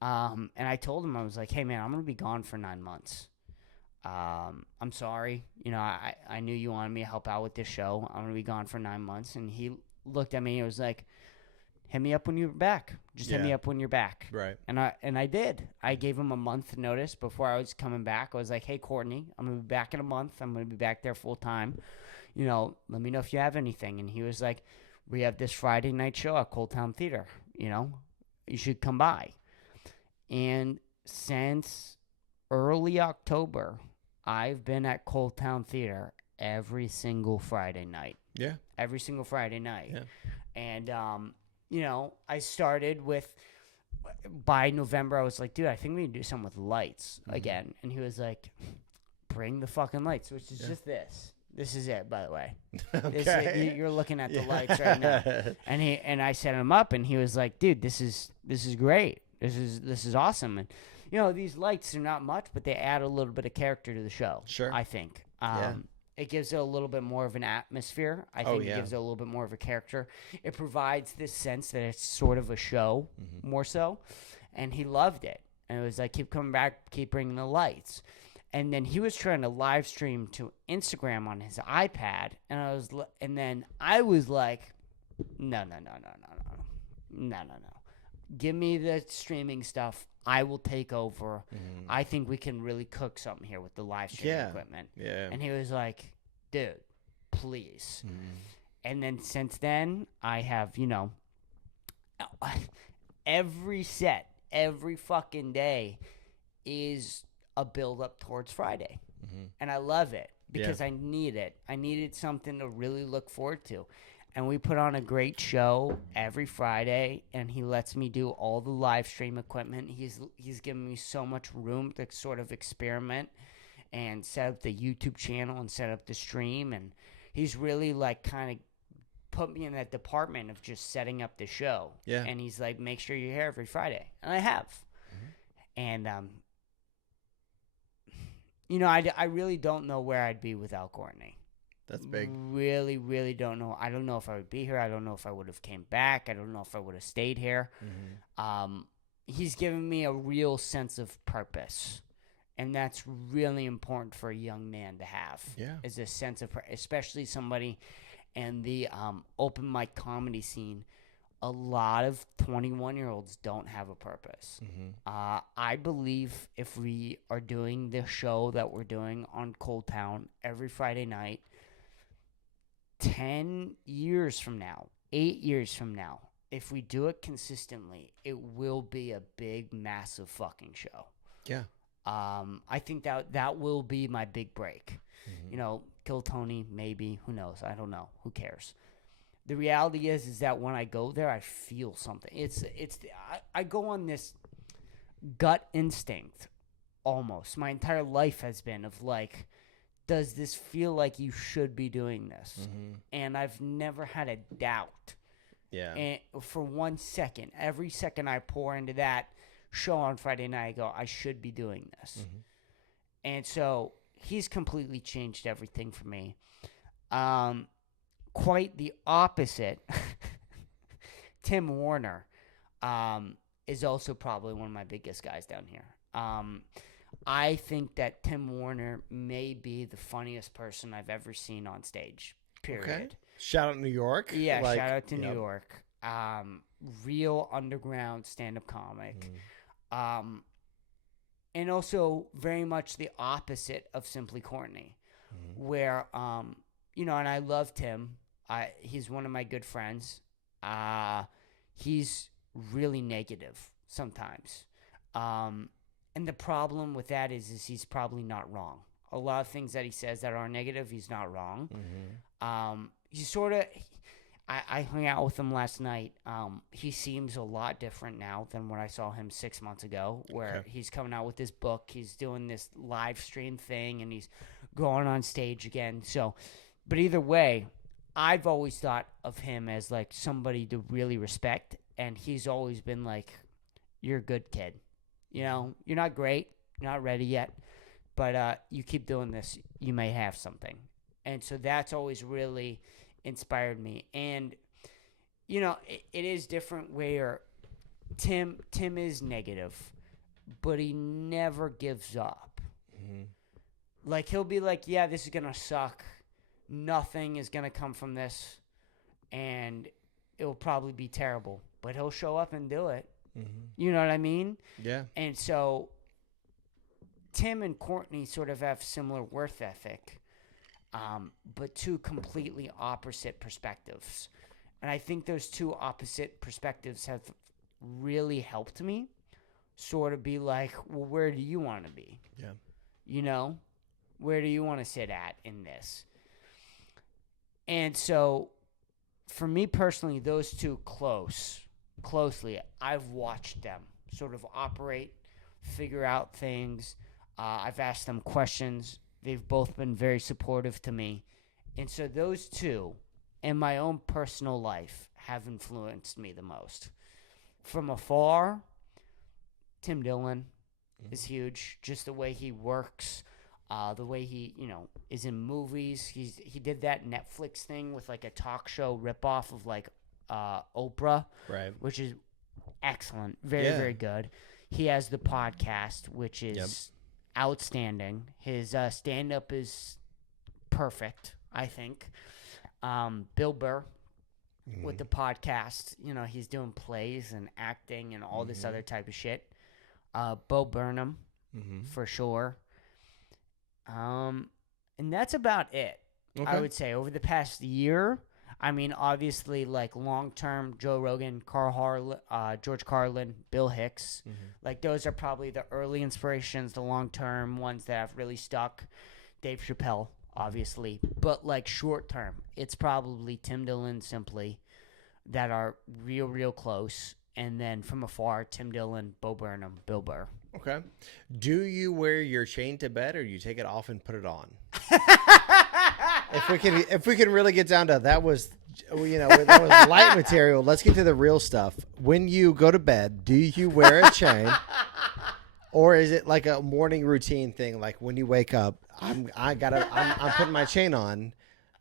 And I told him, I was like, hey, man, I'm going to be gone for 9 months. I'm sorry. You know, I knew you wanted me to help out with this show. I'm going to be gone for 9 months. And he looked at me and was like, hit me up when you're back. Just hit me Yeah. up when you're back. Right. And I did. I gave him a month notice before I was coming back. I was like, hey, Courtney, I'm going to be back in a month. I'm going to be back there full time. You know, let me know if you have anything. And he was like, we have this Friday night show at Cold Town Theater. You know, you should come by. And since early October, I've been at Cold Town Theater every single Friday night. Yeah. Every single Friday night. Yeah. And, you know, I started with, by November, I was like, dude, I think we need to do something with lights again. And he was like, bring the fucking lights, which is just this. This is it, by the way. Okay. You're looking at the lights right now. And I set him up, and he was like, dude, this is great. This is awesome. And, you know, these lights are not much, but they add a little bit of character to the show. Sure. I think. Yeah. It gives it a little bit more of an atmosphere. I think it gives it a little bit more of a character. It provides this sense that it's sort of a show, more so. And he loved it. And it was like, keep coming back, keep bringing the lights. And then he was trying to live stream to Instagram on his iPad. And then I was like, no. Give me the streaming stuff. I will take over. I think we can really cook something here with the live streaming equipment. Yeah. And he was like, dude, please. And then since then, I have, you know, every set, every fucking day is a build up towards Friday. And I love it because I need it. I needed something to really look forward to. And we put on a great show every Friday, and he lets me do all the live stream equipment. He's given me so much room to sort of experiment and set up the YouTube channel and set up the stream. And he's really like kind of put me in that department of just setting up the show. Yeah. And he's like, make sure you're here every Friday. And I have. And, you know, I really don't know where I'd be without Courtney. That's big. Really, really don't know. I don't know if I would be here. I don't know if I would have came back. I don't know if I would have stayed here. He's given me a real sense of purpose. And that's really important for a young man to have. Yeah. Is a sense of, especially somebody in the open mic comedy scene. A lot of 21-year-olds don't have a purpose. I believe if we are doing the show that we're doing on Cold Town every Friday night, 10 years from now, 8 years from now, if we do it consistently, it will be a big, massive fucking show. Yeah. I think that will be my big break. You know, kill Tony, maybe. Who knows? I don't know. Who cares? The reality is that when I go there, I feel something. I go on this gut instinct almost. My entire life has been of like, does this feel like you should be doing this? And I've never had a doubt. Yeah. And for 1 second, every second I pour into that show on Friday night, I go, I should be doing this. And so he's completely changed everything for me. Quite the opposite. Tim Warner is also probably one of my biggest guys down here. I think that Tim Warner may be the funniest person I've ever seen on stage, period. Okay. Shout out New York. Yeah, shout out to New York. Real underground stand-up comic. And also very much the opposite of Simply Courtney, where, you know, and I love Tim. He's one of my good friends. He's really negative sometimes. And the problem with that is he's probably not wrong. A lot of things that he says that are negative, he's not wrong. He's sort of... I hung out with him last night. He seems a lot different now than when I saw him 6 months ago, where he's coming out with this book. He's doing this live stream thing, and he's going on stage again. So, but either way, I've always thought of him as like somebody to really respect, and he's always been like, you're a good kid. You know, you're not great, you're not ready yet, but you keep doing this, you may have something. And so that's always really inspired me. And, you know, it is different where Tim is negative, but he never gives up. Like, he'll be like, yeah, this is going to suck. Nothing is going to come from this, and it will probably be terrible. but he'll show up and do it. Mm-hmm. You know what I mean? Yeah. And so Tim and Courtney sort of have similar work ethic, but two completely opposite perspectives. And I think those two opposite perspectives have really helped me sort of be like, well, where do you want to be? Yeah. You know, where do you want to sit at in this? And so for me personally, those two closely, I've watched them sort of operate, figure out things. I've asked them questions. They've both been very supportive to me. And so those two in my own personal life have influenced me the most. From afar, Tim Dillon is huge. Just the way he works, the way he, is in movies. He did that Netflix thing with like a talk show ripoff of like Oprah, Right. which is excellent, very very good. He has the podcast, which is outstanding. His stand-up is perfect, I think. Bill Burr with the podcast, he's doing plays and acting and all this other type of shit. Bo Burnham, for sure. And that's about it. Okay. I would say over the past year. I mean, obviously, like long-term, Joe Rogan, George Carlin, Bill Hicks. Like those are probably the early inspirations, the long-term ones that have really stuck. Dave Chappelle, obviously. But like short-term, it's probably Tim Dillon, Simply, that are real close. And then from afar, Tim Dillon, Bo Burnham, Bill Burr. Okay. Do you wear your chain to bed, or you take it off and put it on? If we can really get down to that was light material. Let's get to the real stuff. When you go to bed, do you wear a chain, or is it like a morning routine thing? Like when you wake up, I'm putting my chain on,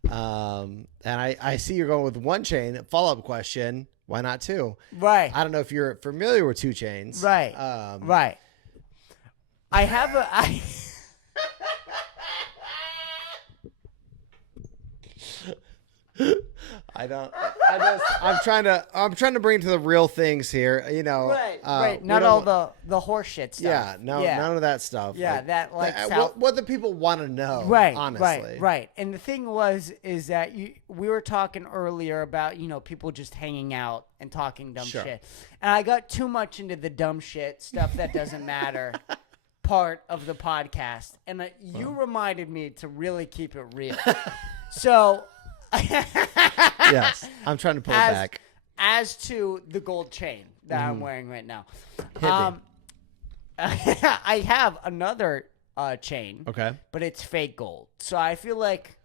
and I see you're going with one chain. Follow up question: why not two? Right. I don't know if you're familiar with two chains. Right. Right. I have a. I'm trying to bring to the real things here, Right. Not all the horse shit stuff. Yeah, none of that stuff. Yeah, what the people want to know. Right, honestly. right. And the thing is that we were talking earlier about, people just hanging out and talking dumb shit. And I got too much into the dumb shit stuff that doesn't matter part of the podcast. And you reminded me to really keep it real. So yes, I'm trying to pull it back. As to the gold chain that I'm wearing right now, I have another chain. Okay, but it's fake gold. So I feel like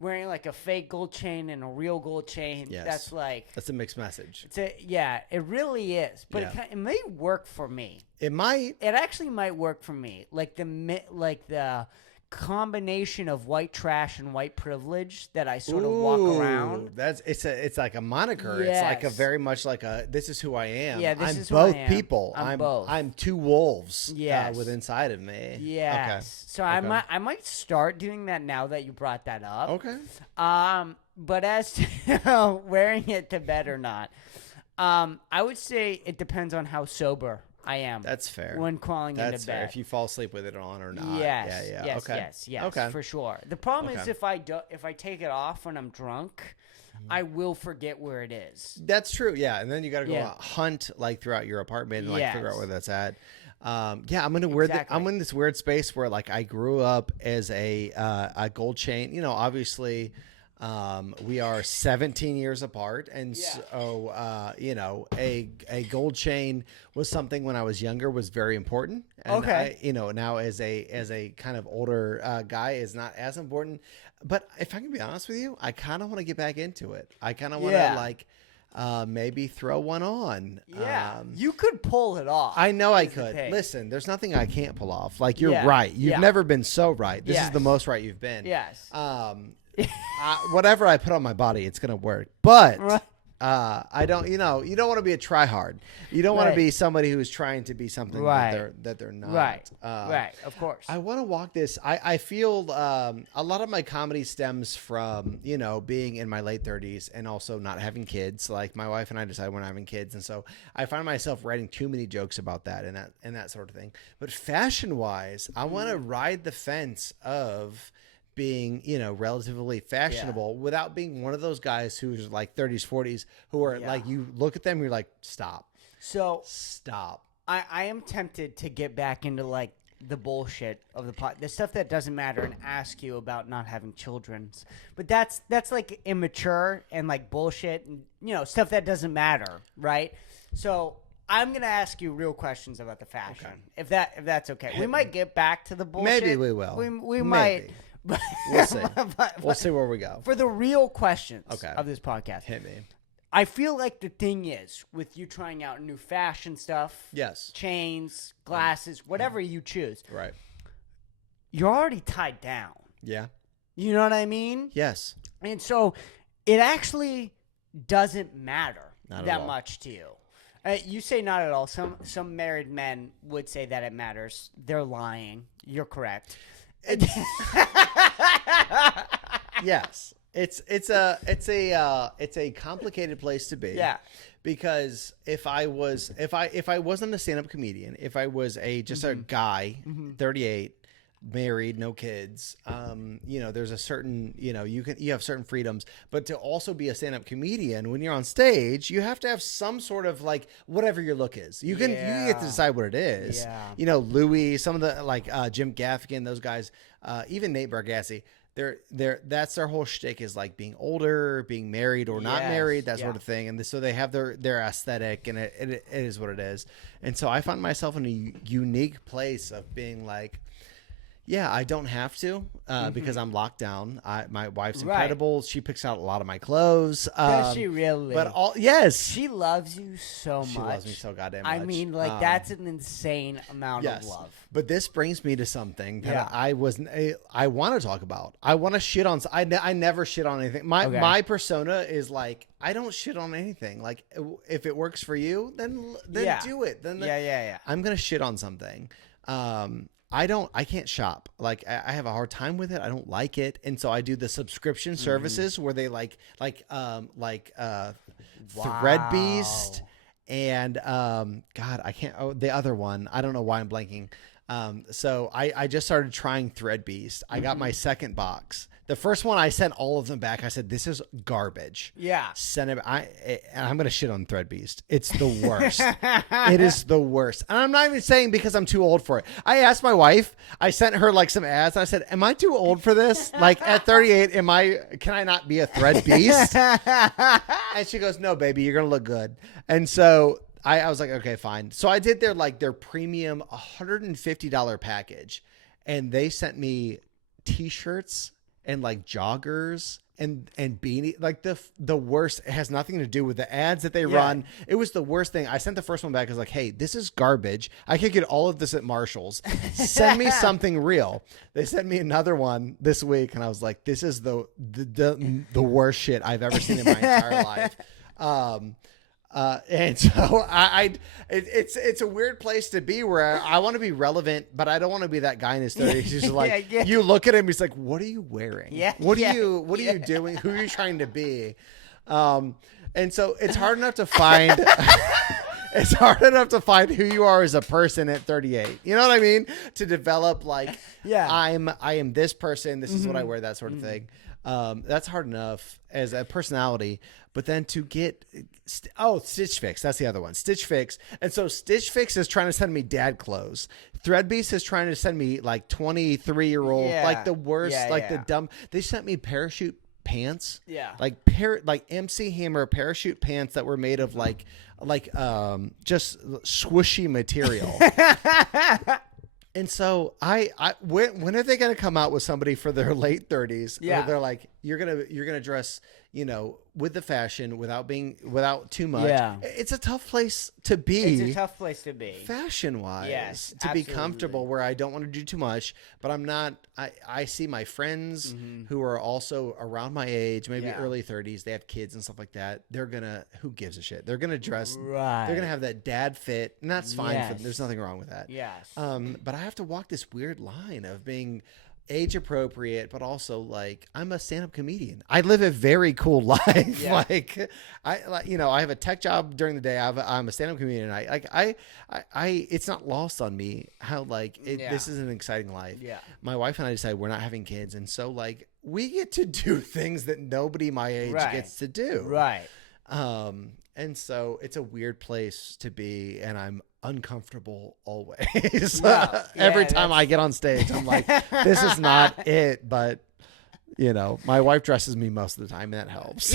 wearing like a fake gold chain and a real gold chain. Yes. That's a mixed message. It really is. But it may work for me. It might. It actually might work for me. Like the combination of white trash and white privilege that I sort of walk around. It's like a moniker. Yes. It's like a very much like a this is who I am. Yeah, I'm is who both I am. people. I'm both. I'm two wolves. Yes. With inside of me. Yes. Okay. So I might start doing that now that you brought that up. Okay. But as to wearing it to bed or not, I would say it depends on how sober I am. That's fair. When crawling into bed. That's fair. If you fall asleep with it on or not. Yes. Yeah. Yes. Okay. Yes. Okay. For sure. The problem is if I take it off when I'm drunk, I will forget where it is. That's true. Yeah, and then you got to go hunt like throughout your apartment and like figure out where that's at. I'm gonna I'm in this weird space where like I grew up as a gold chain. Obviously. We are 17 years apart, and so a gold chain was something when I was younger was very important. And now as a kind of older guy is not as important. But if I can be honest with you, I kind of want to get back into it. I kind of want to maybe throw one on. Yeah, you could pull it off. I know I could. Listen, there's nothing I can't pull off. Like you're right. You've never been so right. This is the most right you've been. Yes. Whatever I put on my body, it's gonna work. But I don't, you don't want to be a tryhard. You don't want to Right. be somebody who's trying to be something Right. that they're not. Right. Right. Of course. I want to walk this. I feel a lot of my comedy stems from, being in my late 30s and also not having kids. Like my wife and I decided we're not having kids. And so I find myself writing too many jokes about that and that sort of thing. But fashion wise, I want to ride the fence of being, relatively fashionable without being one of those guys who's like 30s, 40s, who are like, you look at them, you're like, stop. I am tempted to get back into like the bullshit of the stuff that doesn't matter and ask you about not having children. But that's like immature and like bullshit and, stuff that doesn't matter. Right. So I'm going to ask you real questions about the fashion. Okay. If that's okay. We might get back to the bullshit. Maybe we will. We might. We'll see. We'll see where we go. For the real questions of this podcast. Hit me. I feel like the thing is, with you trying out new fashion stuff, yes, chains, glasses, whatever you choose, right, you're already tied down. Yeah. You know what I mean? Yes. And so it actually doesn't matter that all. much to you. You say not at all. Some married men would say that it matters. They're lying. You're correct. Yes. It's a complicated place to be. Yeah. Because if I wasn't a stand-up comedian, if I was just a guy, 38, married, no kids, there's a certain, you have certain freedoms, but to also be a stand-up comedian, when you're on stage, you have to have some sort of like whatever your look is. You can get to decide what it is. Yeah. Louis, some of the like Jim Gaffigan, those guys, even Nate Bargatze. That's their whole shtick is like being older, being married or not married, that sort of thing. And so they have their aesthetic, and it is what it is. And so I find myself in a unique place of being like, I don't have to because I'm locked down. My wife's incredible. Right. She picks out a lot of my clothes. Does she really? But yes, she loves you so much. She loves me so goddamn much. I mean, like that's an insane amount of love. But this brings me to something that I want to talk about. I want to shit on. I never shit on anything. My persona is like, I don't shit on anything. Like if it works for you, then do it. Then I'm gonna shit on something. I can't shop. Like I have a hard time with it. I don't like it. And so I do the subscription services where they like Thread Beast and God, I can't, the other one. I don't know why I'm blanking. So I just started trying Thread Beast. I got my second box. The first one, I sent all of them back. I said, this is garbage. Yeah. Send it. I'm going to shit on Thread Beast. It's the worst. It is the worst. And I'm not even saying because I'm too old for it. I asked my wife, I sent her like some ads. And I said, am I too old for this? Like at 38, can I not be a Thread Beast? And she goes, no, baby, you're going to look good. And so I was like, okay, fine. So I did their premium $150 package, and they sent me t-shirts and like joggers and beanie, like the worst. It has nothing to do with the ads that they run. It was the worst thing. I sent the first one back. I was like, hey, this is garbage. I could get all of this at Marshall's. Send me something real. They sent me another one this week, and I was like, this is the worst shit I've ever seen in my entire life. And so it's a weird place to be where I want to be relevant, but I don't want to be that guy in his 30s who's like, you look at him, he's like, what are you wearing? What are you doing? Who are you trying to be? And so it's hard enough to find, it's hard enough to find who you are as a person at 38. You know what I mean? To develop like, I am this person. This is what I wear, that sort of thing. That's hard enough as a personality, but then to get Stitch Fix, that's the other one, Stitch Fix. And so Stitch Fix is trying to send me dad clothes. Threadbeast is trying to send me like 23-year-old, like the worst, the dumb. They sent me parachute pants, like MC Hammer parachute pants that were made of like just squishy material. And so when are they going to come out with somebody for their late 30s? Where they're like, you're gonna dress, with the fashion without too much. Yeah. It's a tough place to be. It's a tough place to be. Fashion wise, Yes, to absolutely. be comfortable where I don't want to do too much, but I'm not. I see my friends who are also around my age, maybe Yeah. early 30s. They have kids and stuff like that. They're gonna, who gives a shit? They're gonna dress. Right. They're gonna have that dad fit, and that's fine. Yes. There's nothing wrong with that. Yes. But I have to walk this weird line of being age appropriate, but also like I'm a stand-up comedian. I live a very cool life. Yeah. I have a tech job during the day. I'm a stand-up comedian. I it's not lost on me how this is an exciting life. Yeah. My wife and I decided we're not having kids, and so like we get to do things that nobody my age Right. gets to do. Right. And so it's a weird place to be, and I'm uncomfortable always. Well, Every yeah, time I get on stage, I'm like, this is not it. But, my wife dresses me most of the time, and that helps.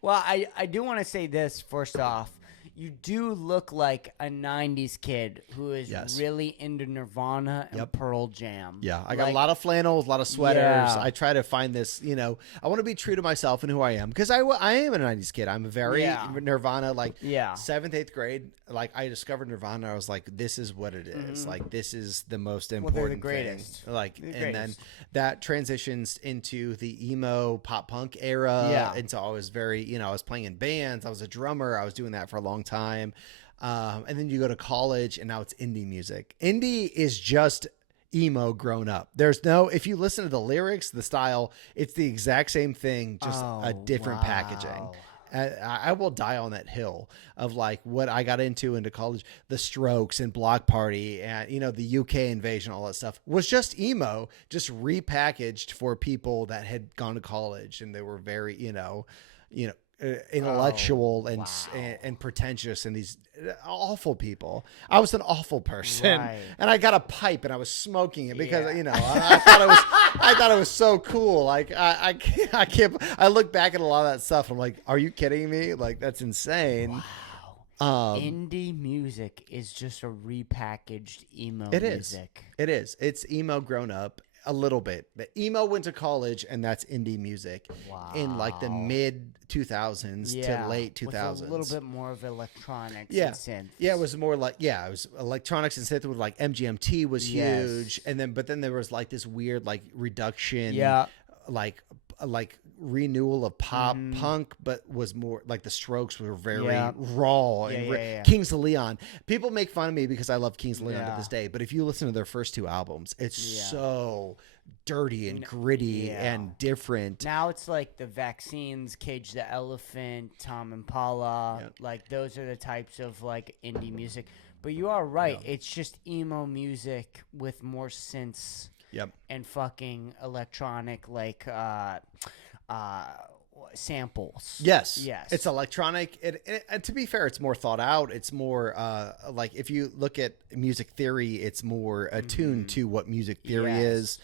Well, I do want to say this first off. You do look like a 90s kid who is Yes. really into Nirvana and Yep. Pearl Jam. Yeah, I got a lot of flannels, a lot of sweaters. Yeah. I try to find this, I want to be true to myself and who I am, because I am a 90s kid. I'm a very Nirvana, Yeah. 7th, 8th grade. Like I discovered Nirvana. I was like, this is what it is. Like this is the most they're important the greatest. thing. Like, They're the and then greatest. that transitions into the emo pop punk era. Yeah. And so I was very, I was playing in bands. I was a drummer. I was doing that for a long time. And then you go to college, and now it's indie music. Indie is just emo grown up. There's no, if you listen to the lyrics, the style, it's the exact same thing, just a different packaging. I will die on that hill of like what I got into college, the Strokes and Block Party and, the UK invasion, all that stuff was just emo, just repackaged for people that had gone to college, and they were very, intellectual and pretentious, and these awful people. I was an awful person, Right. and I got a pipe and I was smoking it because I thought it was so cool. Like I can't. I look back at a lot of that stuff, and I'm like, are you kidding me? Like that's insane. Wow. Indie music is just a repackaged emo It is. music. It is. It's emo grown up a little bit. The emo went to college, and that's indie music in like the mid 2000s to late 2000s. With a little bit more of electronics Yeah. and synth. Yeah, it was more like it was electronics and synth with like MGMT was huge, and then there was like this weird like reduction, like renewal of pop punk, but was more like the Strokes were very raw and Kings of Leon. People make fun of me because I love Kings of Leon to this day, but if you listen to their first 2 albums, it's so dirty and gritty and different. Now it's like the Vaccines, Cage the Elephant, Tom Impala. Like those are the types of like indie music. But you are right. It's just emo music with more synths and fucking electronic like samples. Yes. It's electronic. And to be fair, it's more thought out. It's more like if you look at music theory, it's more attuned to what music theory is.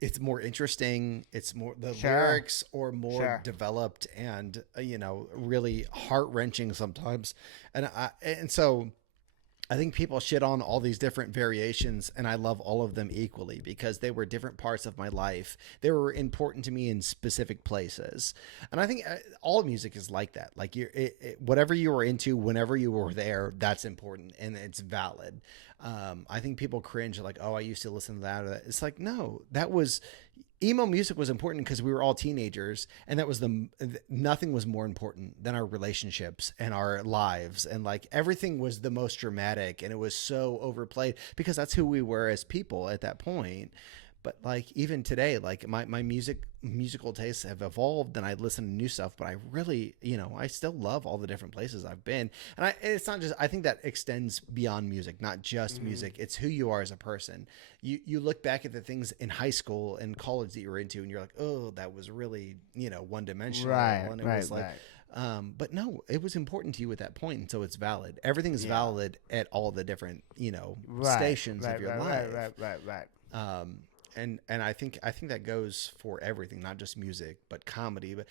It's more interesting. It's more the lyrics are more developed and really heart wrenching sometimes. And so I think people shit on all these different variations, and I love all of them equally because they were different parts of my life. They were important to me in specific places. And I think all music is like that. Like whatever you were into, whenever you were there, that's important and it's valid. I think people cringe like, oh, I used to listen to that or that. It's like, no, emo music was important because we were all teenagers, and that was nothing was more important than our relationships and our lives, and like everything was the most dramatic, and it was so overplayed because that's who we were as people at that point. But like even today, like my musical tastes have evolved, and I listen to new stuff, but I really, I still love all the different places I've been. And it's not just, I think that extends beyond music, not just music. It's who you are as a person. You look back at the things in high school and college that you were into, and you're like, oh, that was really, one dimensional. Right, and it was like, but no, it was important to you at that point, and so it's valid. Everything is valid at all the different, stations of your life. Right. And I think that goes for everything, not just music, but comedy. But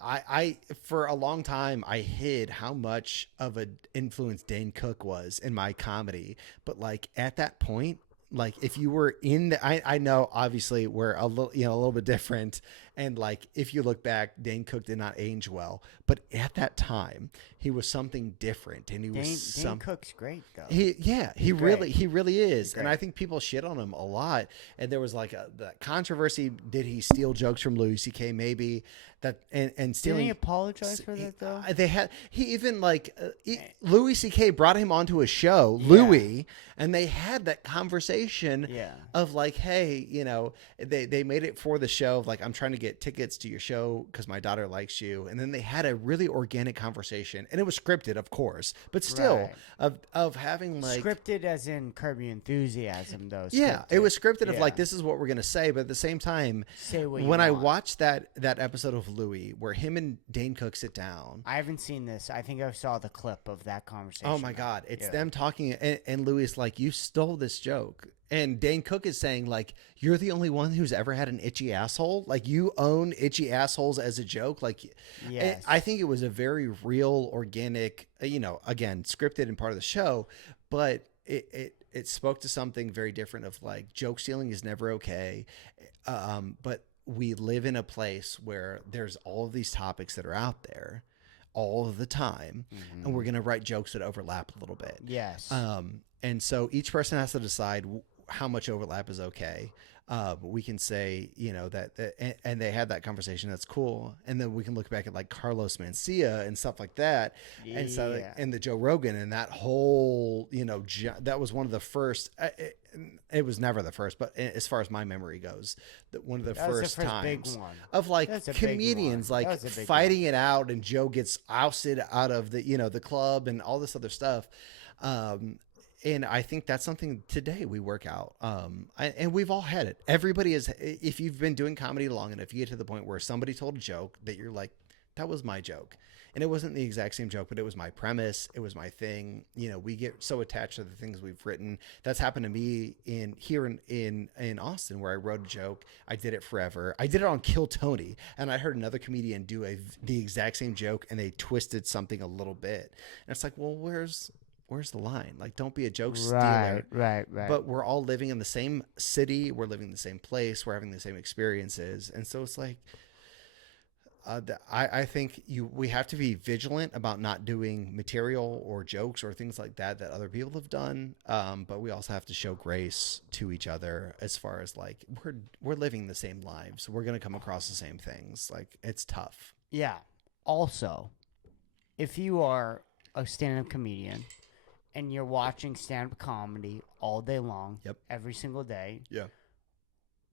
I for a long time I hid how much of an influence Dane Cook was in my comedy. But like at that point, like if you were in the, I know obviously we're a little, a little bit different. And like, if you look back, Dane Cook did not age well, but at that time he was something different, and he was Dane Cook's great though. He really is. And great. I think people shit on him a lot. And there was like the controversy. Did he steal jokes from Louis C.K.? Maybe that, and stealing. Didn't he apologize for that though? He even like Louis C.K. brought him onto a show, Louis, and they had that conversation of like, hey, they made it for the show of like, I'm trying to get tickets to your show because my daughter likes you. And then they had a really organic conversation, and it was scripted, of course, but still of having like scripted as in Curb Your Enthusiasm though. Yeah, it was scripted of like, this is what we're gonna say, but at the same time, say what when I watched that episode of Louis where him and Dane Cook sit down, I haven't seen this. I think I saw the clip of that conversation. Oh my God, it's them talking, and Louis is like, you stole this joke. And Dane Cook is saying, like, you're the only one who's ever had an itchy asshole. Like, you own itchy assholes as a joke. Like, I think it was a very real, organic, again, scripted and part of the show, but it spoke to something very different of like, joke stealing is never okay. But we live in a place where there's all of these topics that are out there all of the time, and we're going to write jokes that overlap a little bit. Yes. And so each person has to decide how much overlap is okay. We can say, and they had that conversation. That's cool. And then we can look back at like Carlos Mencia and stuff like that. Yeah. And so, and the Joe Rogan and that whole, that was one of the first, it was never the first, but as far as my memory goes, one of the first times of like comedians like fighting it out, and Joe gets ousted out of the, the club and all this other stuff. And I think that's something today we work out. And we've all had it. Everybody is, if you've been doing comedy long enough, you get to the point where somebody told a joke that you're like, that was my joke. And it wasn't the exact same joke, but it was my premise. It was my thing. We get so attached to the things we've written. That's happened to me here in Austin, where I wrote a joke. I did it forever. I did it on Kill Tony, and I heard another comedian do the exact same joke, and they twisted something a little bit. And it's like, well, where's the line? Like, don't be a joke stealer. Right. But we're all living in the same city. We're living in the same place. We're having the same experiences. And so it's like, I think we have to be vigilant about not doing material or jokes or things like that other people have done. But we also have to show grace to each other as far as like, we're living the same lives. We're going to come across the same things. Like, it's tough. Yeah. Also, if you are a stand-up comedian and you're watching stand-up comedy all day long, every single day,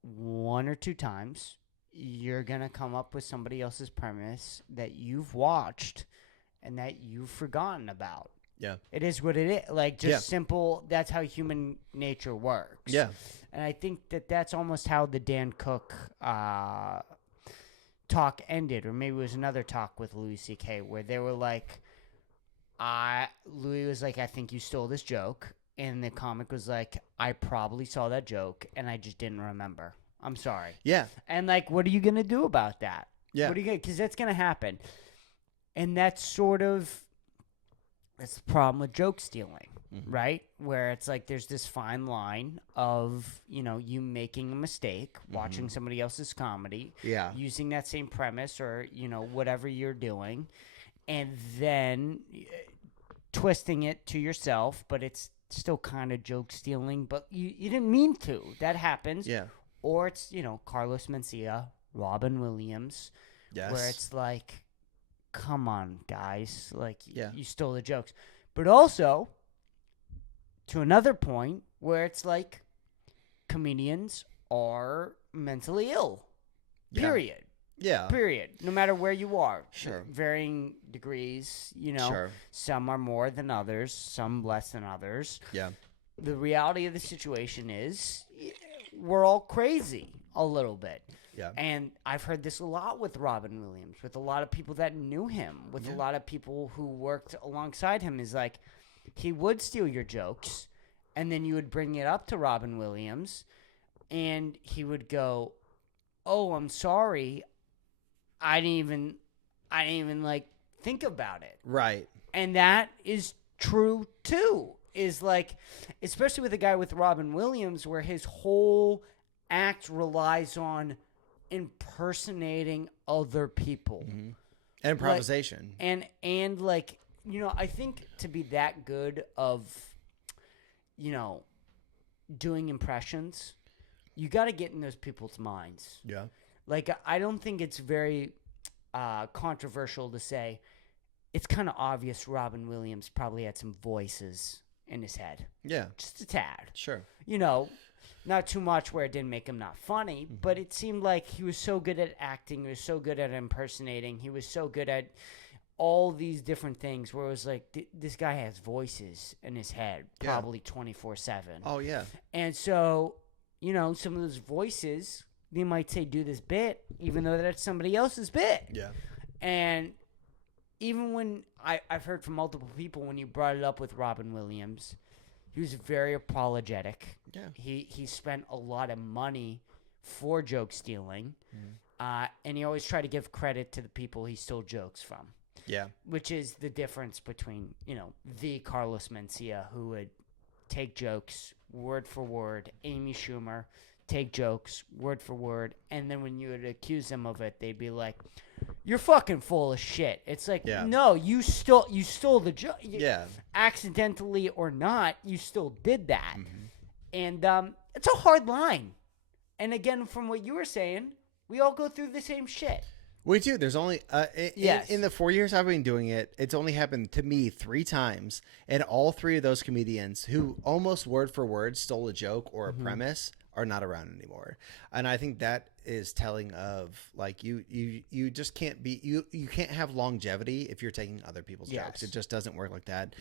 one or two times, you're going to come up with somebody else's premise that you've watched and that you've forgotten about. Yeah. It is what it is. Like, just simple, that's how human nature works. Yeah. And I think that's almost how the Dan Cook talk ended, or maybe it was another talk with Louis C.K. where they were like, Louis was like, I think you stole this joke. And the comic was like, I probably saw that joke and I just didn't remember. I'm sorry. Yeah. And like, what are you going to do about that? Yeah. What are you going to, because that's going to happen. And that's the problem with joke stealing, right? Where it's like, there's this fine line of, you making a mistake, watching somebody else's comedy, using that same premise or, whatever you're doing, and then twisting it to yourself, but it's still kind of joke stealing, but you didn't mean to. That happens. Yeah. Or it's, Carlos Mencia, Robin Williams, where it's like, come on, guys. Like, you stole the jokes. But also, to another point, where it's like, comedians are mentally ill. Period. Yeah. Period. No matter where you are. Sure. Varying degrees, Sure. Some are more than others, some less than others. Yeah. The reality of the situation is we're all crazy a little bit. Yeah. And I've heard this a lot with Robin Williams, with a lot of people that knew him, with a lot of people who worked alongside him, is like, he would steal your jokes, and then you would bring it up to Robin Williams, and he would go, oh, I'm sorry. I didn't even like think about it. Right. And that is true too. is like, especially with a guy with Robin Williams, where his whole act relies on impersonating other people. Mm-hmm. Improvisation. Like, and like, I think to be that good of, doing impressions, you got to get in those people's minds. Yeah. Like, I don't think it's very controversial to say it's kind of obvious Robin Williams probably had some voices in his head. Yeah. Just a tad. Sure. Not too much where it didn't make him not funny, but it seemed like he was so good at acting, he was so good at impersonating, he was so good at all these different things where it was like, this guy has voices in his head probably 24/7. Oh, yeah. And so, some of those voices, they might say, do this bit, even though that's somebody else's bit. Yeah. And even when I've heard from multiple people when you brought it up with Robin Williams, he was very apologetic. Yeah. He spent a lot of money for joke stealing, and he always tried to give credit to the people he stole jokes from. Yeah. Which is the difference between, the Carlos Mencia, who would take jokes word for word, Amy Schumer, take jokes word for word, and then when you would accuse them of it, they'd be like, you're fucking full of shit. It's like, no, you stole the joke. Yeah. Accidentally or not, you still did that. And it's a hard line. And again, from what you were saying, we all go through the same shit. We do. There's only in the 4 years I've been doing it, it's only happened to me 3 times, and all 3 of those comedians who almost word for word stole a joke or a premise are not around anymore. And I think that is telling of like you just can't be you can't have longevity if you're taking other people's jokes. It just doesn't work like that.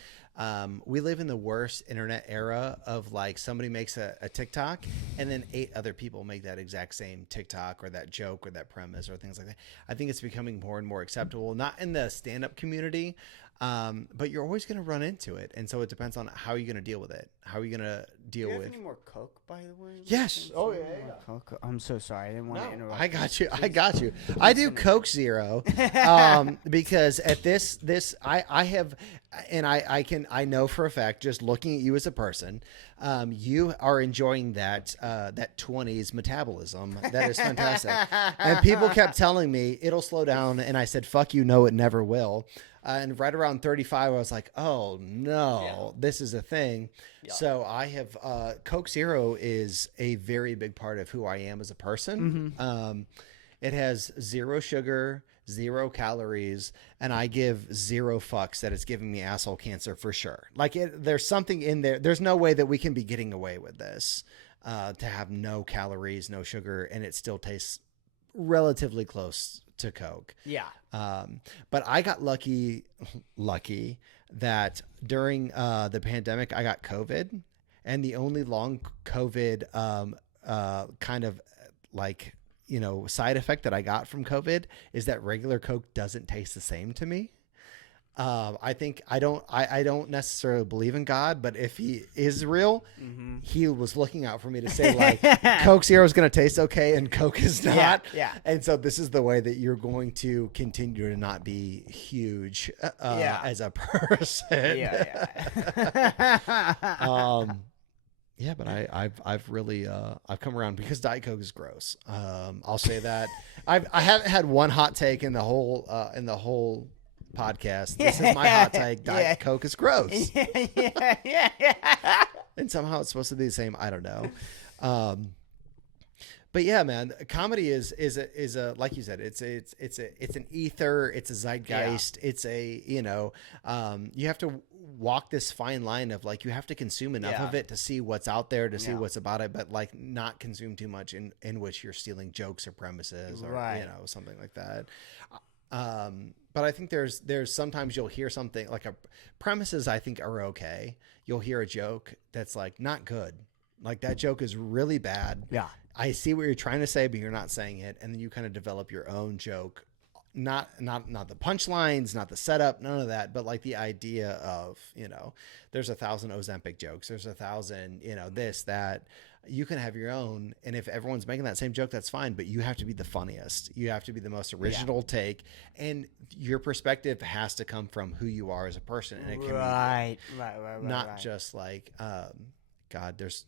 We live in the worst internet era of like somebody makes a TikTok and then 8 other people make that exact same TikTok or that joke or that premise or things like that. I think it's becoming more and more acceptable, not in the stand-up community, but you're always going to run into it. And so it depends on how you're going to deal with it. How are you going to deal with any more Coke, by the way? Yes. Oh, yeah. Coke? I'm so sorry. I didn't want to interrupt. I got you. I do Coke Zero because at this I have, and I know for a fact, just looking at you as a person, you are enjoying that 20s metabolism. That is fantastic. And people kept telling me it'll slow down, and I said, fuck you, no, it never will. And right around 35, I was like, oh no, this is a thing. Yeah. So I have, Coke Zero is a very big part of who I am as a person. It has 0 sugar, 0 calories, and I give 0 fucks that it's giving me asshole cancer for sure. Like there's something in there. There's no way that we can be getting away with this, to have no calories, no sugar, and it still tastes relatively close to Coke. Yeah. But I got lucky that during the pandemic I got COVID, and the only long COVID kind of like, side effect that I got from COVID is that regular Coke doesn't taste the same to me. I think I don't necessarily believe in God, but if he is real, he was looking out for me to say like Coke Zero is going to taste okay and Coke is not. Yeah. And so this is the way that you're going to continue to not be huge as a person. Yeah, but I've really I've come around because Diet Coke is gross. I'll say that. I haven't had one hot take in the whole podcast. This is my hot take. Diet Coke is gross. And somehow it's supposed to be the same. I don't know. But yeah, man, comedy is a like you said, it's an ether, it's a zeitgeist, it's a you have to walk this fine line of like you have to consume enough of it to see what's out there, to see what's about it, but like not consume too much in which you're stealing jokes or premises or something like that. But I think there's sometimes you'll hear something like premises I think are okay. You'll hear a joke that's like not good. Like that joke is really bad. Yeah. I see what you're trying to say, but you're not saying it. And then you kind of develop your own joke not the punchlines, not the setup, none of that, but like the idea of, there's 1,000 Ozempic jokes, there's 1,000, this, that. You can have your own, and if everyone's making that same joke, that's fine, but you have to be the funniest. You have to be the most original take, and your perspective has to come from who you are as a person in a community. Right. Not just like, God, there's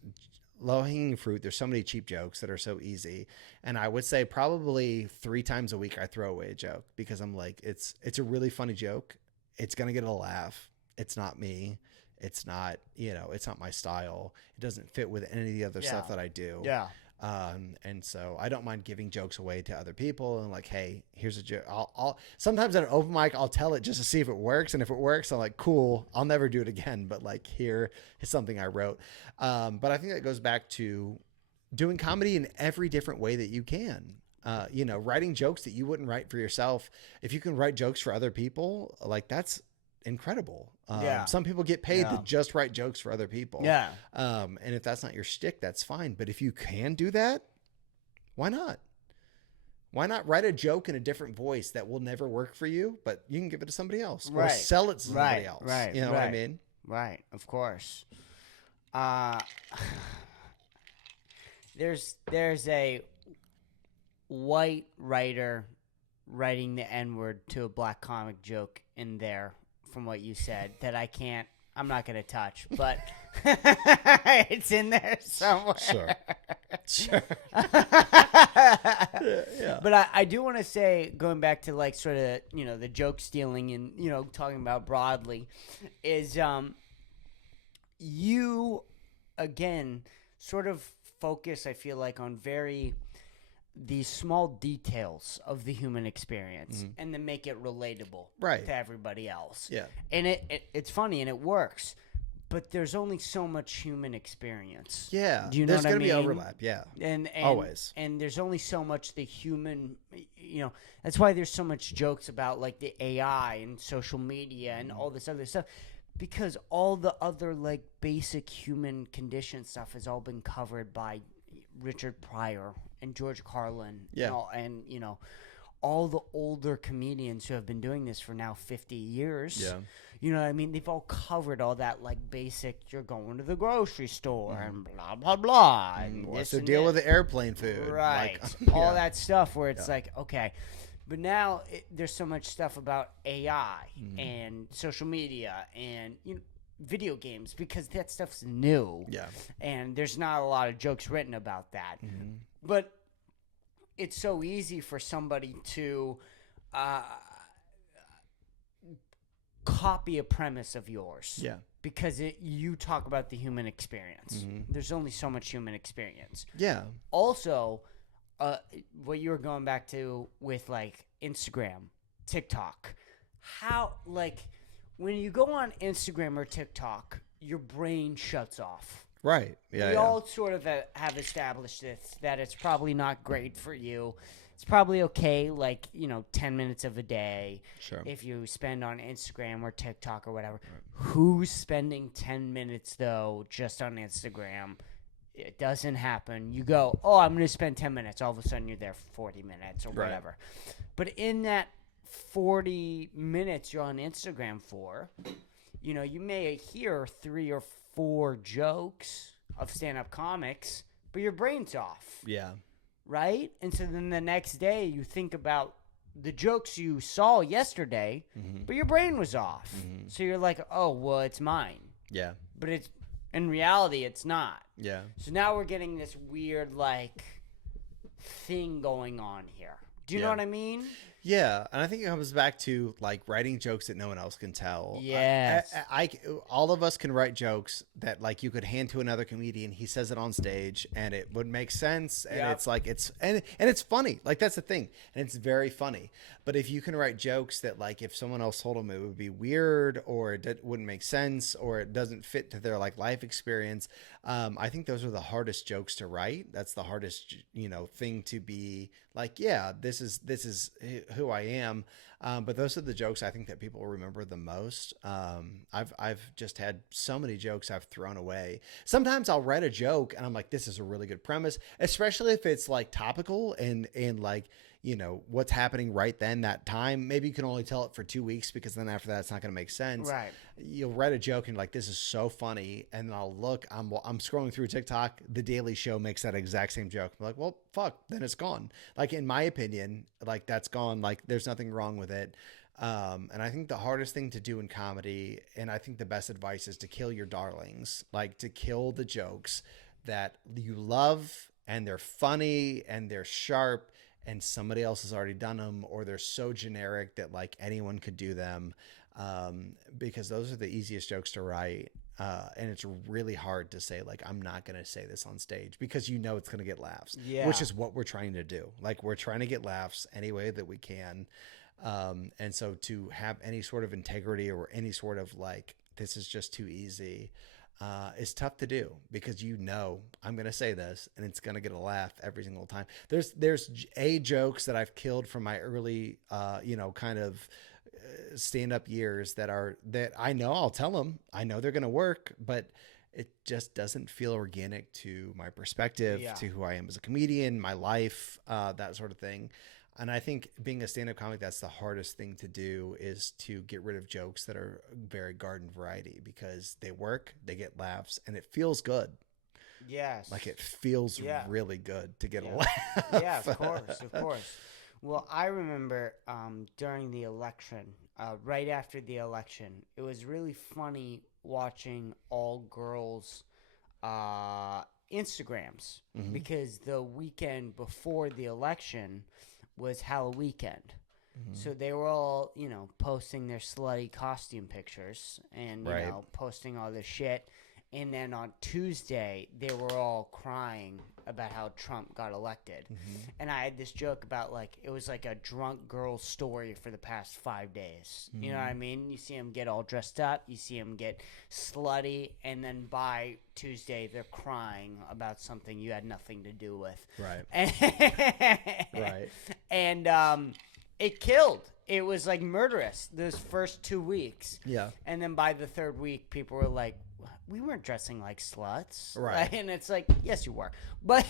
low-hanging fruit. There's so many cheap jokes that are so easy. And I would say probably 3 times a week I throw away a joke because I'm like, it's a really funny joke. It's going to get a laugh. It's not me. It's not, it's not my style. It doesn't fit with any of the other stuff that I do. Yeah. And so I don't mind giving jokes away to other people and like, hey, here's a joke. I'll sometimes at an open mic, I'll tell it just to see if it works. And if it works, I'm like, cool, I'll never do it again. But like, here is something I wrote. But I think that goes back to doing comedy in every different way that you can. Writing jokes that you wouldn't write for yourself. If you can write jokes for other people, like that's incredible. Some people get paid to just write jokes for other people. Yeah. And if that's not your shtick, that's fine. But if you can do that, why not? Why not write a joke in a different voice that will never work for you, but you can give it to somebody else or sell it to somebody else. Right. You know what I mean? Right. Of course. There's a white writer writing the N-word to a black comic joke in there from what you said that I'm not going to touch, but it's in there somewhere. Sure. Yeah. But I do want to say, going back to like sort of, the joke stealing and, talking about broadly is, you again sort of focus, I feel like, on these small details of the human experience and then make it relatable to everybody else. Yeah. And it's funny and it works, but there's only so much human experience. Yeah. Do you know There's what I mean? There's going to be overlap. Yeah. And always. And there's only so much the human, that's why there's so much jokes about like the AI and social media and all this other stuff. Because all the other like basic human condition stuff has all been covered by Richard Pryor and George Carlin, and all the older comedians who have been doing this for now 50 years. Yeah. You know what I mean? They've all covered all that like basic, you're going to the grocery store and blah, blah, blah. And what's the deal with the airplane food? Right. Like, all that stuff where it's like, okay. But now there's so much stuff about AI and social media and, video games because that stuff's new. Yeah. And there's not a lot of jokes written about that. But it's so easy for somebody to copy a premise of yours. Yeah. Because you talk about the human experience. There's only so much human experience. Yeah. Also, what you were going back to with like Instagram, TikTok, how like when you go on Instagram or TikTok, your brain shuts off. Right. Yeah. We all sort of have established this, that it's probably not great for you. It's probably okay, like, 10 minutes of a day if you spend on Instagram or TikTok or whatever. Right. Who's spending 10 minutes, though, just on Instagram? It doesn't happen. You go, I'm going to spend 10 minutes. All of a sudden, you're there for 40 minutes or whatever. But in that 40 minutes you're on Instagram for, you may hear 3 or 4 jokes of stand-up comics, but your brain's off. Yeah. Right? And so then the next day you think about the jokes you saw yesterday, but your brain was off. So you're like, oh, well, it's mine. Yeah. But it's in reality, it's not. Yeah. So now we're getting this weird, like, thing going on here. Do you know what I mean? Yeah, and I think it comes back to like writing jokes that no one else can tell. Yes. I all of us can write jokes that like you could hand to another comedian. He says it on stage, and it would make sense. And it's like and it's funny. Like that's the thing, and it's very funny. But if you can write jokes that like if someone else told them it would be weird, or it wouldn't make sense, or it doesn't fit to their like life experience, I think those are the hardest jokes to write. That's the hardest thing to be like. Yeah, this is who I am. But those are the jokes I think that people remember the most. I've just had so many jokes I've thrown away. Sometimes I'll write a joke and I'm like, this is a really good premise, especially if it's like topical and like, what's happening right then, that time. Maybe you can only tell it for 2 weeks, because then after that, it's not going to make sense. Right. You'll write a joke and you're like, this is so funny. And then I'll look, I'm scrolling through TikTok. The Daily Show makes that exact same joke. I'm like, well, fuck, then it's gone. Like, in my opinion, like, that's gone. Like, there's nothing wrong with it. And I think the hardest thing to do in comedy, and I think the best advice, is to kill your darlings, like to kill the jokes that you love and they're funny and they're sharp and somebody else has already done them, or they're so generic that like anyone could do them. Because those are the easiest jokes to write. And it's really hard to say, like, I'm not going to say this on stage, because it's going to get laughs, which is what we're trying to do. Like, we're trying to get laughs any way that we can. And so to have any sort of integrity or any sort of like, this is just too easy, is tough to do, because I'm going to say this and it's going to get a laugh every single time. There's jokes that I've killed from my early, kind of stand-up years that I know I'll tell them, I know they're going to work, but it just doesn't feel organic to my perspective, to who I am as a comedian, my life, that sort of thing. And I think being a stand-up comic, that's the hardest thing to do, is to get rid of jokes that are very garden variety, because they work, they get laughs, and it feels good. Yes. Like, it feels really good to get a laugh. Yeah, of course. Well, I remember during the election, right after the election, it was really funny watching all girls Instagrams, because the weekend before the election was Hale weekend. So they were all, posting their slutty costume pictures and, posting all this shit. And then on Tuesday, they were all crying about how Trump got elected. And I had this joke about, like, it was like a drunk girl's story for the past 5 days. You know what I mean? You see them get all dressed up. You see them get slutty. And then by Tuesday, they're crying about something you had nothing to do with. Right. Right. And it killed. It was, like, murderous those first 2 weeks. Yeah. And then by the third week, people were like, we weren't dressing like sluts. Right. And it's like, yes, you were. But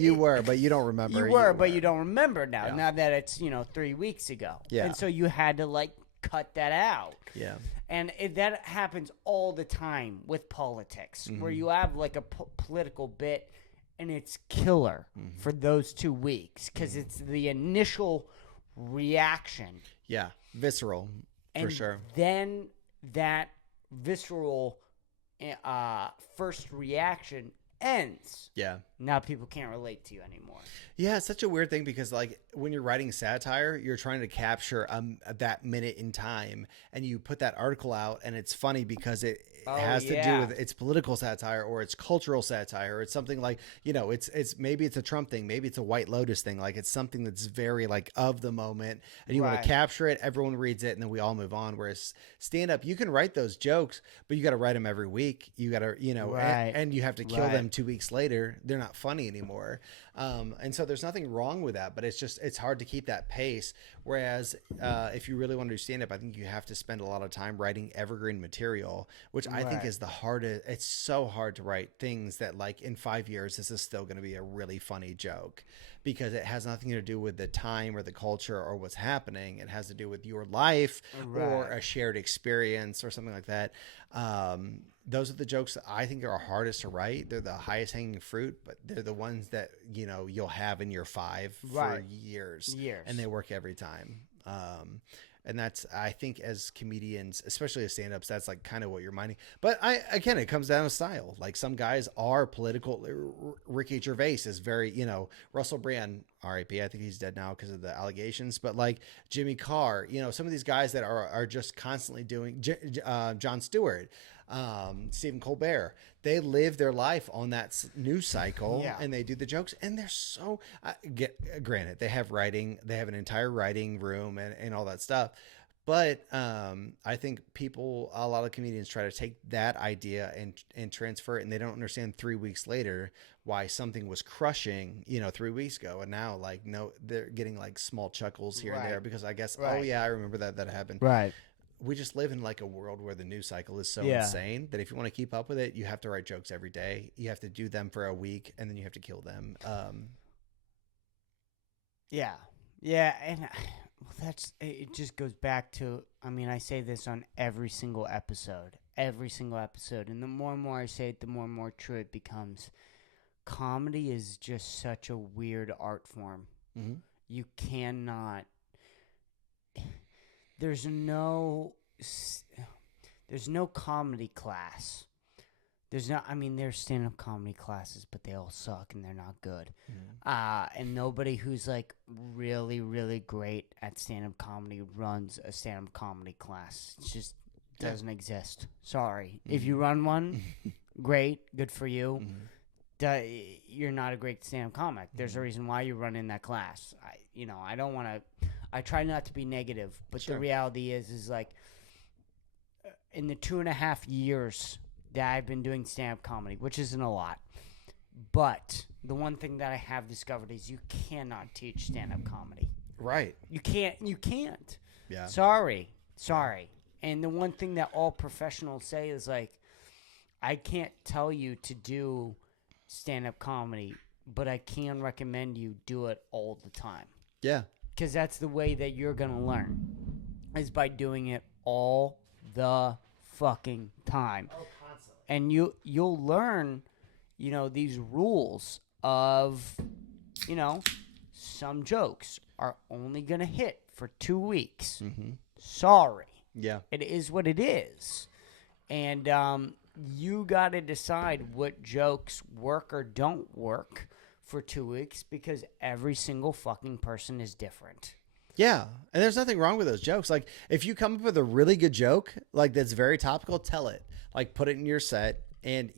you were, but you don't remember. You were, but you don't remember now. Yeah. Now that it's, 3 weeks ago. Yeah. And so you had to, like, cut that out. Yeah. And that happens all the time with politics, where you have, like, a political bit, and it's killer for those 2 weeks, because it's the initial reaction. Yeah. Visceral, for sure. Then that visceral first reaction ends. Yeah. Now people can't relate to you anymore. Yeah, it's such a weird thing, because like when you're writing satire, you're trying to capture that minute in time, and you put that article out, and it's funny because it has to do with it's political satire, or it's cultural satire, or it's something like, it's maybe it's a Trump thing, maybe it's a White Lotus thing, like it's something that's very like of the moment, and you want to capture it, everyone reads it, and then we all move on. Whereas stand up, you can write those jokes, but you got to write them every week. You got to, and you have to kill them 2 weeks later. They're not funny anymore. And so there's nothing wrong with that, but it's hard to keep that pace. Whereas if you really want to do stand up, I think you have to spend a lot of time writing evergreen material, which I think is the hardest. It's so hard to write things that like in 5 years, this is still going to be a really funny joke, because it has nothing to do with the time or the culture or what's happening. It has to do with your life or a shared experience or something like that. Those are the jokes that I think are hardest to write. They're the highest hanging fruit, but they're the ones that, you'll have in your 5 for years, and they work every time. And that's, I think, as comedians, especially as stand-ups, that's like kind of what you're minding. But again, it comes down to style. Like some guys are political. Ricky Gervais is very, Russell Brand, R.I.P. I think he's dead now because of the allegations. But like Jimmy Carr, some of these guys that are just constantly doing, Jon Stewart, Stephen Colbert, they live their life on that news cycle, and they do the jokes, and they're so granted, they have writing, they have an entire writing room and all that stuff. But I think a lot of comedians try to take that idea and transfer it, and they don't understand 3 weeks later why something was crushing, 3 weeks ago, and now like no, they're getting like small chuckles here and there because I guess oh yeah, I remember that happened. Right. We just live in like a world where the news cycle is so insane that if you want to keep up with it, you have to write jokes every day. You have to do them for a week, and then you have to kill them. Yeah. Yeah, and well, that's it. Just goes back to. I mean, I say this on every single episode, and the more and more I say it, the more and more true it becomes. Comedy is just such a weird art form. Mm-hmm. You cannot. There's no. There's no comedy class. There's not. I mean, there's stand-up comedy classes, but they all suck and they're not good. And nobody who's like really, really great at stand-up comedy runs a stand-up comedy class. It just doesn't exist. Sorry. If you run one, great, good for you. You're not a great stand-up comic. There's a reason why you run in that class. I don't want to. I try not to be negative, but the reality is like in the 2.5 years that I've been doing stand-up comedy, which isn't a lot, but the one thing that I have discovered is you cannot teach stand-up comedy. Right. You can't. Yeah. Sorry. And the one thing that all professionals say is like, I can't tell you to do stand-up comedy, but I can recommend you do it all the time. Yeah. Because that's the way that you're going to learn, is by doing it all the fucking time. Oh, constantly. And you'll learn, these rules of, some jokes are only going to hit for 2 weeks. Sorry. Yeah. It is what it is. And you got to decide what jokes work or don't work for 2 weeks, because every single fucking person is different. Yeah, and there's nothing wrong with those jokes. Like, if you come up with a really good joke, like that's very topical, tell it. Like, put it in your set and,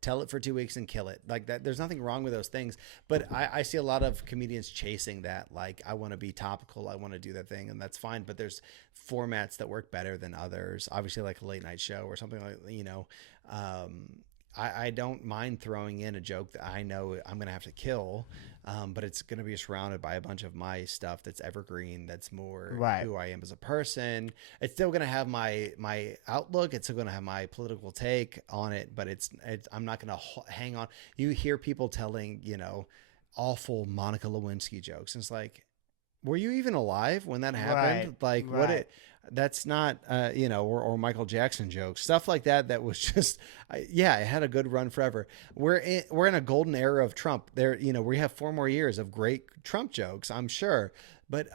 tell it for 2 weeks and kill it. Like that, there's nothing wrong with those things. But I see a lot of comedians chasing that. Like, I want to be topical, I want to do that thing, and that's fine. But there's formats that work better than others. Obviously, like a late night show or something like, I don't mind throwing in a joke that I know I'm going to have to kill, but it's going to be surrounded by a bunch of my stuff that's evergreen, that's more who I am as a person. It's still going to have my outlook. It's still going to have my political take on it, but I'm not going to hang on. You hear people telling, awful Monica Lewinsky jokes. And it's like, were you even alive when that happened? That's not, or Michael Jackson jokes, stuff like that. That was just, it had a good run forever. We're in a golden era of Trump. We have 4 more years of great Trump jokes, I'm sure, but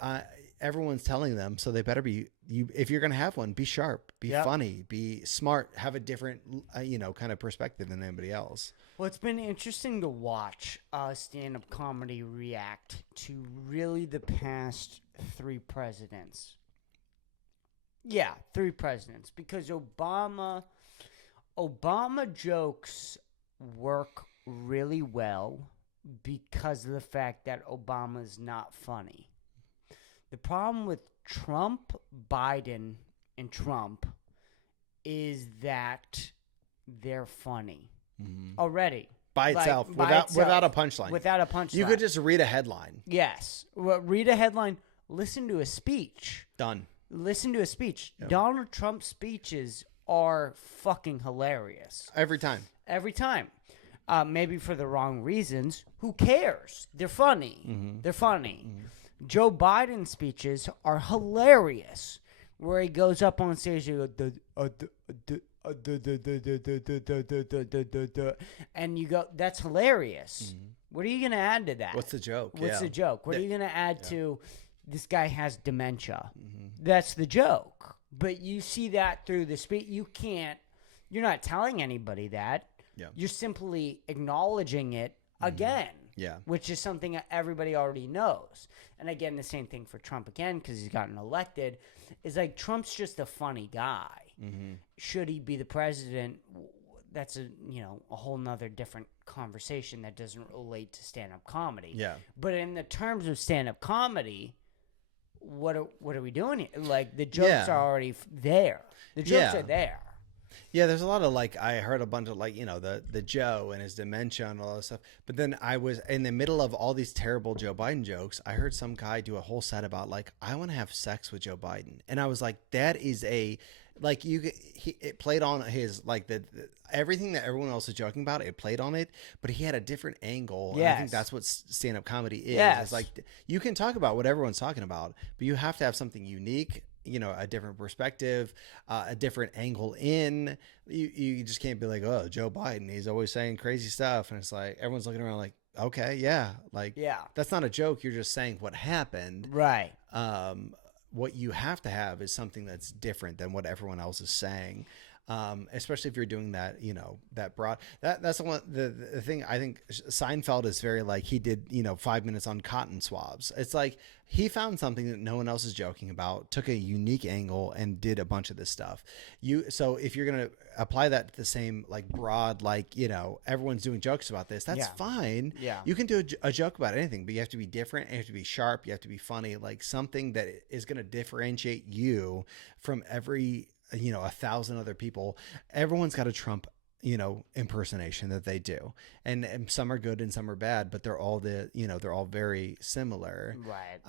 everyone's telling them, so they better be. If you're gonna have one, be sharp, be funny, be smart, have a different, kind of perspective than anybody else. Well, it's been interesting to watch stand-up comedy react to really the past 3 presidents. Yeah, 3 presidents, because Obama jokes work really well because of the fact that Obama's not funny. The problem with Biden, and Trump is that they're funny already. By itself, without a punchline. Without a punchline. You could just read a headline. Yes. Well, read a headline, listen to a speech. Done. Listen to a speech. Yeah. Donald Trump's speeches are fucking hilarious. Every time. Maybe for the wrong reasons. Who cares? They're funny. They're funny. Joe Biden's speeches are hilarious, where he goes up on stage and and you go, that's hilarious. What are you going to add to that? What's the joke? What are you going to add to this guy has dementia? That's the joke. But you see that through the speech. You're not telling anybody that. Yeah. You're simply acknowledging it again. Yeah. Which is something that everybody already knows. And again, the same thing for Trump again, because he's gotten elected, is like Trump's just a funny guy. Should he be the president? That's a whole nother different conversation that doesn't relate to stand-up comedy. Yeah. But in the terms of stand-up comedy, what are we doing here? Like, the jokes are already there. The jokes are there. Yeah, there's a lot of, like, I heard a bunch of, like, the Joe and his dementia and all that stuff. But then I was in the middle of all these terrible Joe Biden jokes. I heard some guy do a whole set about, like, I want to have sex with Joe Biden. And I was like, that is like it played on his like everything that everyone else is joking about. It played on it, but he had a different angle. And I think Yes. that's what stand up comedy is. Yes. It's like you can talk about what everyone's talking about, but you have to have something unique. You know, a different perspective, a different angle in. You just can't be like, oh, Joe Biden, he's always saying crazy stuff, and it's like everyone's looking around like, okay, yeah, like Yeah. that's not a joke. You're just saying what happened. Right. What you have to have is something that's different than what everyone else is saying. Especially if you're doing that, you know, that broad, that's the one, the thing. I think Seinfeld is very like, he did, you know, 5 minutes on cotton swabs. It's like, he found something that no one else is joking about, took a unique angle and did a bunch of this stuff. So if you're going to apply that to the same like broad, like, you know, everyone's doing jokes about this, that's fine. Yeah. You can do a joke about anything, but you have to be different. And you have to be sharp. You have to be funny, like something that is going to differentiate you from every, you know, 1,000 other people. Everyone's got a Trump, you know, impersonation that they do, and some are good and some are bad, but they're all they're all very similar. Right.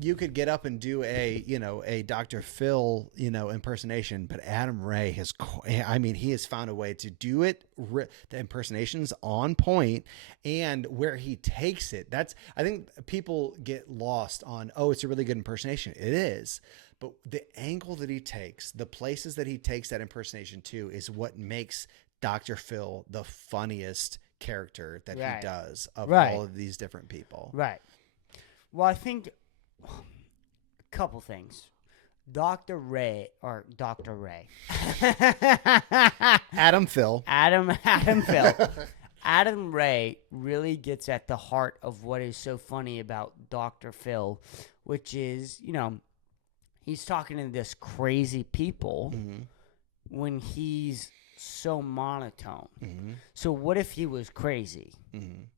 You could get up and do a Dr. Phil, you know, impersonation, but Adam Ray he has found a way to do it. The impersonation's on point, and where he takes it, I think people get lost on, oh, it's a really good impersonation. It is. But the angle that he takes, the places that he takes that impersonation to, is what makes Dr. Phil the funniest character that he does of all of these different people. Right. Well, I think a couple things. Dr. Ray. Adam Phil. Adam Phil. Adam Ray really gets at the heart of what is so funny about Dr. Phil, which is, you know, he's talking to this crazy people when he's so monotone. So what if he was crazy?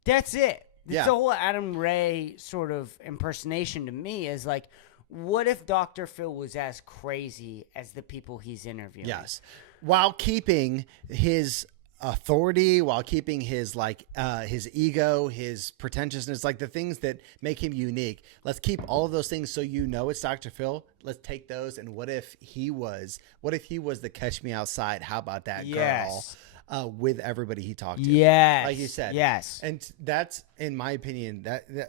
That's it. It's the whole Adam Ray sort of impersonation to me is like, what if Dr. Phil was as crazy as the people he's interviewing? Yes. While keeping his authority, while keeping his his ego, his pretentiousness, like the things that make him unique. Let's keep all of those things so you know it's Dr. Phil. Let's take those, and what if he was the Catch Me Outside? How about that girl? With everybody he talked to. Yes. Like you said. Yes. And that's, in my opinion,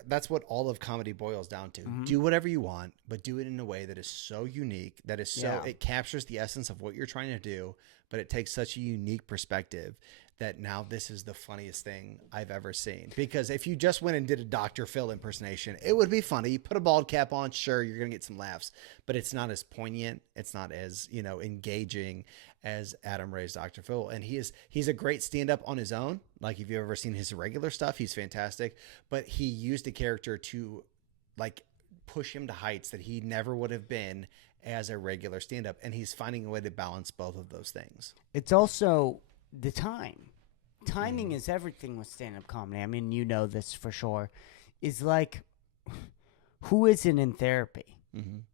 that's what all of comedy boils down to. Do whatever you want, but do it in a way that is so unique, that is so, it captures the essence of what you're trying to do, but it takes such a unique perspective that now this is the funniest thing I've ever seen. Because if you just went and did a Dr. Phil impersonation, it would be funny. You put a bald cap on, sure, you're going to get some laughs, but it's not as poignant. It's not as, you know, engaging as Adam Ray's Dr. Phil. And he's a great stand-up on his own. Like, if you've ever seen his regular stuff, he's fantastic. But he used a character to, like, push him to heights that he never would have been as a regular stand-up. And he's finding a way to balance both of those things. It's also the time. Timing is everything with stand-up comedy. I mean, you know this for sure. Is like, who isn't in therapy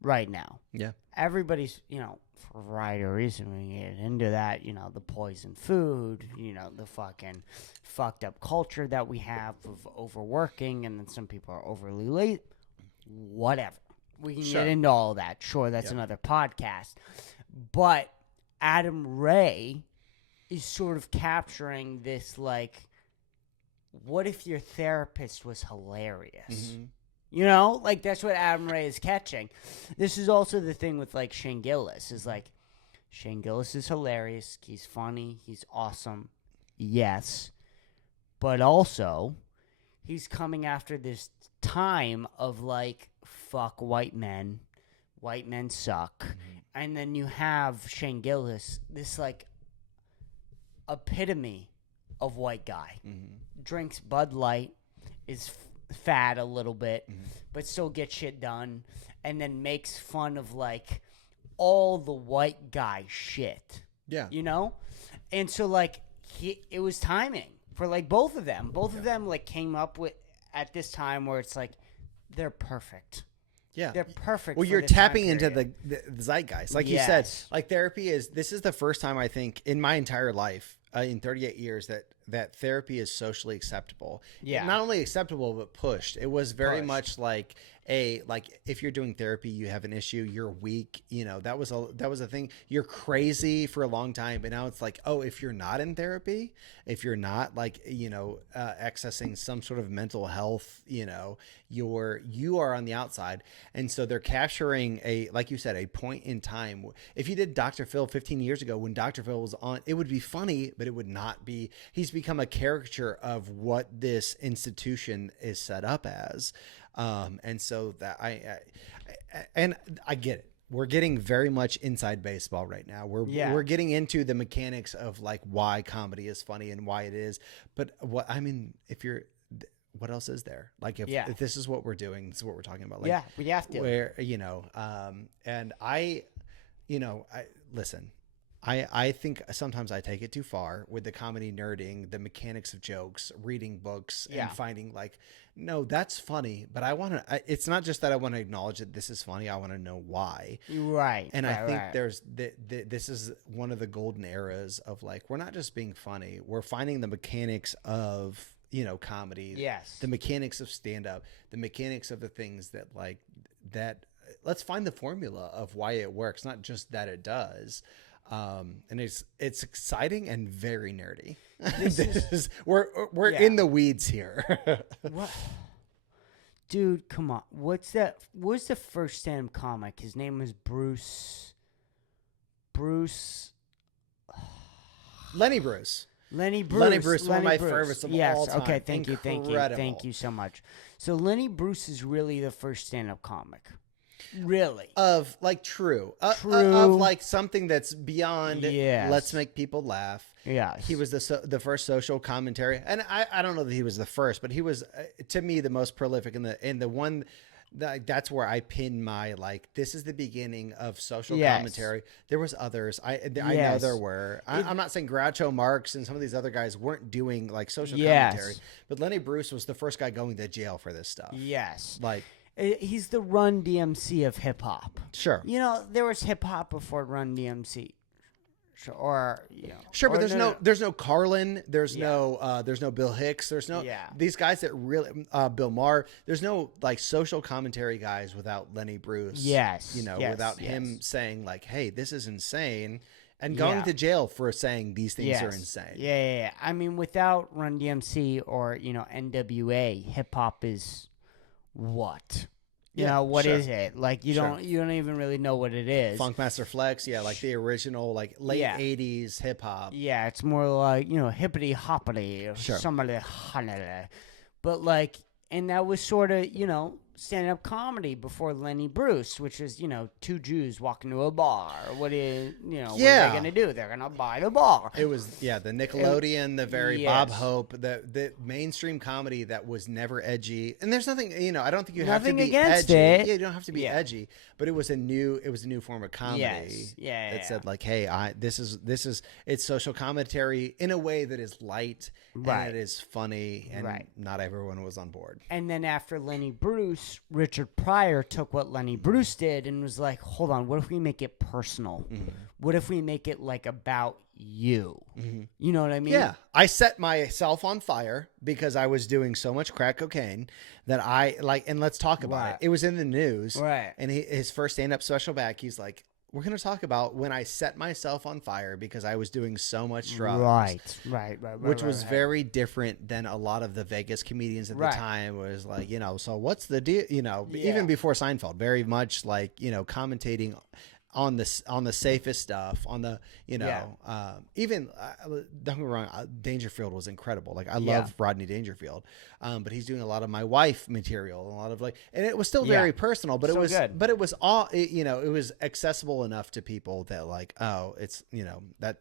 right now? Yeah. Everybody's, you know, for a variety of reasons, we get into that, you know, the poison food, you know, the fucking fucked up culture that we have of overworking, and then some people are overly late. Whatever. We can get into all that. Sure, that's another podcast. But Adam Ray is sort of capturing this, like, what if your therapist was hilarious? You know, like, that's what Adam Ray is catching. This is also the thing with, like, Shane Gillis, is like, Shane Gillis is hilarious. He's funny. He's awesome. Yes. But also, he's coming after this time of, like, fuck white men. White men suck. And then you have Shane Gillis, this, like, epitome of white guy. Drinks Bud Light, is fat a little bit, but still gets shit done, and then makes fun of, like, all the white guy shit. Yeah. You know? And so, like, it was timing for, like, both of them. Both of them, like, came up with at this time where it's like, they're perfect. Yeah. They're perfect. Well, you're tapping into the zeitgeist. Like you said, like, this is the first time, I think, in my entire life, in 38 years, that therapy is socially acceptable. Yeah. Not only acceptable, but pushed. It was very much like like if you're doing therapy, you have an issue, you're weak, that was a thing. You're crazy for a long time, but now it's like, oh, if you're not in therapy, if you're not like, accessing some sort of mental health, you are on the outside. And so they're capturing like you said, a point in time. If you did Dr. Phil 15 years ago when Dr. Phil was on, it would be funny, but it would not be. He's become a caricature of what this institution is set up as. And so that I get it. We're getting very much inside baseball right now. We're getting into the mechanics of like why comedy is funny and why it is. But what else is there? Like if this is what we're doing, this is what we're talking about. Like, we have to. Where and I listen. I think sometimes I take it too far with the comedy nerding, the mechanics of jokes, reading books, and finding like, no, that's funny, but it's not just that I want to acknowledge that this is funny. I want to know why. Right. And I think there's this is one of the golden eras of like, we're not just being funny. We're finding the mechanics of, comedy. Yes. The mechanics of stand up, the mechanics of the things that let's find the formula of why it works, not just that it does. And it's exciting and very nerdy. We're in the weeds here. What? Dude, come on. What's the first stand-up comic? His name was Bruce. Lenny Bruce. One of my favorites of all time. Okay, thank you so much. So Lenny Bruce is really the first stand-up comic. Really? Of like true. Of like something that's beyond let's make people laugh. Yeah. He was the first social commentary. And I don't know that he was the first, but he was to me the most prolific in the one that's where I pin my like this is the beginning of social commentary. There was others. I know there were. I'm not saying Groucho Marx and some of these other guys weren't doing like social commentary, but Lenny Bruce was the first guy going to jail for this stuff. Yes. Like he's the Run DMC of hip hop. Sure. There was hip hop before Run DMC. Sure, but there's no Carlin, there's no Bill Hicks, there's no these guys that really Bill Maher. There's no like social commentary guys without Lenny Bruce. Without him saying like, "Hey, this is insane," and going to jail for saying these things are insane. Yeah. I mean, without Run DMC or NWA, hip hop is what? What is it? Like you don't even really know what it is. Funkmaster Flex, like the original like late 80s hip hop. Yeah, it's more like, hippity hoppity or somebody. But like, and that was sort of, stand-up comedy before Lenny Bruce, which is, two Jews walking to a bar. What are they going to do? They're going to buy the bar. It was, the Nickelodeon, the very Bob Hope, the mainstream comedy that was never edgy. And there's nothing, I don't think you have to be against edgy. it. Yeah, you don't have to be edgy, but it was a new form of comedy. It said like, hey, it's social commentary in a way that is light and it is funny, and not everyone was on board. And then after Lenny Bruce, Richard Pryor took what Lenny Bruce did and was like, hold on, what if we make it personal? Mm-hmm. What if we make it like about you? Mm-hmm. You know what I mean? Yeah. I set myself on fire because I was doing so much crack cocaine that and let's talk about it. It was in the news. Right. And his first stand-up special back, he's like, we're going to talk about when I set myself on fire because I was doing so much drugs. Right. Which was very different than a lot of the Vegas comedians at the time. Was like, so what's the deal? Even before Seinfeld, very much like, commentating on the safest stuff, on the even don't get me wrong, Dangerfield was incredible. Like I love Rodney Dangerfield, but he's doing a lot of My Wife material, a lot of and it was still very personal, but it was all it was accessible enough to people that like, oh, it's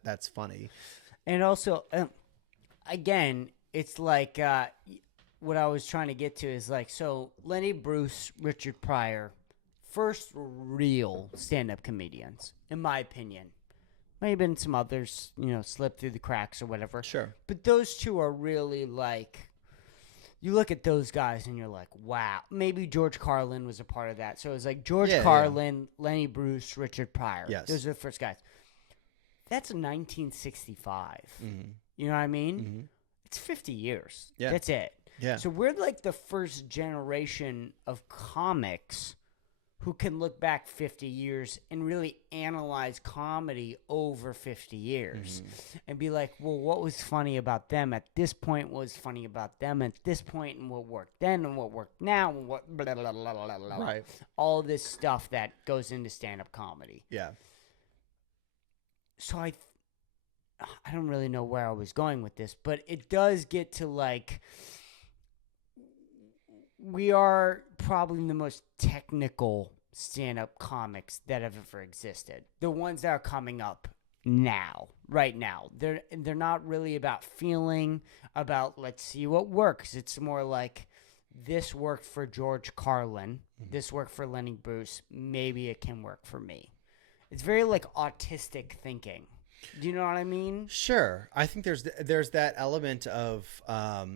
that's funny. And also again, it's like what I was trying to get to is like, so Lenny Bruce, Richard Pryor, first real stand-up comedians, in my opinion. May have been some others, slipped through the cracks or whatever. Sure. But those two are really like, you look at those guys and you're like, wow. Maybe George Carlin was a part of that. So it was like George Carlin, Lenny Bruce, Richard Pryor. Yes. Those are the first guys. That's 1965. Mm-hmm. You know what I mean? Mm-hmm. It's 50 years. Yeah. That's it. Yeah. So we're like the first generation of comics who can look back 50 years and really analyze comedy over 50 years and be like, well, what was funny about them at this point was funny about them at this point, and what worked then and what worked now, and what blah, blah, blah, blah, blah, Right. all this stuff that goes into stand-up comedy. Yeah. So I don't really know where I was going with this, but it does get to like, we are probably the most technical stand-up comics that have ever existed. The ones that are coming up now, right now, they're not really about feeling, about let's see what works. It's more like, this worked for George Carlin, this worked for Lenny Bruce, maybe it can work for me. It's very like autistic thinking. Do you know what I mean? Sure. I think there's that element of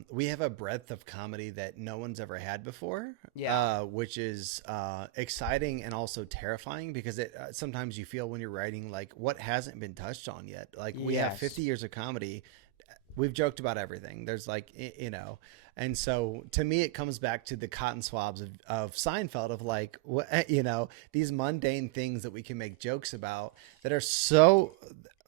we have a breadth of comedy that no one's ever had before. Yeah. Which is exciting and also terrifying, because it sometimes you feel when you're writing like, what hasn't been touched on yet. Like we have 50 years of comedy. We've joked about everything. There's like, you know, and so to me, it comes back to the cotton swabs of Seinfeld, of like, you know, these mundane things that we can make jokes about that are so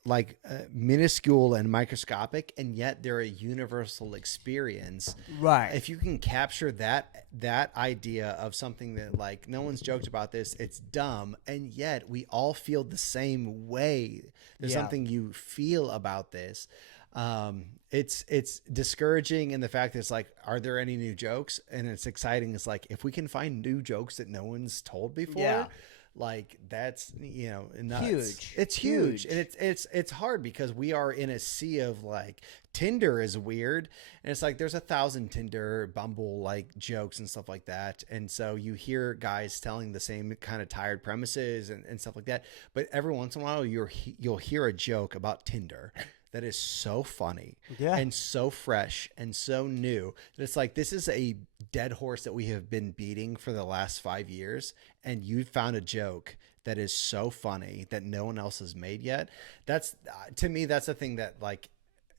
like minuscule and microscopic, and yet they're a universal experience. Right. If you can capture that idea of something that like, no one's joked about this, it's dumb, and yet we all feel the same way. There's something you feel about this. It's discouraging in the fact that it's like, are there any new jokes? And it's exciting. It's like, if we can find new jokes that no one's told before, like that's, you know, nuts. Huge. It's huge. And it's hard because we are in a sea of like, Tinder is weird. And it's like, there's 1,000 Tinder, Bumble like jokes and stuff like that. And so you hear guys telling the same kind of tired premises and stuff like that. But every once in a while you'll hear a joke about Tinder that is so funny and so fresh and so new that it's like, this is a dead horse that we have been beating for the last 5 years, and you found a joke that is so funny that no one else has made yet. That's to me, that's the thing that like,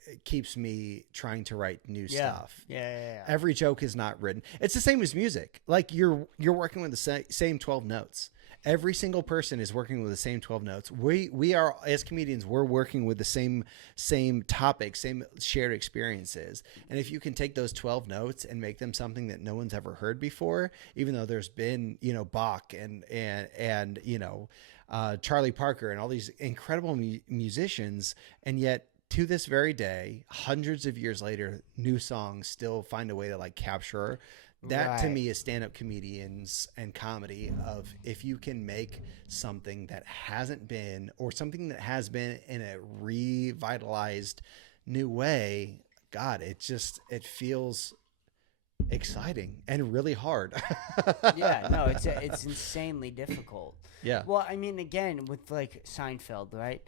it keeps me trying to write new stuff. Yeah. Every joke is not written. It's the same as music. Like you're working with the same 12 notes. Every single person is working with the same 12 notes. We are, as comedians, we're working with the same topics, same shared experiences. And if you can take those 12 notes and make them something that no one's ever heard before, even though there's been, you know, Bach and you know, Charlie Parker and all these incredible musicians, and yet to this very day, hundreds of years later, new songs still find a way to like capture. That to me is stand-up comedians and comedy, of if you can make something that hasn't been, or something that has been in a revitalized new way, God, it feels exciting and really hard. Yeah, no, it's insanely difficult. Yeah. Well, I mean, again, with like Seinfeld, right?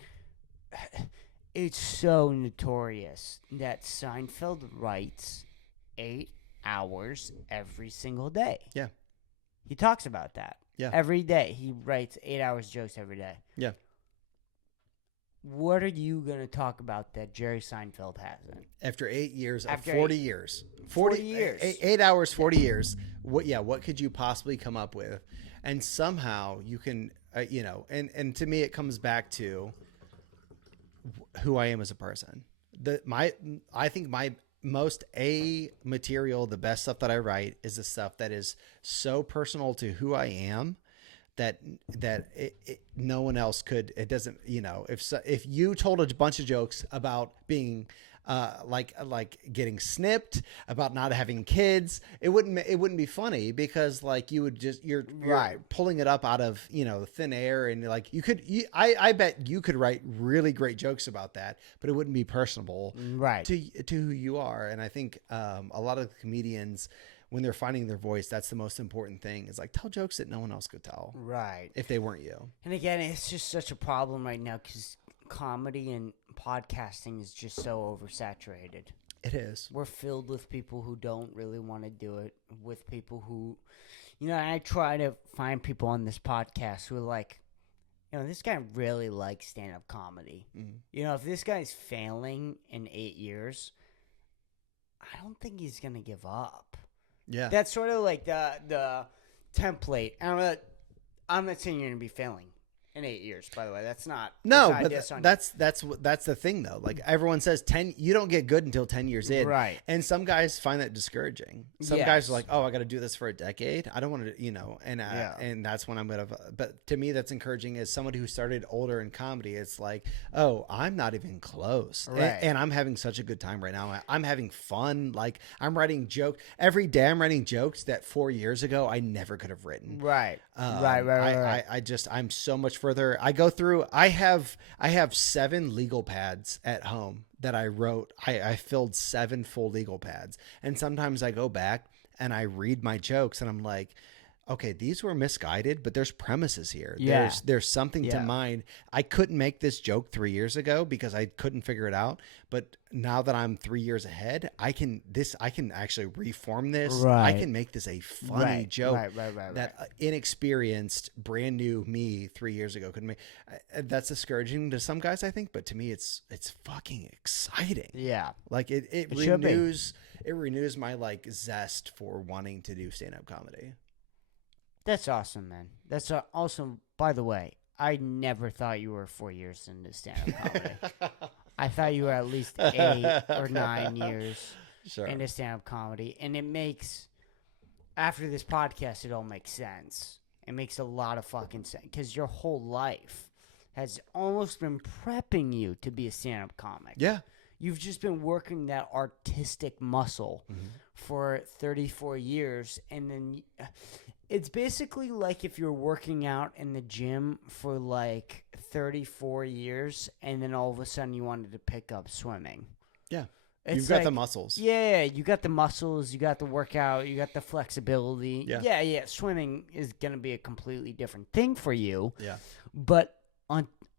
It's so notorious that Seinfeld writes 8 hours every single day. Yeah. He talks about that. Yeah. Every day. He writes 8 hours jokes every day. Yeah. What are you going to talk about that Jerry Seinfeld hasn't? After 8 years, After 40 years. 40 years. 8 hours, 40 years. What could you possibly come up with? And somehow you can, you know, and to me it comes back to who I am as a person. I think my most material, the best stuff that I write is the stuff that is so personal to who I am that no one else could. It doesn't, you know, if you told a bunch of jokes about being like getting snipped, about not having kids, it wouldn't be funny, because like you're pulling it up out of, you know, thin air, and like I bet you could write really great jokes about that, but it wouldn't be personable to who you are. And I think a lot of comedians, when they're finding their voice, that's the most important thing, is like, tell jokes that no one else could tell, right, if they weren't you. And again, it's just such a problem right now because comedy and podcasting is just so oversaturated. It is. We're filled with people who don't really want to do it, with people who, you know, I try to find people on this podcast who are like, you know, this guy really likes stand-up comedy. Mm-hmm. You know, if this guy's failing in 8 years, I don't think he's gonna give up. Yeah. That's sort of like the template. I'm not saying you're gonna be failing in 8 years. By the way, that's not but that's the thing though. Like everyone says, 10. You don't get good until 10 years in, right? And some guys find that discouraging. Some guys are like, "Oh, I got to do this for a decade. I don't want to, and that's when I'm gonna." But to me, that's encouraging. As someone who started older in comedy, it's like, "Oh, I'm not even close, right?" And I'm having such a good time right now. I'm having fun. Like I'm writing jokes every day. I'm writing jokes that 4 years ago I never could have written. Right. Right. I'm so much further. I go through. I have 7 legal pads at home that I wrote. I filled 7 full legal pads, and sometimes I go back and I read my jokes, and I'm like, okay, these were misguided, but there's premises here. Yeah. There's something to mine. I couldn't make this joke 3 years ago because I couldn't figure it out. But now that I'm 3 years ahead, I can actually reform this. Right. I can make this a funny joke that inexperienced, brand new me 3 years ago couldn't make. That's discouraging to some guys, I think, but to me, it's fucking exciting. Yeah, like it renews my like zest for wanting to do stand-up comedy. That's awesome, man. That's awesome. By the way, I never thought you were 4 years into stand-up comedy. I thought you were at least 8 or 9 years into stand-up comedy. And it makes, after this podcast, it all makes sense. It makes a lot of fucking sense. Because your whole life has almost been prepping you to be a stand-up comic. Yeah. You've just been working that artistic muscle for 34 years. And then it's basically like if you're working out in the gym for like 34 years and then all of a sudden you wanted to pick up swimming. Yeah. You've got the muscles. Yeah, you got the muscles, you got the workout, you got the flexibility. Yeah. Yeah. Swimming is going to be a completely different thing for you. Yeah. But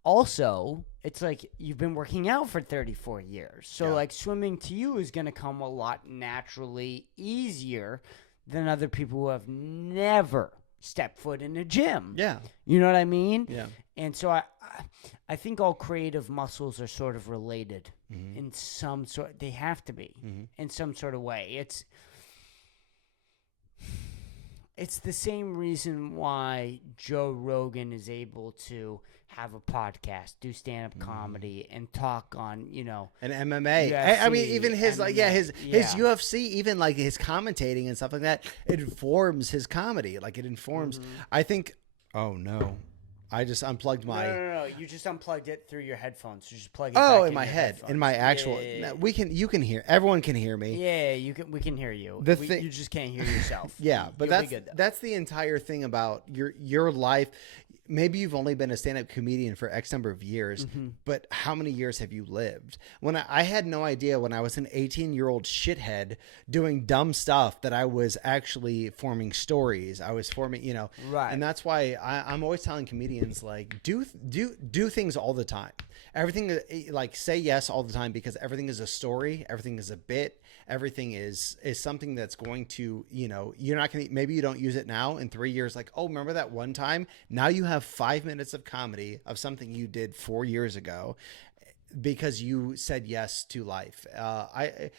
also, it's like you've been working out for 34 years. So like swimming to you is going to come a lot naturally easier than other people who have never stepped foot in a gym. Yeah. You know what I mean? Yeah. And so I think all creative muscles are sort of related in some sort. They have to be in some sort of way. It's the same reason why Joe Rogan is able to have a podcast, do stand-up comedy, and talk on, and MMA. UFC, I mean, even his MMA. his UFC, even like his commentating and stuff like that, it informs his comedy. Like it informs. I think. Oh no, I just unplugged my. No. You just unplugged it through your headphones. You just plug it. Back in my head, headphones. in my actual. Yeah. You can hear. Everyone can hear me. Yeah, we can hear you. You just can't hear yourself. Yeah, but You'll that's the entire thing about your life. Maybe you've only been a stand-up comedian for X number of years, but how many years have you lived? When I had no idea when I was an 18-year-old shithead doing dumb stuff that I was actually forming stories. I was forming, right. And that's why I'm always telling comedians like do things all the time. Everything like say yes all the time because everything is a story. Everything is a bit. Everything is something that's going to, you're not going to, maybe you don't use it now in 3 years. Like, oh, remember that one time? Now you have 5 minutes of comedy of something you did 4 years ago because you said yes to life. I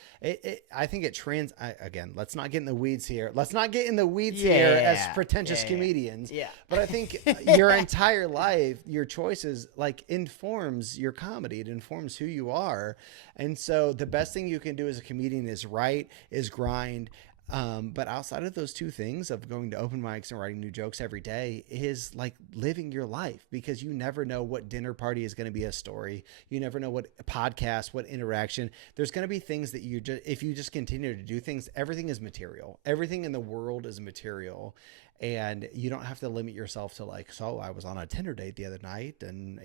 think again, let's not get in the weeds here. Let's not get in the weeds here as pretentious comedians. Yeah. But I think your entire life, your choices like informs your comedy. It informs who you are. And so the best thing you can do as a comedian is write, is grind. But outside of those two things of going to open mics and writing new jokes every day is like living your life because you never know what dinner party is going to be a story. You never know what podcast, what interaction. There's going to be things that if you just continue to do things, everything is material. Everything in the world is material. And you don't have to limit yourself to like, so I was on a Tinder date the other night and,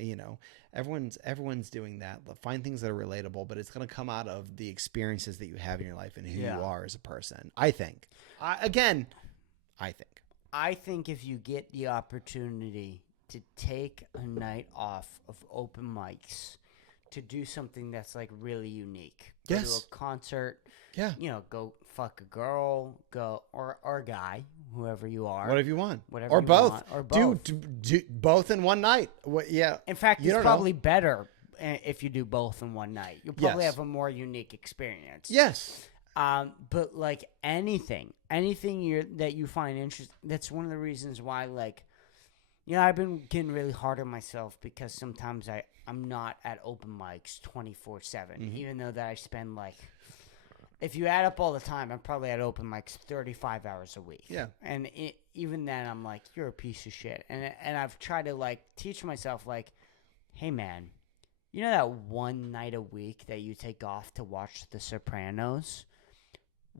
everyone's doing that. Find things that are relatable, but it's going to come out of the experiences that you have in your life and who you are as a person. I think. I think if you get the opportunity to take a night off of open mics to do something that's like really unique. Go to a concert. Yeah. Go fuck a girl, or a guy, whoever you are. Whatever you want. Whatever you want. Or both. Do both in one night. Yeah. In fact, it's probably better if you do both in one night. You'll probably have a more unique experience. Yes. But like anything that you find interesting, that's one of the reasons why, like, I've been getting really hard on myself because sometimes I'm not at open mics 24/7, even though that I spend like, if you add up all the time, I'm probably at open mics 35 hours a week. Yeah. And even then, I'm like, you're a piece of shit. And I've tried to like teach myself, like, hey man, you know that one night a week that you take off to watch The Sopranos?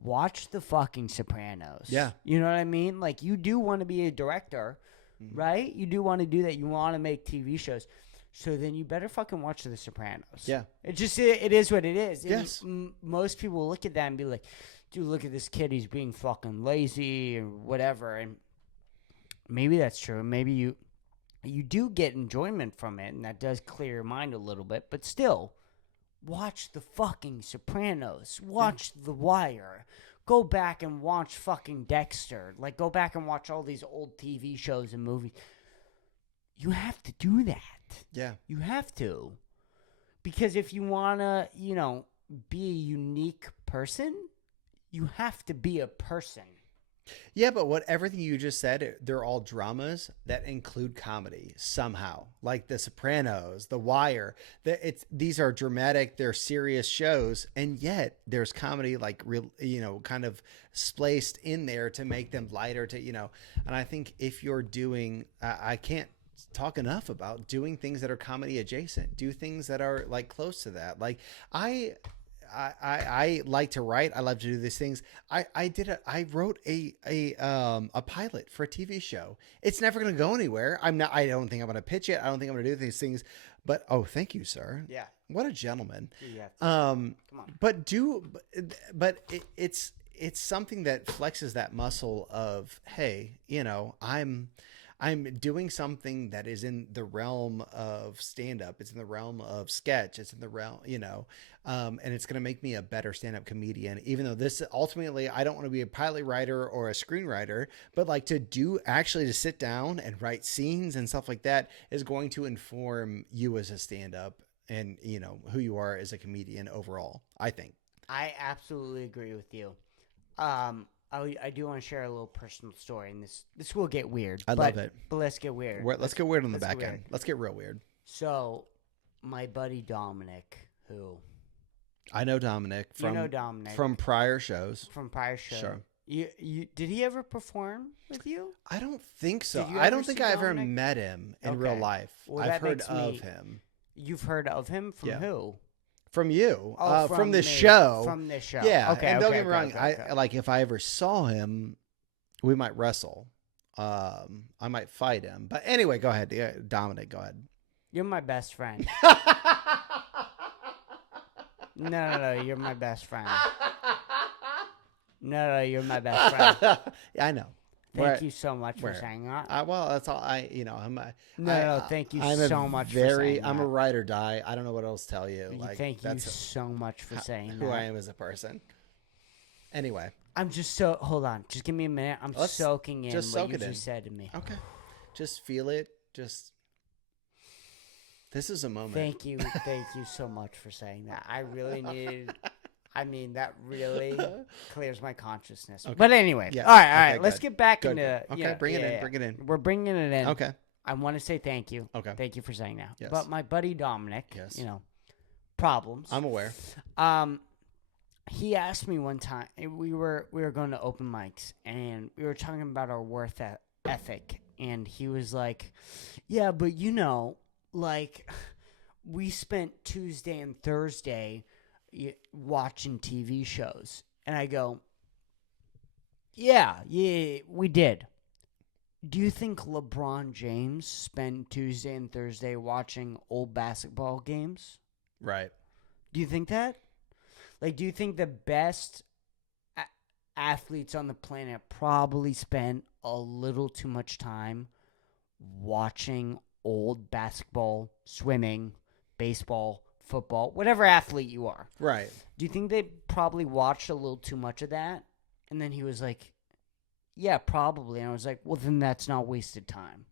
Watch the fucking Sopranos. Yeah. You know what I mean? Like, you do want to be a director, right? You do want to do that. You want to make TV shows. So then you better fucking watch The Sopranos. Yeah. It is what it is. Yes. Most people look at that and be like, dude, look at this kid. He's being fucking lazy or whatever. And maybe that's true. Maybe you do get enjoyment from it, and that does clear your mind a little bit. But still, watch the fucking Sopranos. Watch The Wire. Go back and watch fucking Dexter. Like, go back and watch all these old TV shows and movies. You have to do that. Yeah. You have to. Because if you want to, be a unique person, you have to be a person. Yeah, but everything you just said, they're all dramas that include comedy somehow. Like The Sopranos, The Wire. These are dramatic, they're serious shows, and yet there's comedy like real, kind of spliced in there to make them lighter and I think if you're doing I can't talk enough about doing things that are comedy adjacent. Do things that are like close to that. Like I like to write. I love to do these things. I wrote a pilot for a TV show. It's never going to go anywhere. I don't think I'm going to pitch it. I don't think I'm going to do these things, but thank you, sir. Yeah. What a gentleman. Yeah. Come on. But it's something that flexes that muscle of, hey, I'm doing something that is in the realm of stand-up. It's in the realm of sketch. It's in the realm, and it's going to make me a better stand-up comedian. Even though this ultimately, I don't want to be a pilot writer or a screenwriter, but like to sit down and write scenes and stuff like that is going to inform you as a stand-up and, who you are as a comedian overall, I think. I absolutely agree with you. I do want to share a little personal story, and this will get weird. I love it. But let's get weird. Let's get weird on the back end. Let's get real weird. So, my buddy Dominic, who... I know Dominic from prior shows. From prior shows. Sure. Did he ever perform with you? I don't think so. Did you I ever don't think see I ever Dominic? met him in Okay. real life. Well, I've that heard makes of me- him. You've heard of him from Yeah. who? From you. Oh, from this me. show. From this show. Yeah. Okay. And don't okay, get me wrong. okay, okay. I like if I ever saw him, we might wrestle. I might fight him. But anyway, go ahead. Yeah, Dominic, go ahead. You're my best friend. No, you're my best friend. No, you're my best friend. Yeah, I know. Thank you so much for saying that. Well, that's all Thank you I'm so much for saying that. I'm a ride or die. I don't know what else to tell you. Thank you so much for saying who that. I am as a person. Anyway. I'm just hold on. Just give me a minute. I'm soaking in what you just said to me. Okay. Just feel it. This is a moment. Thank you so much for saying that. I really needed. I mean, that really clears my consciousness. Okay. But anyway, yeah. All right. Okay, Let's get back good. into. Okay, bring it in. We're bringing it in. Okay. I want to say thank you. Okay. Thank you for saying that. Yes. But my buddy Dominic, yes. problems. I'm aware. He asked me one time. We were going to open mics, and we were talking about our worth ethic, and he was like, "Yeah, but like, we spent Tuesday and Thursday watching TV shows." And I go, yeah, we did. Do you think LeBron James spent Tuesday and Thursday watching old basketball games? Right. Do you think that? Like, do you think the best athletes on the planet probably spent a little too much time watching old basketball, swimming, baseball, football, whatever athlete you are? Right. Do you think they probably watched a little too much of that? And then he was like, yeah, probably. And I was like, well, then that's not wasted time.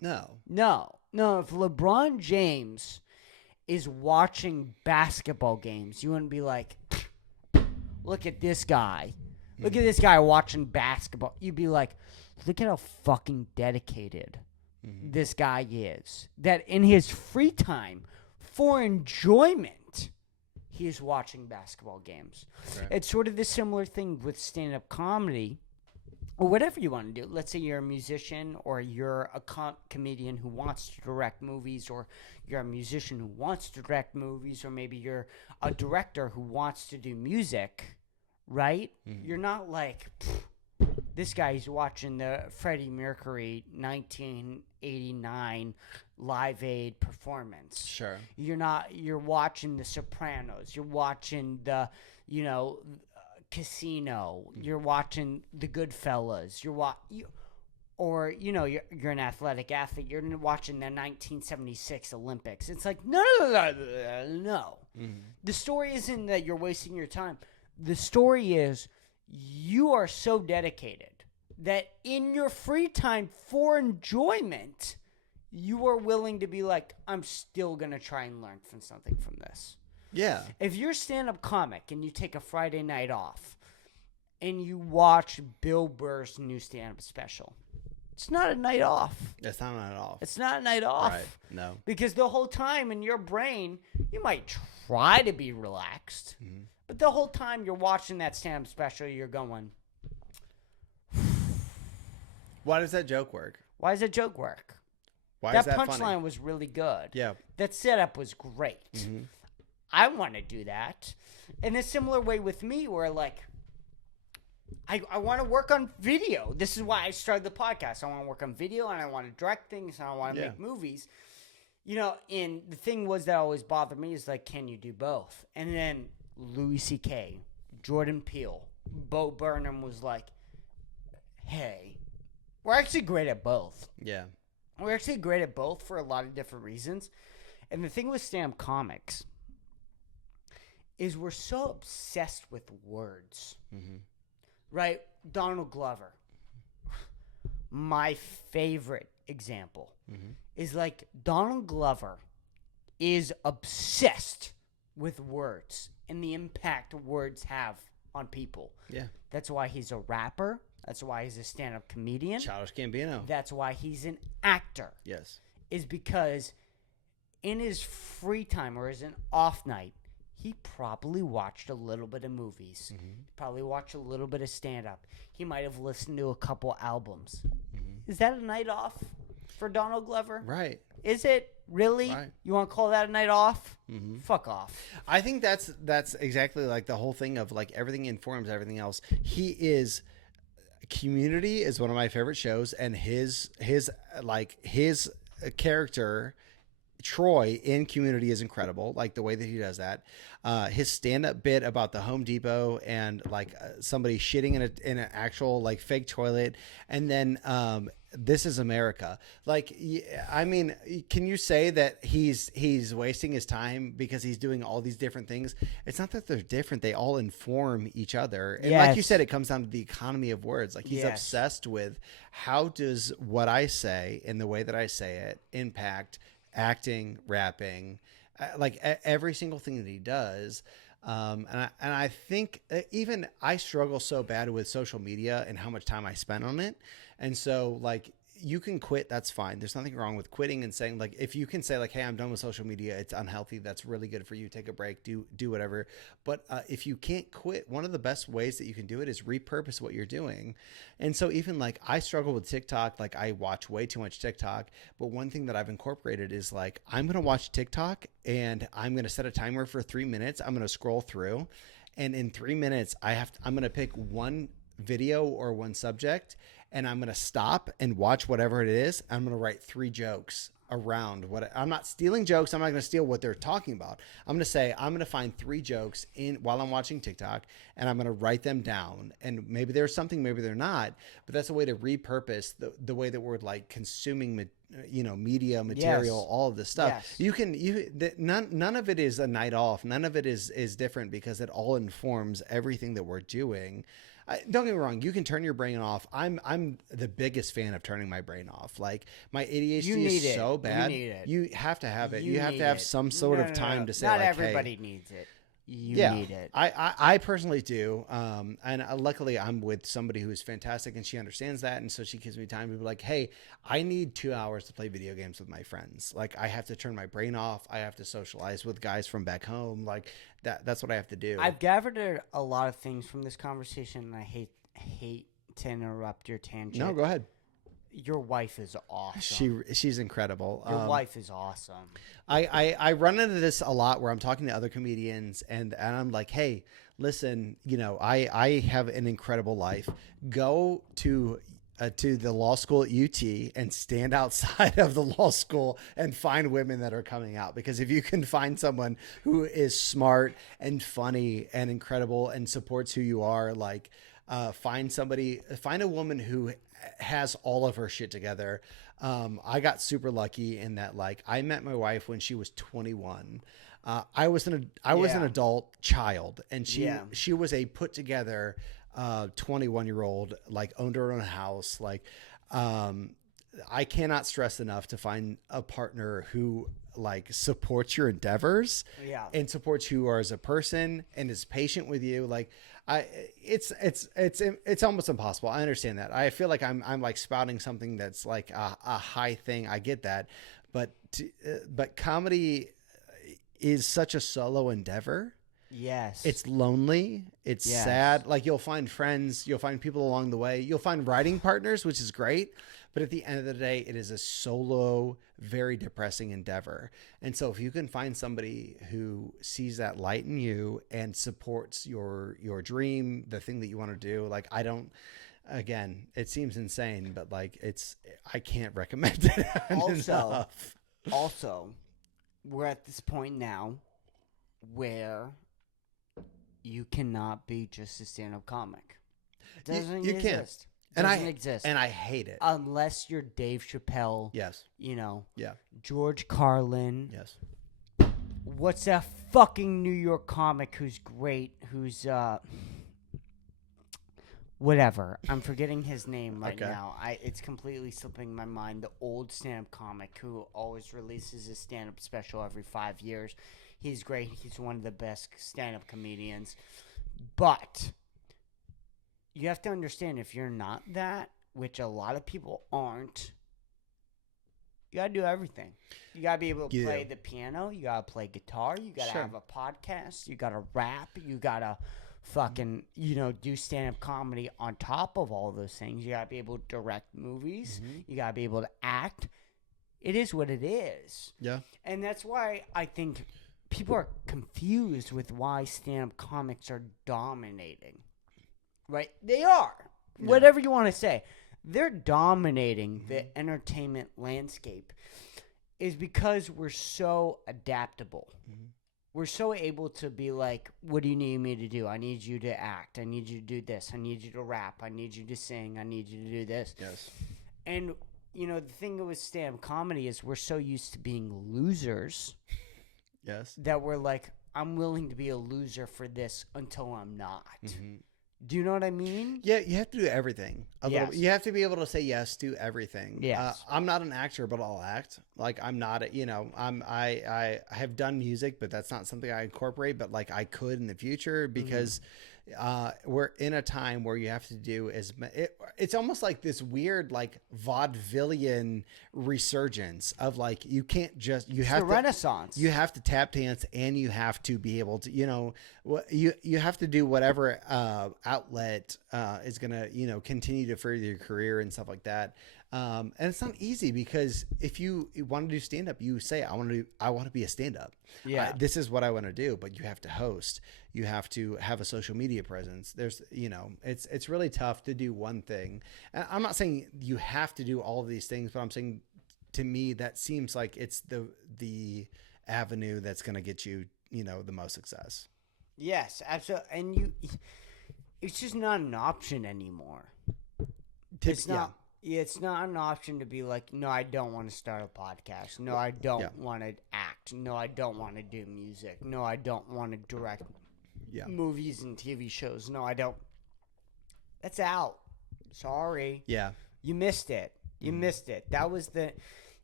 No. If LeBron James is watching basketball games, you wouldn't be like, look at this guy. Look at this guy watching basketball. You'd be like, look at how fucking dedicated this guy is. That in his free time, for enjoyment, he is watching basketball games. Right. It's sort of the similar thing with stand-up comedy or whatever you want to do. Let's say you're a musician or you're a comedian who wants to direct movies, or you're a musician who wants to direct movies, or maybe you're a director who wants to do music, right? You're not like, this guy's watching the Freddie Mercury 1989 Live Aid performance. Sure. You're watching The Sopranos. You're watching the, Casino. You're watching The Goodfellas. You're an athletic athlete. You're watching the 1976 Olympics. It's like, no. The story isn't that you're wasting your time. The story is you are so dedicated that in your free time for enjoyment, you are willing to be like, I'm still going to try and learn from something from this. Yeah. If you're a stand-up comic and you take a Friday night off and you watch Bill Burr's new stand-up special, it's not a night off. It's not a night off. It's not a night off. Right. No. Because the whole time in your brain, you might try to be relaxed, but the whole time you're watching that stand-up special, you're going, Why does that joke work? why does that joke work? Why That is that punchline funny? was really good. Yeah. That setup was great. I want to do that. In a similar way with me, where like, I want to work on video. This is why I started the podcast. I want to work on video, and I want to direct things, and I want to make movies. And the thing was that always bothered me is like, can you do both? And then Louis C.K., Jordan Peele, Bo Burnham was like, hey, we're actually great at both. Yeah. We're actually great at both for a lot of different reasons. And the thing with stand-up comics is we're so obsessed with words. Right? Donald Glover. My favorite example is like Donald Glover is obsessed with words and the impact words have on people. Yeah. That's why he's a rapper. That's why he's a stand-up comedian. Childish Gambino. That's why he's an actor. Yes. Is because in his free time or as an off night, he probably watched a little bit of movies. Probably watched a little bit of stand-up. He might have listened to a couple albums. Is that a night off for Donald Glover? Right. Is it? Really? Right. You want to call that a night off? Fuck off. I think that's exactly like the whole thing of like everything informs everything else. Community is one of my favorite shows, and his character Troy in Community is incredible. Like the way that he does that. His stand-up bit about the Home Depot and like somebody shitting in an actual like fake toilet, and then This Is America. Like, I mean, can you say that he's wasting his time because he's doing all these different things? It's not that they're different; they all inform each other. And like you said, it comes down to the economy of words. Like he's obsessed with how does what I say and the way that I say it impact acting, rapping, like every single thing that he does. And I think even I struggle so bad with social media and how much time I spend on it. And so like you can quit. That's fine. There's nothing wrong with quitting and saying like, if you can say like, hey, I'm done with social media. It's unhealthy. That's really good for you. Take a break, do whatever. But if you can't quit, one of the best ways that you can do it is repurpose what you're doing. And so even like I struggle with TikTok. Like I watch way too much TikTok, but one thing that I've incorporated is like, I'm going to watch TikTok and I'm going to set a timer for 3 minutes. I'm going to scroll through, and in 3 minutes, I'm going to pick one video or one subject, and I'm going to stop and watch whatever it is. I'm going to write 3 jokes around I'm not stealing jokes. I'm not going to steal what they're talking about. I'm going to say, I'm going to find 3 jokes while I'm watching TikTok, and I'm going to write them down. And maybe there's something, maybe they're not, but that's a way to repurpose the way that we're like consuming, media, material, all of this stuff. None of it is a night off. None of it is different because it all informs everything that we're doing. Don't get me wrong. You can turn your brain off. I'm the biggest fan of turning my brain off. Like my ADHD is so bad. You need it. You have to have it. You have to have some sort of time to say. Not like, everybody hey, needs it. you Yeah, need it. I personally do. And luckily I'm with somebody who is fantastic and she understands that. And so she gives me time to be like, hey, I need 2 hours to play video games with my friends. Like I have to turn my brain off. I have to socialize with guys from back home. Like that's what I have to do. I've gathered a lot of things from this conversation, and I hate to interrupt your tangent. No, go ahead. Your wife is awesome. She's incredible. Your wife is awesome. I run into this a lot where I'm talking to other comedians and I'm like, hey, listen, I have an incredible life. Go to the law school at UT and stand outside of the law school and find women that are coming out. Because if you can find someone who is smart and funny and incredible and supports who you are, like find a woman who has all of her shit together. I got super lucky in that, like, I met my wife when she was 21. I was an adult child, and she was a put together 21-year-old, like owned her own house. Like, I cannot stress enough to find a partner who like supports your endeavors and supports who you are as a person and is patient with you. Like, it's almost impossible. I understand that. I feel like I'm like spouting something that's like a high thing. I get that, but comedy is such a solo endeavor. Yes. It's lonely. It's sad. Like, you'll find friends, you'll find people along the way. You'll find writing partners, which is great. But at the end of the day, it is a solo, very depressing endeavor. And so if you can find somebody who sees that light in you and supports your dream, the thing that you want to do, like, again, it seems insane, but like, I can't recommend it enough. Also, we're at this point now where you cannot be just a stand-up comic. It doesn't you exist. Can't. Doesn't exist. And I hate it. Unless you're Dave Chappelle. Yes. George Carlin. Yes. What's that fucking New York comic who's great, who's, whatever. I'm forgetting his name right now. It's completely slipping my mind. The old stand-up comic who always releases a stand-up special every 5 years. He's great. He's one of the best stand-up comedians. But you have to understand, if you're not that, which a lot of people aren't, you got to do everything. You got to be able to play the piano. You got to play guitar. You got to have a podcast. You got to rap. You got to fucking, do stand-up comedy on top of all those things. You got to be able to direct movies. Mm-hmm. You got to be able to act. It is what it is. Yeah. And that's why I think people are confused with why stand-up comics are dominating. Right? They are. Yeah. Whatever you want to say. They're dominating the entertainment landscape is because we're so adaptable. Mm-hmm. We're so able to be like, what do you need me to do? I need you to act. I need you to do this. I need you to rap. I need you to sing. I need you to do this. Yes. And, the thing with stand-up comedy is we're so used to being losers. Yes. That we're like, I'm willing to be a loser for this until I'm not. Mm-hmm. Do you know what I mean? Yeah, you have to do everything. You have to be able to say yes to everything. Yes. I'm not an actor, but I'll act. Like, I'm not, I have done music, but that's not something I incorporate, but like I could in the future because we're in a time where you have to do it's almost like this weird, like, vaudevillian resurgence of like, you can't just, it's the Renaissance. You have to tap dance and you have to be able to, you have to do whatever outlet is going to, continue to further your career and stuff like that. And it's not easy because if you want to do stand-up, you say, I want to be a stand-up. Yeah. This is what I want to do, but you have to host. You have to have a social media presence. There's, it's really tough to do one thing. And I'm not saying you have to do all of these things, but I'm saying, to me, that seems like it's the avenue that's going to get you, the most success. Yes, absolutely. And it's just not an option anymore. It's not. Yeah, it's not an option to be like, no, I don't want to start a podcast. No, I don't want to act. No, I don't want to do music. No, I don't want to direct movies and TV shows. No, I don't. That's out. Sorry. Yeah. You missed it. You missed it. That was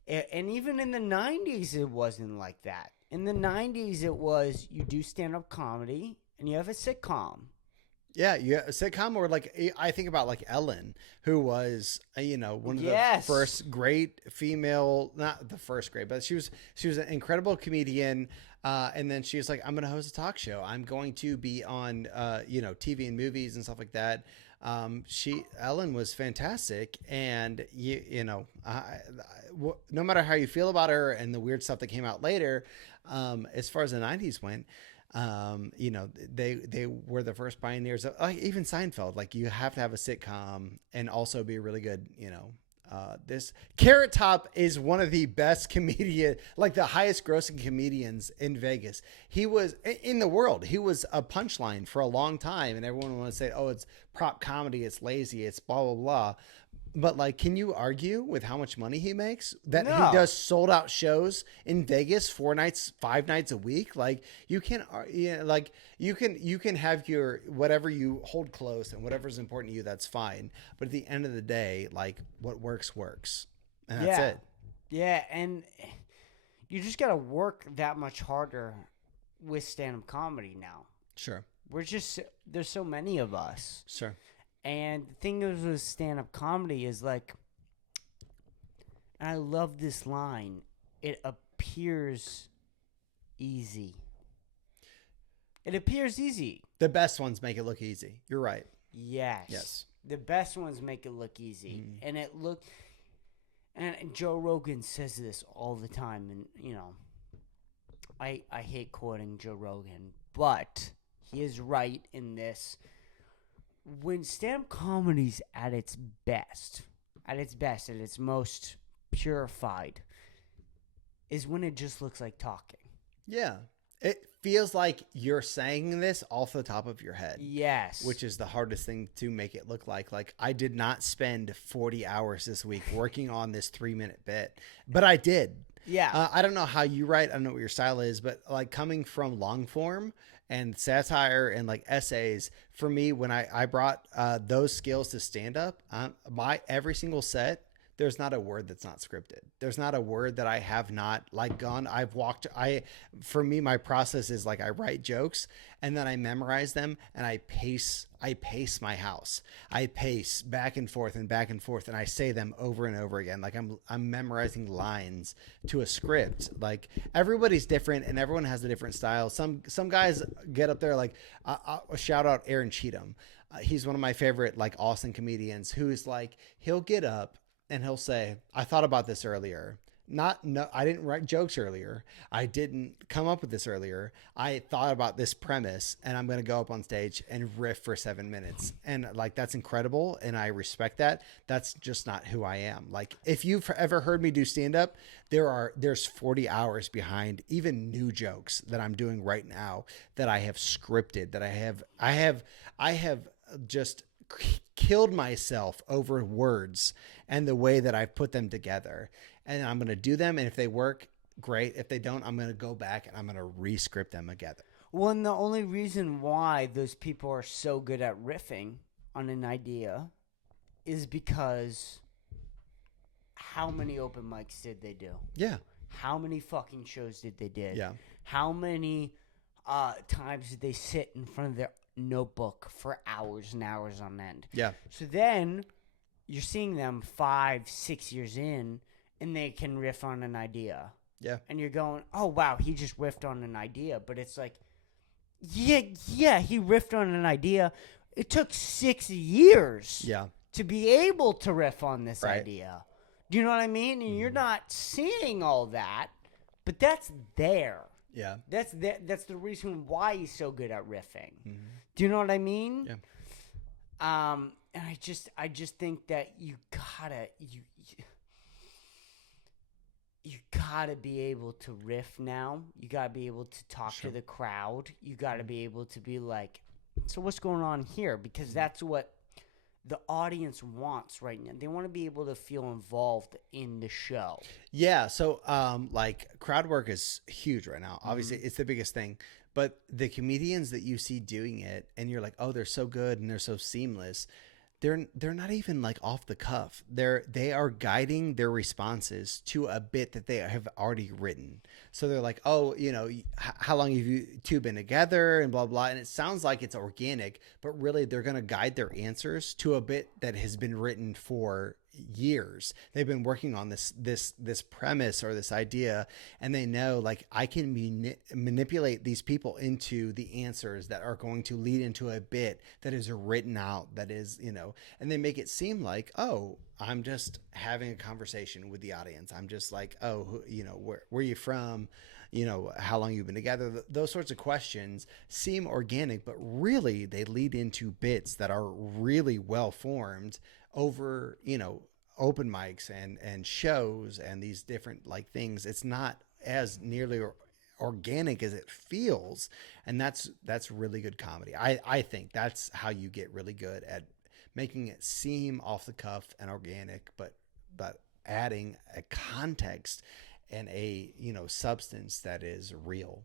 and even in the 90s, it wasn't like that. In the 90s, it was you do stand-up comedy and you have a sitcom. Yeah, a sitcom, or like I think about like Ellen, who was one of the Yes. first great female, not the first great, but she was an incredible comedian. And then she was like, I'm going to host a talk show. I'm going to be on TV and movies and stuff like that. Ellen was fantastic, and no matter how you feel about her and the weird stuff that came out later, as far as the '90s went. They were the first pioneers of even Seinfeld. Like, you have to have a sitcom and also be really good. This Carrot Top is one of the best comedian, like the highest grossing comedians in Vegas. He was in the world. He was a punchline for a long time, and everyone wanted to say, "Oh, it's prop comedy. It's lazy. It's blah blah blah." But like, can you argue with how much money he makes? That No. he does sold out shows in Vegas 4 nights, 5 nights a week. Like, you can, like you can have your whatever you hold close and whatever's important to you. That's fine. But at the end of the day, like, what works, and that's it. Yeah, and you just got to work that much harder with stand-up comedy now. Sure. There's so many of us. Sure. And the thing is with stand-up comedy is like, and I love this line, it appears easy. It appears easy. The best ones make it look easy. You're right. Yes. The best ones make it look easy. And Joe Rogan says this all the time, and I hate quoting Joe Rogan, but he is right in this. When stand-up comedy's at its best, at its most purified, is when it just looks like talking. Yeah. It feels like you're saying this off the top of your head. Yes. Which is the hardest thing to make it look like. Like, I did not spend 40 hours this week working on this 3-minute bit, but I did. Yeah. I don't know how you write. I don't know what your style is, but like, coming from long form and satire and like essays, for me, when I brought those skills to stand up, my every single set, there's not a word that's not scripted. There's not a word that I have not like gone. For me, my process is like, I write jokes and then I memorize them and I pace my house. I pace back and forth and I say them over and over again. Like, I'm memorizing lines to a script. Like, everybody's different and everyone has a different style. Some guys get up there, like, I'll shout out Aaron Cheatham. He's one of my favorite, like, Austin comedians, who's like, he'll get up and he'll say, I thought about this earlier. I didn't write jokes earlier. I didn't come up with this earlier. I thought about this premise and I'm going to go up on stage and riff for 7 minutes. And like, that's incredible. And I respect that. That's just not who I am. Like, if you've ever heard me do stand up, there's 40 hours behind even new jokes that I'm doing right now that I have scripted, that I have just killed myself over words and the way that I put them together. And I'm going to do them. And if they work, great. If they don't, I'm going to go back and I'm going to re-script them together. Well, and the only reason why those people are so good at riffing on an idea is because how many open mics did they do? Yeah. How many fucking shows did they do? Yeah. How many times did they sit in front of their notebook for hours and hours on end? Yeah. So then you're seeing them 5-6 years in and they can riff on an idea. Yeah. And you're going, oh, wow, he just riffed on an idea. But it's like, yeah, he riffed on an idea. It took 6 years to be able to riff on this idea. Do you know what I mean? And you're not seeing all that, but that's there. Yeah. That's the reason why he's so good at riffing. Mm-hmm. Do you know what I mean? Yeah. And I just think that you gotta be able to riff now. You gotta be able to talk to the crowd. You gotta be able to be like, so what's going on here? Because that's what the audience wants right now. They want to be able to feel involved in the show. Yeah. So, like, crowd work is huge right now. Obviously, it's the biggest thing. But the comedians that you see doing it and you're like, oh, they're so good and they're so seamless, they're not even like off the cuff. They are guiding their responses to a bit that they have already written. So they're like, oh, how long have you two been together and blah blah. And it sounds like it's organic, but really they're going to guide their answers to a bit that has been written for years. They've been working on this premise or this idea, and they know like I can manipulate these people into the answers that are going to lead into a bit that is written out, that is, and they make it seem like, oh, I'm just having a conversation with the audience. I'm just like, oh, where are you from? How long you've been together? Those sorts of questions seem organic, but really they lead into bits that are really well formed over, open mics and shows and these different like things. It's not as nearly organic as it feels. And that's really good comedy. I think that's how you get really good at making it seem off the cuff and organic, but adding a context and a, substance that is real.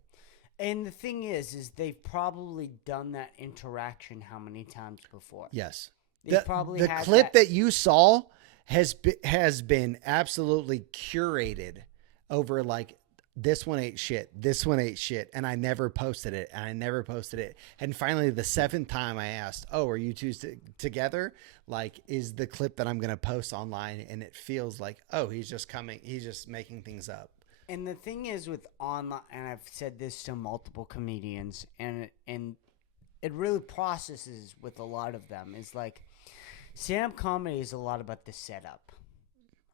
And the thing is they've probably done that interaction how many times before? Yes. They probably the had clip that you saw has been absolutely curated over like, this one ate shit, this one ate shit, and I never posted it, and finally the 7th time I asked, oh, are you two together? Like, is the clip that I'm gonna post online? And it feels like, oh, he's just making things up. And the thing is with online, and I've said this to multiple comedians, and it really processes with a lot of them, is like, stand-up comedy is a lot about the setup,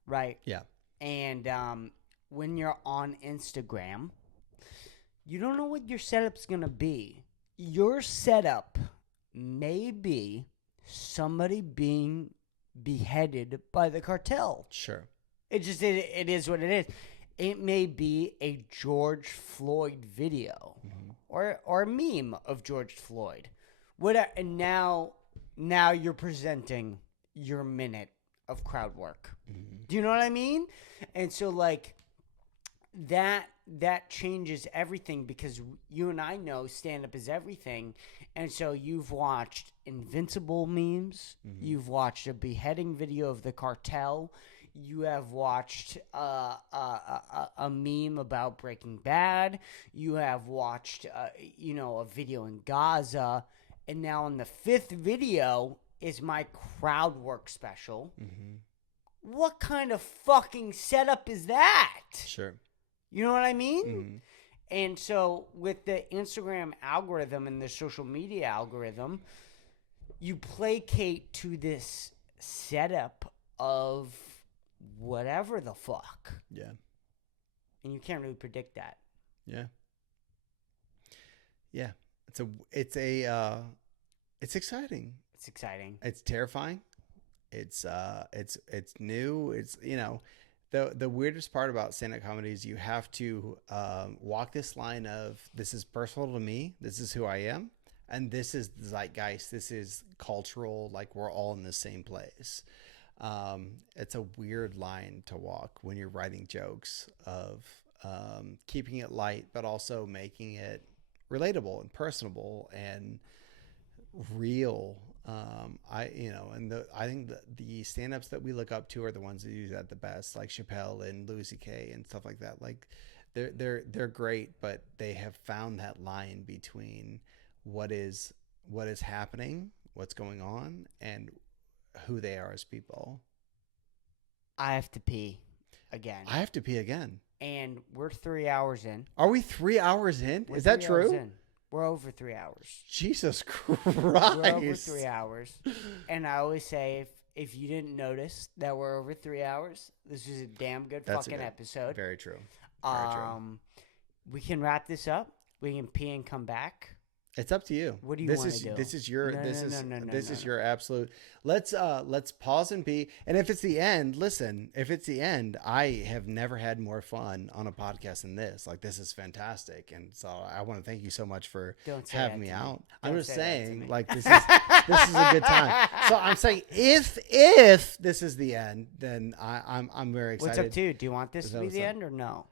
right? Yeah. And when you're on Instagram, you don't know what your setup's going to be. Your setup may be somebody being beheaded by the cartel. Sure. It is what it is. It may be a George Floyd video, or a meme of George Floyd. Whatever. And now you're presenting your minute of crowd work. Do you know what I mean? And so like that changes everything, because you and I know stand-up is everything. And so you've watched Invincible memes. You've watched a beheading video of the cartel. You have watched a meme about Breaking Bad. You have watched, a video in Gaza. And now on the 5th video is my crowd work special. What kind of fucking setup is that? Sure. You know what I mean? And so with the Instagram algorithm and the social media algorithm, you placate to this setup of whatever the fuck. Yeah. And you can't really predict that. Yeah. Yeah. It's exciting. It's exciting. It's terrifying. It's new. It's, the weirdest part about stand-up comedy is you have to walk this line of, this is personal to me, this is who I am, and this is the zeitgeist, this is cultural, like we're all in the same place. It's a weird line to walk when you're writing jokes of keeping it light, but also making it relatable and personable and real. I think the stand-ups that we look up to are the ones that do that the best, like Chappelle and Louis C.K. and stuff like that. Like they're great, but they have found that line between what is happening, what's going on, and who they are as people. I have to pee again. I have to pee again. And we're 3 hours in. Are we 3 hours in? We're is that 3 hours true? in. We're over 3 hours. Jesus Christ. We're over 3 hours. And I always say, if you didn't notice that we're over 3 hours, this is a damn good fucking episode. Very true. Very true. We can wrap this up. We can pee and come back. It's up to you. What do you want to do? This is your No. absolute. Let's pause and pee. And if it's the end, listen. If it's the end, I have never had more fun on a podcast than this. Like, this is fantastic, and so I want to thank you so much for having me out. I'm just saying, like, this is a good time. So I'm saying, if this is the end, then I'm very excited. What's up to you? Do you want this to be the end or no?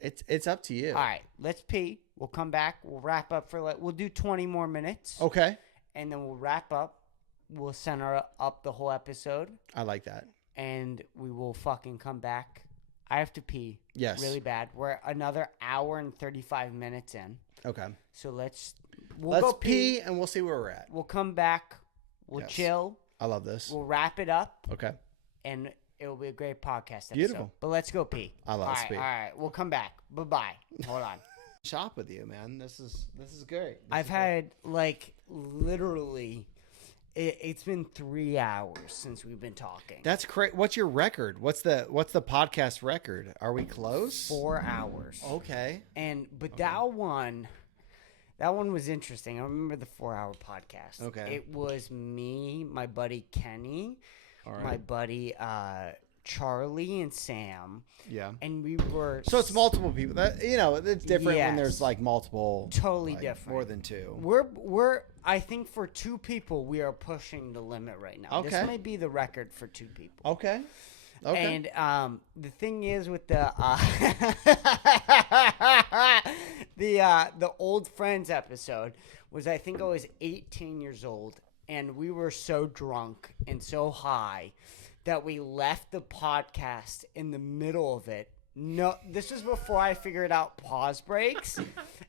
It's up to you. All right, let's pee. We'll come back. We'll wrap up we'll do 20 more minutes. Okay. And then we'll wrap up. we'll center up the whole episode, I like that. and we will fucking come back. I have to pee. Yes. Really bad. We're another hour and 35 minutes in. Okay. So let's Let's go pee. and we'll see where we're at. We'll come back. We'll Yes. chill. I love this. We'll wrap it up, Okay. and it'll be a great podcast episode. Beautiful. But let's go pee. I love all right, pee. All right. We'll come back. Bye-bye. Hold on. Shop with you, man. This is great. I've had, like, literally, it's been 3 hours since we've been talking. That's great. What's your record? What's the podcast record? Are we close? 4 hours. Okay. But that one was interesting. I remember the 4-hour podcast. Okay. It was me, my buddy Kenny, All right. my buddy Charlie, and Sam. Yeah. And we were So it's multiple people. That it's different when there's Yes. like multiple. Totally like, different. More than two. We're I think for 2 people we are pushing the limit right now. Okay. This may be the record for 2 people. Okay. Okay. And the thing is with the the old friends episode was, I think I was 18 years old, and we were so drunk and so high that we left the podcast in the middle of it. No, this was before I figured out pause breaks.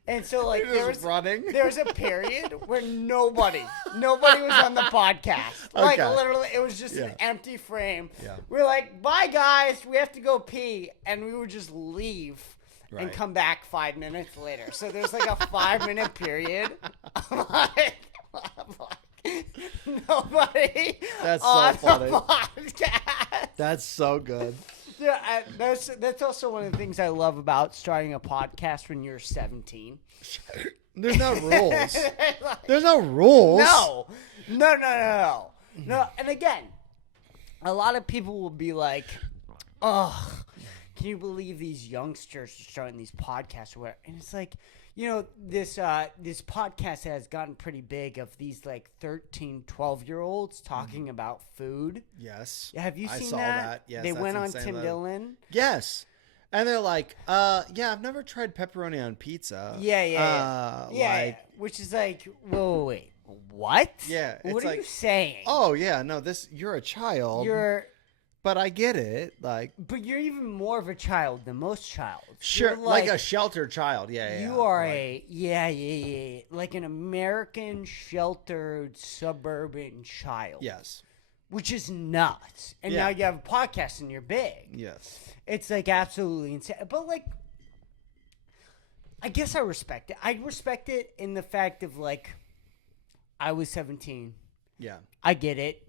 And so, like, You're just running. there was a period where nobody was on the podcast. Like, Okay. literally, it was just an Yeah. empty frame. Yeah. We're like, bye, guys. We have to go pee. And we would just leave and Right. come back 5 minutes later. So there's like a 5-minute period. Like, nobody That's so on funny. the podcast. That's so good. Yeah, that's also one of the things I love about starting a podcast when you're 17. There's no rules. There's no rules. No. And again, a lot of people will be like, "Ugh, can you believe these youngsters are starting these podcasts?" Or whatever? And it's like, this podcast has gotten pretty big, of these like 13, 12-year-olds talking about food. Yes. Have you I seen saw that. Yes, they that's went on insane, Tim though. Dillon. Yes. And they're like, yeah, I've never tried pepperoni on pizza. Yeah. Like, Which is like, whoa, wait, what? Yeah, What it's are you like, saying? oh yeah, no, you're a child. But I get it. Like, But you're even more of a child than most childs. sure, You're like a sheltered child. Yeah. You are like, like an American sheltered suburban child. Yes. Which is nuts. And Yeah. now you have a podcast and you're big. Yes. It's like absolutely insane. But like, I guess I respect it. I respect it in the fact of like, I was 17. Yeah. I get it.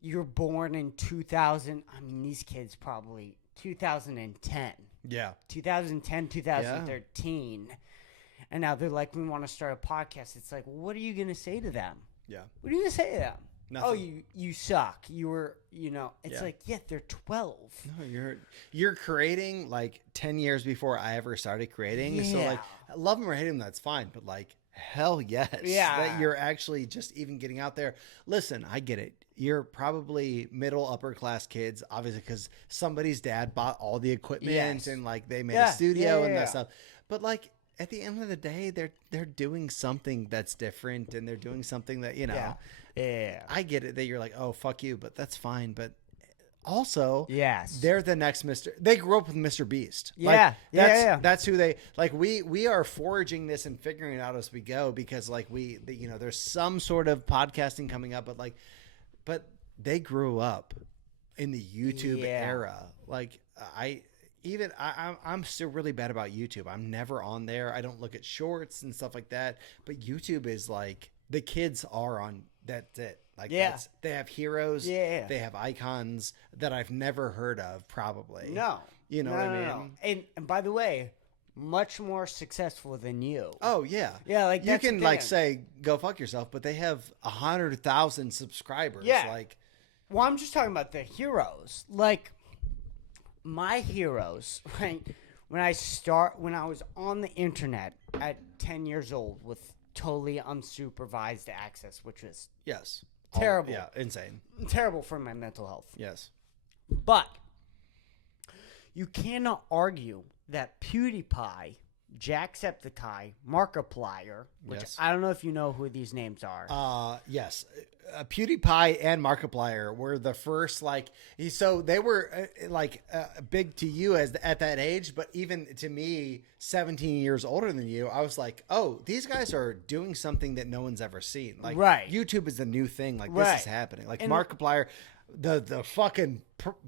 You're born in 2000. I mean, these kids probably 2010. Yeah. 2010, 2013. And now they're like, we want to start a podcast. It's like, what are you going to say to them? Yeah. What are you going to say to them? Nothing. Oh, you suck. You were, it's Yeah. like, yeah, they're 12. No, you're creating like 10 years before I ever started creating. So Yeah. like, love them or hate them, that's fine. But like, hell yes. Yeah. That you're actually just even getting out there. Listen, I get it. You're probably middle upper class kids, obviously, because somebody's dad bought all the equipment Yes. and like they made Yeah. a studio and Yeah. that stuff. But like at the end of the day, they're doing something that's different and they're doing something that, Yeah. I get it that you're like, oh, fuck you, but that's fine. But also, Yes. they're the next they grew up with Mr. Beast. Yeah. Like, that's who they like. We are foraging this and figuring it out as we go because like there's some sort of podcasting coming up, but they grew up in the YouTube era. Like I'm still really bad about YouTube. I'm never on there. I don't look at shorts and stuff like that. But YouTube is like the kids are on. That's it. Like they have heroes. Yeah. They have icons that I've never heard of. Probably. No. You know what I mean? No. And by the way, much more successful than you. Oh yeah. Yeah, like you that's the can like thing. say go fuck yourself, but they have 100,000 subscribers. Yeah. Like Well, I'm just talking about the heroes. Like my heroes, right? When I was on the internet at 10 years old with totally unsupervised access, which was yes. terrible. Yeah, insane. Terrible for my mental health. Yes. But you cannot argue that PewDiePie Jacksepticeye, Markiplier, which Yes. I don't know if you know who these names are. Yes. PewDiePie and Markiplier were the first, so they were big to you at that age, but even to me, 17 years older than you, I was like, oh, these guys are doing something that no one's ever seen. Like, Right. YouTube is the new thing. Like, Right. this is happening. Like, And- Markiplier, the fucking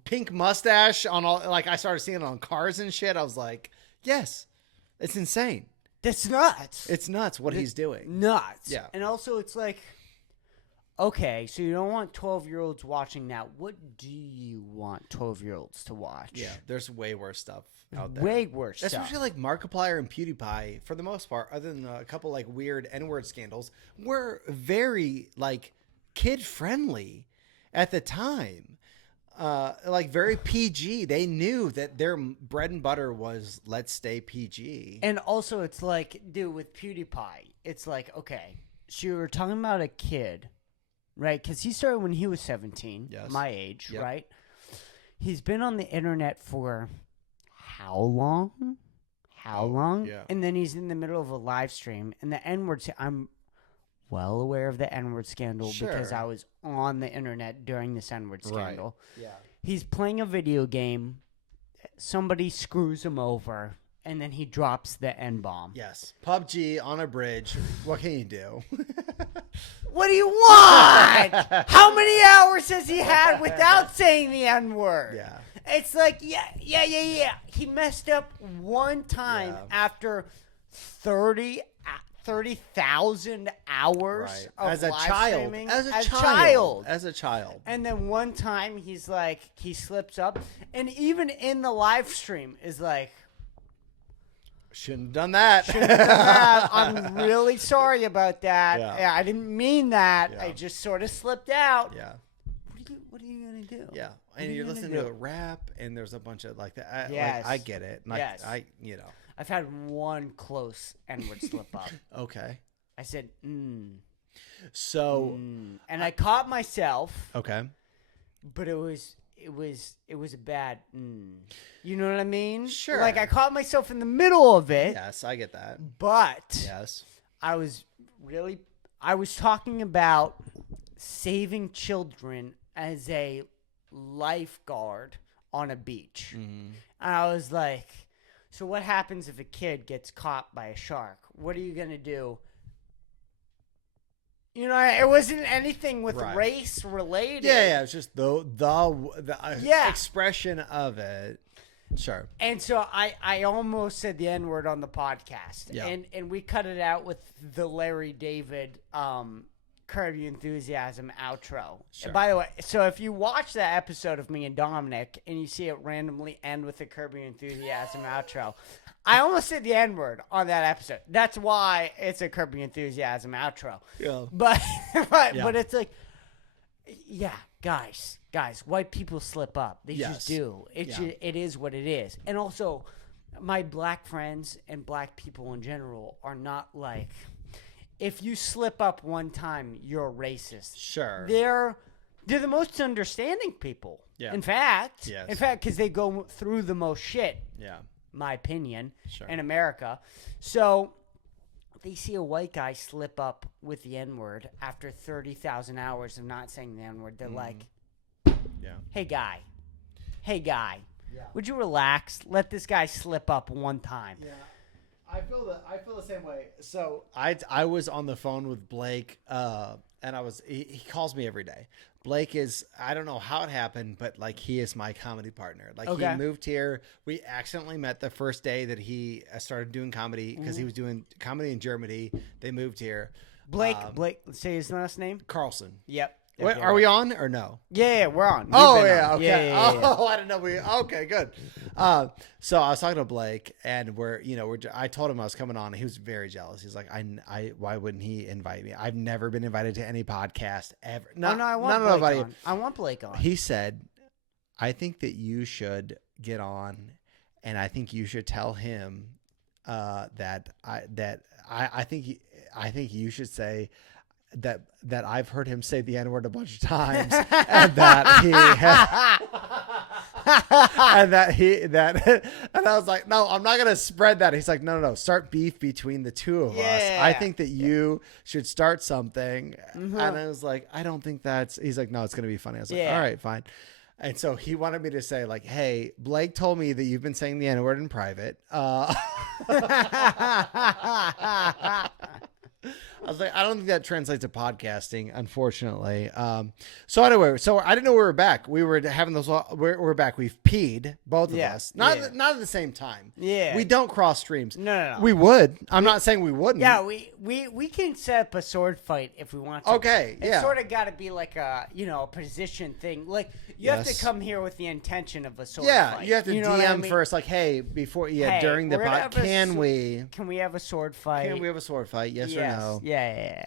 pink mustache on all, like, I started seeing it on cars and shit. I was like, yes, it's insane. That's nuts. It's nuts what he's doing. Nuts. Yeah. And also, it's like, okay, so you don't want 12-year-olds watching that. What do you want 12-year-olds to watch? Yeah, there's way worse stuff out there. Way worse stuff. Especially like Markiplier and PewDiePie, for the most part, other than a couple like weird N-word scandals, were very like kid friendly at the time. Like very PG. They knew that their bread and butter was let's stay PG. And also, it's like, dude, with PewDiePie, it's like, okay, so you were talking about a kid, right? Because he started when he was 17, Yes. my age, Yep. right? He's been on the internet for how long? How long? yeah. And then he's in the middle of a live stream, and the N-word, I'm well aware of the N-word scandal because Sure. I was on the internet during this N-word scandal. Yeah. He's playing a video game. Somebody screws him over, and then he drops the N-bomb. Yes. PUBG on a bridge. What can you do? What do you want? How many hours has he had without saying the N-word? Yeah. It's like, yeah. He messed up one time Yeah. after 30,000 hours Right. of As a live child. streaming. As a child. child. As a child. And then one time he's like, he slips up, and even in the live stream is like, Shouldn't have done that. I'm really sorry about that. Yeah. I didn't mean that. Yeah. I just sort of slipped out. Yeah. What are you gonna do? Yeah. What And are you you're gonna listening do? to a rap, and there's a bunch of like that. Yes. I get it. And Yes. I you know. I've had one close N-word slip up. Okay. I said, So, and I caught myself, okay. but it was a bad. You know what I mean? Sure. Like I caught myself in the middle of it, Yes, I get that. but Yes. I was talking about saving children as a lifeguard on a beach. Mm-hmm. And I was like, so what happens if a kid gets caught by a shark? What are you going to do? You know, it wasn't anything with Right. race related. Yeah, it's just the Yeah. expression of it. Sure. And so I almost said the N-word on the podcast. Yeah. And we cut it out with the Larry David Curb Your Enthusiasm outro. Sure. And by the way, so if you watch that episode of me and Dominic and you see it randomly end with the Curb Your Enthusiasm outro, I almost said the N-word on that episode. That's why it's a Curb Your Enthusiasm outro. Yeah. But Yeah. but it's like, yeah, guys, white people slip up. They Yes. just do. Yeah. It is what it is. And also, my black friends and black people in general are not like, if you slip up one time, you're a racist. Sure. They're the most understanding people. Yeah. In fact, Yes. because they go through the most shit. Yeah. My opinion, Sure. in America. So they see a white guy slip up with the N-word after 30,000 hours of not saying the N-word. They're like, Yeah. hey, guy, would you relax? Let this guy slip up one time. Yeah. I feel the same way. So I was on the phone with Blake, and he calls me every day. Blake is, I don't know how it happened, but like he is my comedy partner. Like Okay. he moved here. We accidentally met the first day that he started doing comedy because he was doing comedy in Germany. They moved here. Blake, say his last name. Carlson. Yep. Wait, are we on or no? Yeah, we're on. We've Oh been yeah, on. okay. Yeah. Oh, I didn't know okay, good. So I was talking to Blake, and I told him I was coming on. And he was very jealous. He's like, why wouldn't he invite me? I've never been invited to any podcast ever. No, I want Blake on. I want Blake on. He said, I think that you should get on, and I think you should tell him that I think you should say that I've heard him say the N-word a bunch of times, and that he and and I was like, no, I'm not gonna spread that. He's like, no, start beef between the two of us. I think that you should start something. And I was like, I don't think that's. He's like, no, it's gonna be funny. I was like, all right, fine. And so he wanted me to say, like, hey, Blake told me that you've been saying the N-word in private. I was like, I don't think that translates to podcasting, unfortunately. So anyway, I didn't know we were back. We were having those. We're back. We've peed, both of us. Not at the same time. Yeah. We don't cross streams. No. We would. I'm not saying we wouldn't. Yeah, we can set up a sword fight if we want to. Okay, It's sort of got to be like a position thing. Like you have to come here with the intention of a sword fight. Yeah, you have to DM I mean? first, like, hey, before Hey, during the we're gonna pod, have a can we have a sword fight? have a sword fight? Yes or no? Yeah.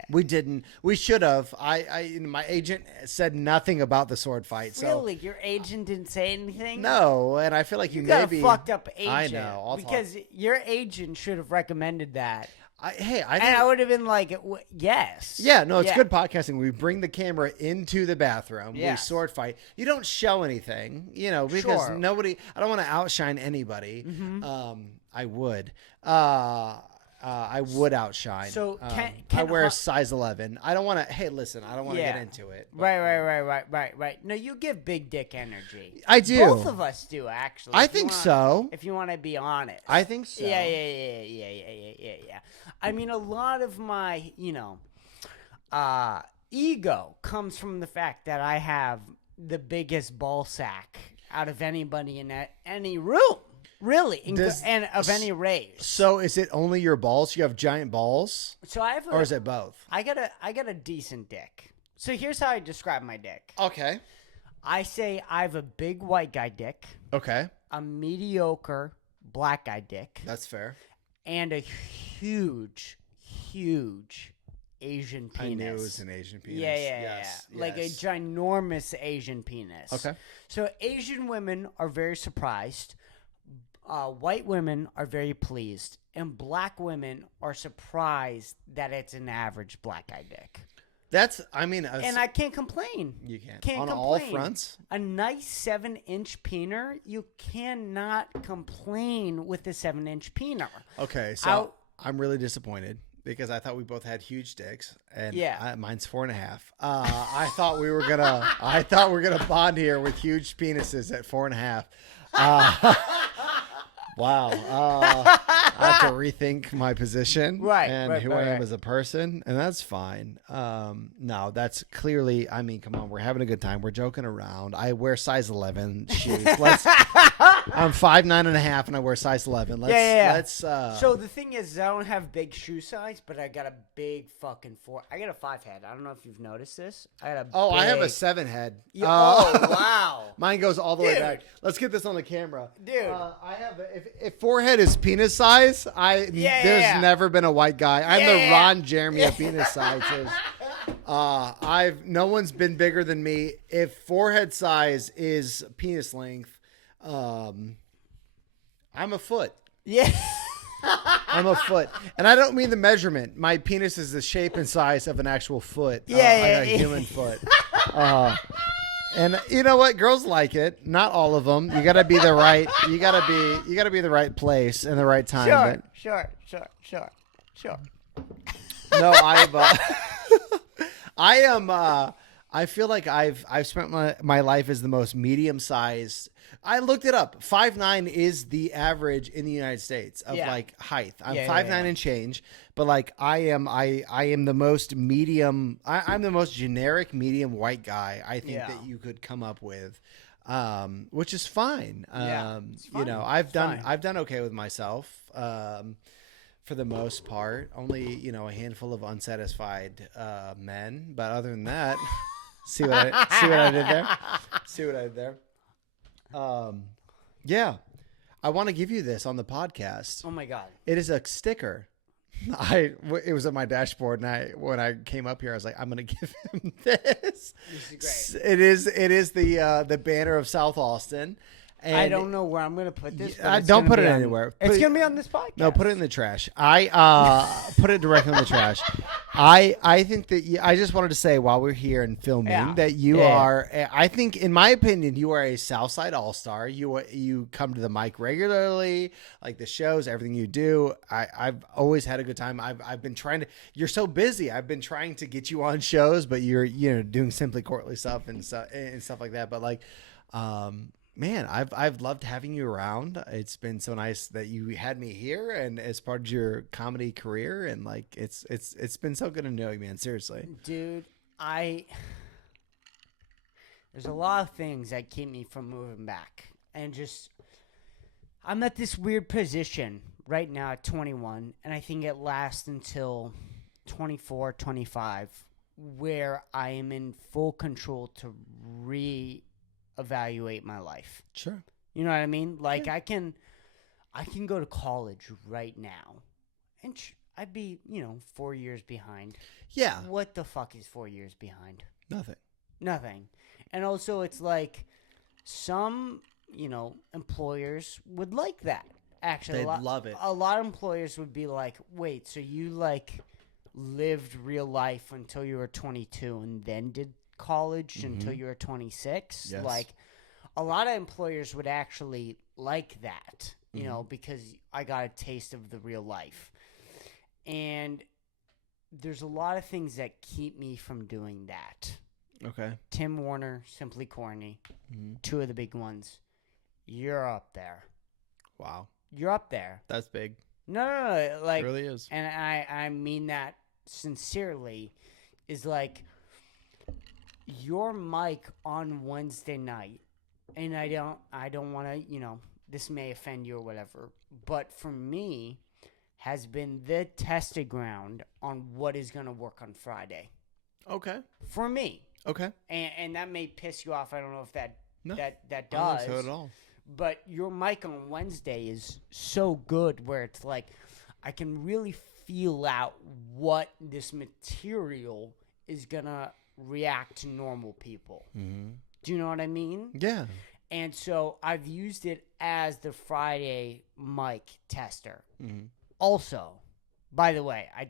We didn't. We should have. My agent said nothing about the sword fight. So Really, your agent didn't say anything? no, and I feel like you got maybe a fucked up agent. I know because your agent should have recommended that. I think, I would have been like, yes. Yeah, no, it's good podcasting. We bring the camera into the bathroom. Yes. We sword fight. You don't show anything, because Sure. nobody. I don't want to outshine anybody. I would. I would outshine. So can I wear a size 11. I don't want to. Hey, listen, I don't want to get into it. But, Right. No, you give big dick energy. I do. Both of us do, actually. I think so. If you want to be honest. I think so. Yeah. I mean, a lot of my, ego comes from the fact that I have the biggest ball sack out of anybody in any room. Really, and of any race. So is it only your balls? You have giant balls? So I have or is it both? I got a decent dick. So here's how I describe my dick. Okay. I say I have a big white guy dick, Okay. a mediocre black guy dick, That's fair. and a huge Asian penis. I knew it was an Asian penis. Yeah. Like a ginormous Asian penis. Okay. So Asian women are very surprised. White women are very pleased, and black women are surprised that it's an average black guy dick. And I can't complain. You can't. Can't On complain. all fronts? A nice 7-inch peener, you cannot complain with a 7-inch peener. Okay, so I'm really disappointed because I thought we both had huge dicks, and mine's 4.5. I thought we were gonna bond here with huge penises at 4.5. Wow. I have to rethink my position and who I am as a person, and that's fine. No, that's clearly, I mean, come on, we're having a good time. We're joking around. I wear size 11 shoes. I'm 5'9.5", and I wear size 11. So the thing is, I don't have big shoe size, but I got a big fucking I got a 5 head. I don't know if you've noticed this. I have a 7 head. Wow. Mine goes all the way back. Let's get this on the camera. Dude. I have if forehead is penis size, there's never been a white guy. I'm the Ron Jeremy of penis sizes. No one's been bigger than me. If forehead size is penis length, I'm a foot. Yeah. I'm a foot. And I don't mean the measurement. My penis is the shape and size of an actual foot. A human foot. And you know what? Girls like it. Not all of them. You gotta be the right. You gotta be the right place and the right time. Sure. No, I am. I feel like I've spent my life as the most medium sized. I looked it up. 5'9" is the average in the United States of like height. I'm 5'9" and change, but like I am the most medium. I'm the most generic medium white guy I think that you could come up with, which is fine. It's fine. I've done okay with myself. For the most part, only a handful of unsatisfied men. But other than that, see what I did there. See what I did there. Yeah, I want to give you this on the podcast. Oh my God! It is a sticker. It was on my dashboard, and when I came up here, I was like, I'm gonna give him this. This is great. It is the banner of South Austin. I don't know where I'm gonna put this. Don't put it anywhere. It's gonna be on this podcast. No, put it in the trash. Put it directly in the trash. I think that I just wanted to say while we're here and filming that you are. I think, in my opinion, you are a Southside All-Star. You come to the mic regularly, like the shows, everything you do. I've always had a good time. I've been trying to. You're so busy. I've been trying to get you on shows, but you're doing Simply Courtly stuff and stuff like that. But like, man, I've loved having you around. It's been so nice that you had me here and as part of your comedy career, and like it's been so good to know you, man. Seriously, dude. There's a lot of things that keep me from moving back, and just I'm at this weird position right now at 21, and I think it lasts until 24, 25, where I am in full control to evaluate my life. Sure. You know what I mean? Like, I can go to college right now and I'd be, 4 years behind. Yeah. What the fuck is 4 years behind? Nothing. And also it's like some, employers would like that. Actually, They'd love it. A lot of employers would be like, "Wait, so you like lived real life until you were 22 and then did college until you were 26?" Yes. Like, a lot of employers would actually like that, because I got a taste of the real life. And there's a lot of things that keep me from doing that. Okay. Tim Warner, Simply Corny, two of the big ones. You're up there. Wow. You're up there. That's big. No, like, it really is. And I mean that sincerely. Is like, your mic on Wednesday night, and I don't want to, this may offend you or whatever, but for me, has been the tested ground on what is going to work on Friday. Okay. For me. Okay. And that may piss you off. I don't know if that I does. don't think so at all. But your mic on Wednesday is so good where it's like, I can really feel out what this material is going to react to normal people. Mm-hmm. Do you know what I mean? Yeah. And so I've used it as the Friday mic tester. Mm-hmm. Also, by the way, I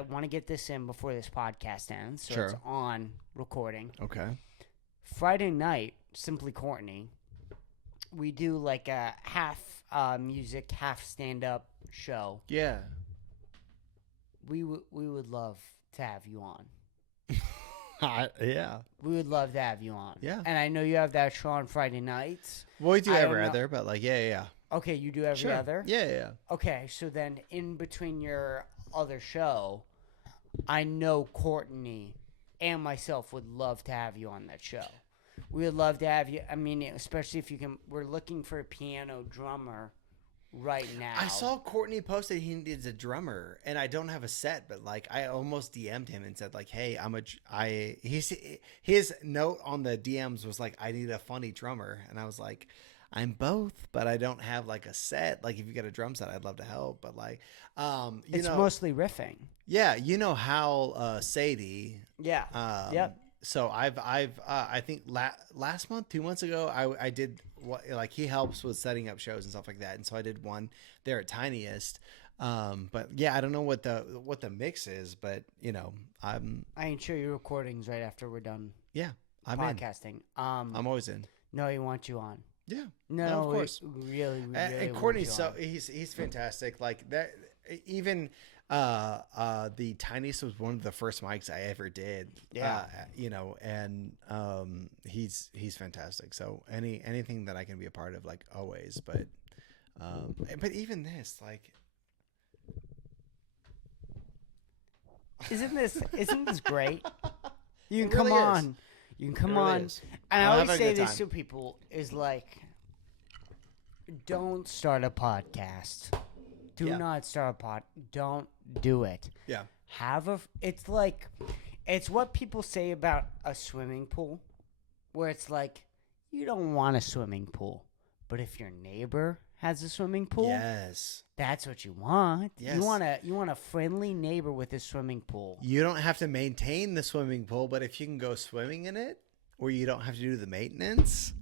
want to get this in before this podcast ends, so it's on recording. Okay. Friday night, Simply Courtney, we do like a half music, half stand-up show. Yeah. We would love to have you on. Yeah. We would love to have you on. Yeah. And I know you have that show on Friday nights. Well, we do every other, but like, yeah. Okay, you do every other? Yeah. Okay, so then in between your other show, I know Courtney and myself would love to have you on that show. We would love to have you. I mean, especially if you can. We're looking for a piano drummer right now. I saw Courtney posted he needs a drummer, and I don't have a set, but like I almost DM'd him and said like, "Hey, his note on the DMs was like, I need a funny drummer," and I was like, I'm both, but I don't have like a set. Like if you get a drum set, I'd love to help, but like, it's mostly riffing. Yeah, Hal Sadie. Yeah. Yep. So I think last month, 2 months ago, I did what, like he helps with setting up shows and stuff like that, and so I did one there at Tiniest. But yeah, I don't know what the mix is, but I can show you recordings right after we're done. Yeah, I'm podcasting. I'm always in. No, he wants you on. Yeah, no, of course. We really and Courtney's he's fantastic. Like that, even. The Tiniest was one of the first mics I ever did. Yeah. And he's fantastic. So anything that I can be a part of, like always. But even this, like, isn't this great? You can It really come on. is. You can come It really on. is. And I I'll always have a say good this time. to people is like, don't start a podcast. Do not start a pod. Don't do it. Yeah. It's what people say about a swimming pool, where it's like, you don't want a swimming pool, but if your neighbor has a swimming pool, Yes. that's what you want. Yes. You want a friendly neighbor with a swimming pool. You don't have to maintain the swimming pool, but if you can go swimming in it, or you don't have to do the maintenance,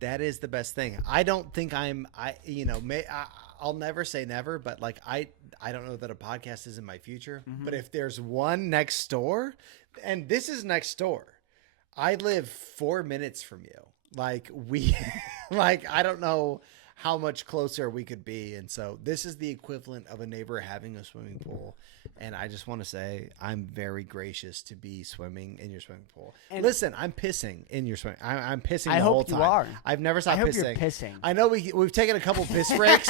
That is the best thing. I don't think I'll never say never, but like I don't know that a podcast is in my future. But if there's one next door, and this is next door, I live 4 minutes from you. Like I don't know how much closer we could be. And so this is the equivalent of a neighbor having a swimming pool. And I just want to say I'm very gracious to be swimming in your swimming pool. And listen, I'm pissing in your swimming. I'm pissing the whole time. I hope you are. I've never stopped pissing. You're pissing. I know we've taken a couple piss breaks,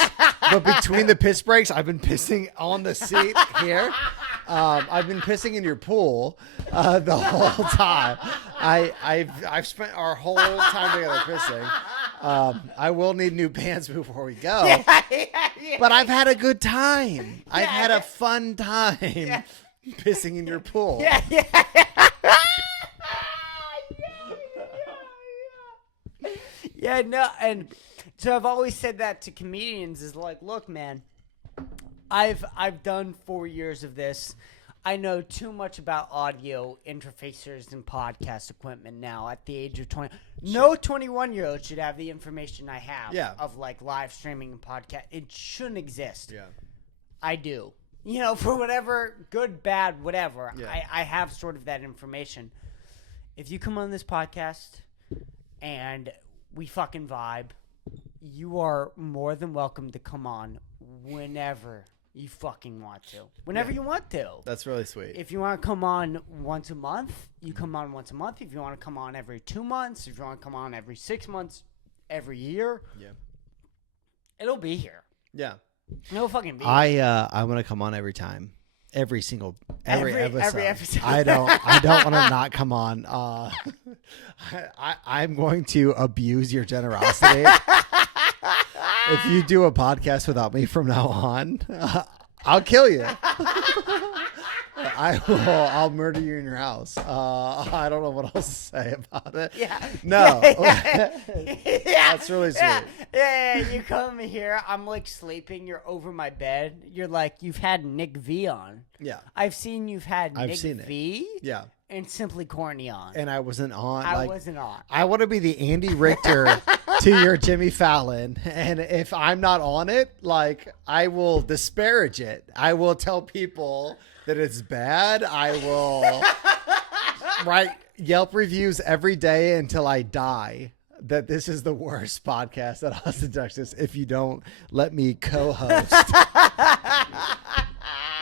but between the piss breaks, I've been pissing on the seat here. I've been pissing in your pool the whole time. I've spent our whole time together pissing. I will need new pants before we go. But I've had a good time. I've had a fun time pissing in your pool. Yeah, no, and so I've always said that to comedians is like, look, man, I've done 4 years of this. I know too much about audio interfacers and podcast equipment now at the age of 20. No 21-year-old should have the information I have of like live streaming and podcast. It shouldn't exist. Yeah. I do. For whatever, good, bad, whatever. Yeah. I have sort of that information. If you come on this podcast and we fucking vibe, you are more than welcome to come on whenever you fucking want to. Whenever you want to. That's really sweet. If you want to come on once a month, you come on once a month. If you want to come on every 2 months, if you want to come on every 6 months, every year, it'll be here. Yeah. It'll fucking be here. I want to come on every time. Every episode. Every episode. I don't want to not come on. I'm going to abuse your generosity. If you do a podcast without me from now on, I'll kill you. I'll murder you in your house. I don't know what else to say about it. Yeah. No. That's really sweet. Yeah. You come here. I'm like sleeping. You're over my bed. You're like, you've had Nick V on. Yeah. I've seen you've had Nick V. Yeah. And Simply Corny on. And I wasn't on. I wasn't on. I want to be the Andy Richter to your Jimmy Fallon. And if I'm not on it, like, I will disparage it. I will tell people that it's bad. I will write Yelp reviews every day until I die that this is the worst podcast at Austin, Texas if you don't let me co-host.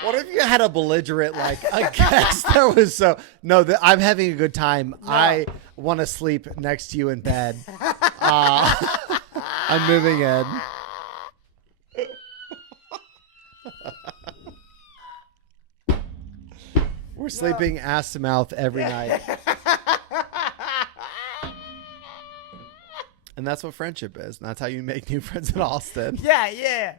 What if you had a belligerent, like, a guest that was so... No, I'm having a good time. No. I want to sleep next to you in bed. I'm moving in. We're sleeping ass to mouth every night. And that's what friendship is. And that's how you make new friends in Austin. Yeah.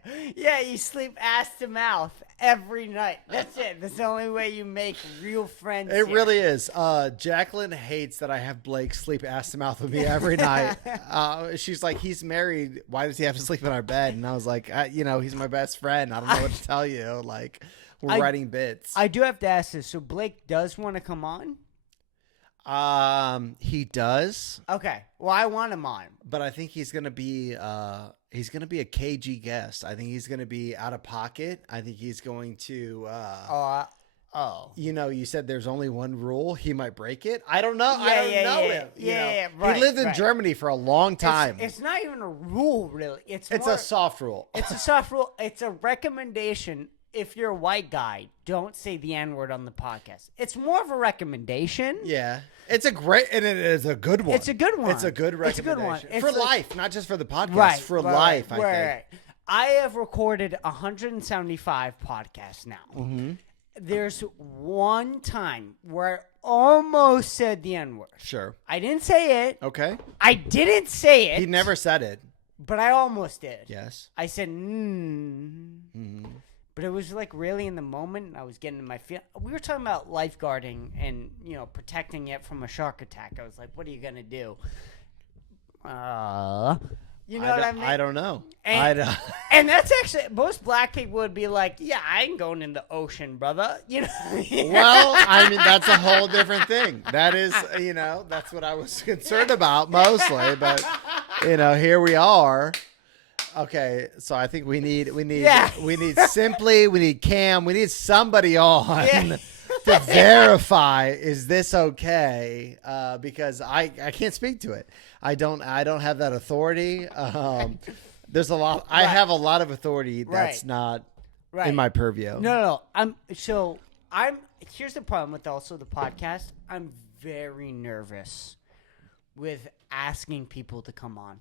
You sleep ass to mouth every night. That's it. That's the only way you make real friends. It really is. Jacqueline hates that I have Blake sleep ass to mouth with me every night. She's like, he's married. Why does he have to sleep in our bed? And I was like, he's my best friend. I don't know what to tell you. Like, we're writing bits. I do have to ask this. So Blake does want to come on? He does. Okay. Well, I want him on. But I think he's gonna be a KG guest. I think he's gonna be out of pocket. I think he's going to you said there's only one rule. He might break it. I don't know. I don't know him. Right, he lived in Germany for a long time. It's not even a rule, really. It's a soft rule. It's a soft rule. It's a recommendation. If you're a white guy, don't say the N-word on the podcast. It's more of a recommendation. Yeah. It's a great, and it is a good one. It's a good one. It's a good recommendation. It's for life, not just for the podcast. For life, I think. Right. I have recorded 175 podcasts now. Mm-hmm. There's one time where I almost said the N-word. Sure. I didn't say it. Okay. I didn't say it. He never said it. But I almost did. Yes. I said, Mm-hmm. But it was like really in the moment. I was getting in my feel. We were talking about lifeguarding and protecting it from a shark attack. I was like, "What are you gonna do?" You know what I mean? I don't know. And, and that's actually, most black people would be like, yeah, I ain't going in the ocean, brother. You know? Well, I mean, that's a whole different thing. That is, that's what I was concerned about mostly. But, here we are. Okay, so I think we need Simply, we need Cam, we need somebody on to verify, is this okay? Because I can't speak to it. I don't have that authority. There's a lot. I have a lot of authority that's not in my purview. No. Here's the problem with also the podcast. I'm very nervous with asking people to come on.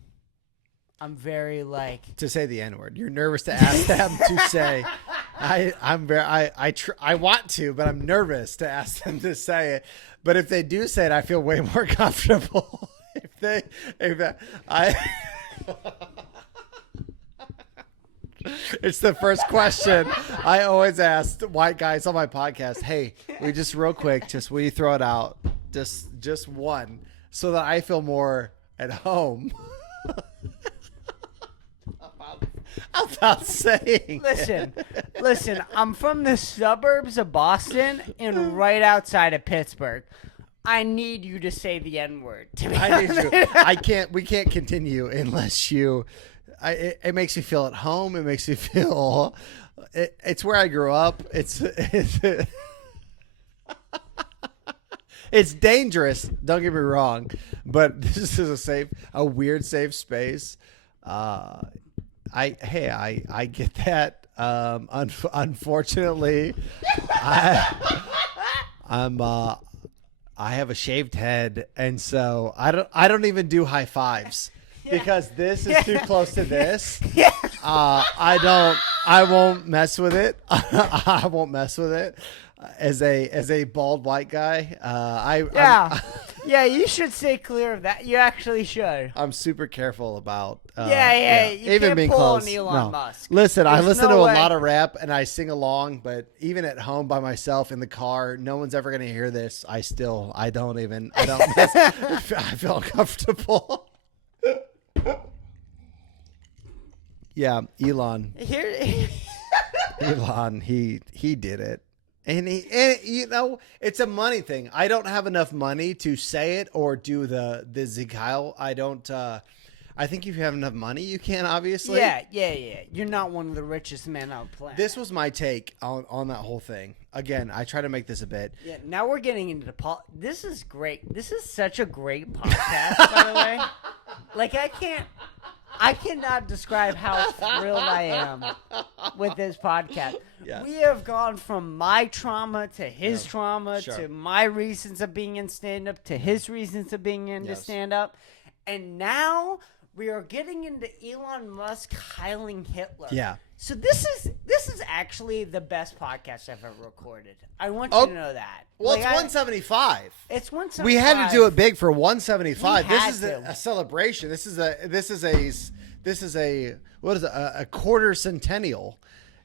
I'm very to say the N-word. You're nervous to ask them to say. I want to, but I'm nervous to ask them to say it. But if they do say it, I feel way more comfortable. It's the first question I always ask white guys on my podcast. Hey, we just real quick, just will you throw it out? Just one, so that I feel more at home. About saying. Listen. I'm from the suburbs of Boston and right outside of Pittsburgh. I need you to say the N-word. I need you. We can't continue unless you. It makes me feel at home. It makes me feel. It's where I grew up. It's dangerous. Don't get me wrong, but this is a weird safe space. I get that. Unfortunately, I have a shaved head, and so I don't even do high fives because this is too close to this. I won't mess with it. I won't mess with it. As a bald white guy, you should stay clear of that. You actually should. I'm super careful about. You even can't being pull close. on Elon Musk. Listen, I listen to way. a lot of rap and I sing along, but even at home by myself in the car, no one's ever going to hear this. I don't. I feel uncomfortable. Yeah, Elon. Elon, he did it. And it's a money thing. I don't have enough money to say it or do the Zig Heil. I don't. I think if you have enough money, you can, obviously. Yeah. You're not one of the richest men on the planet. This was my take on that whole thing. Again, I try to make this a bit. Yeah. Now we're getting into this is great. This is such a great podcast, by the way. I cannot describe how thrilled I am with this podcast. Yes. We have gone from my trauma to his trauma to my reasons of being in stand-up to his reasons of being into stand-up. And now we are getting into Elon Musk heiling Hitler. Yeah. So this is actually the best podcast I've ever recorded. I want you to know that. Well, it's 175. It's 175. We had to do it big for 175. We this had is to. a celebration. This is a what is it? A quarter centennial.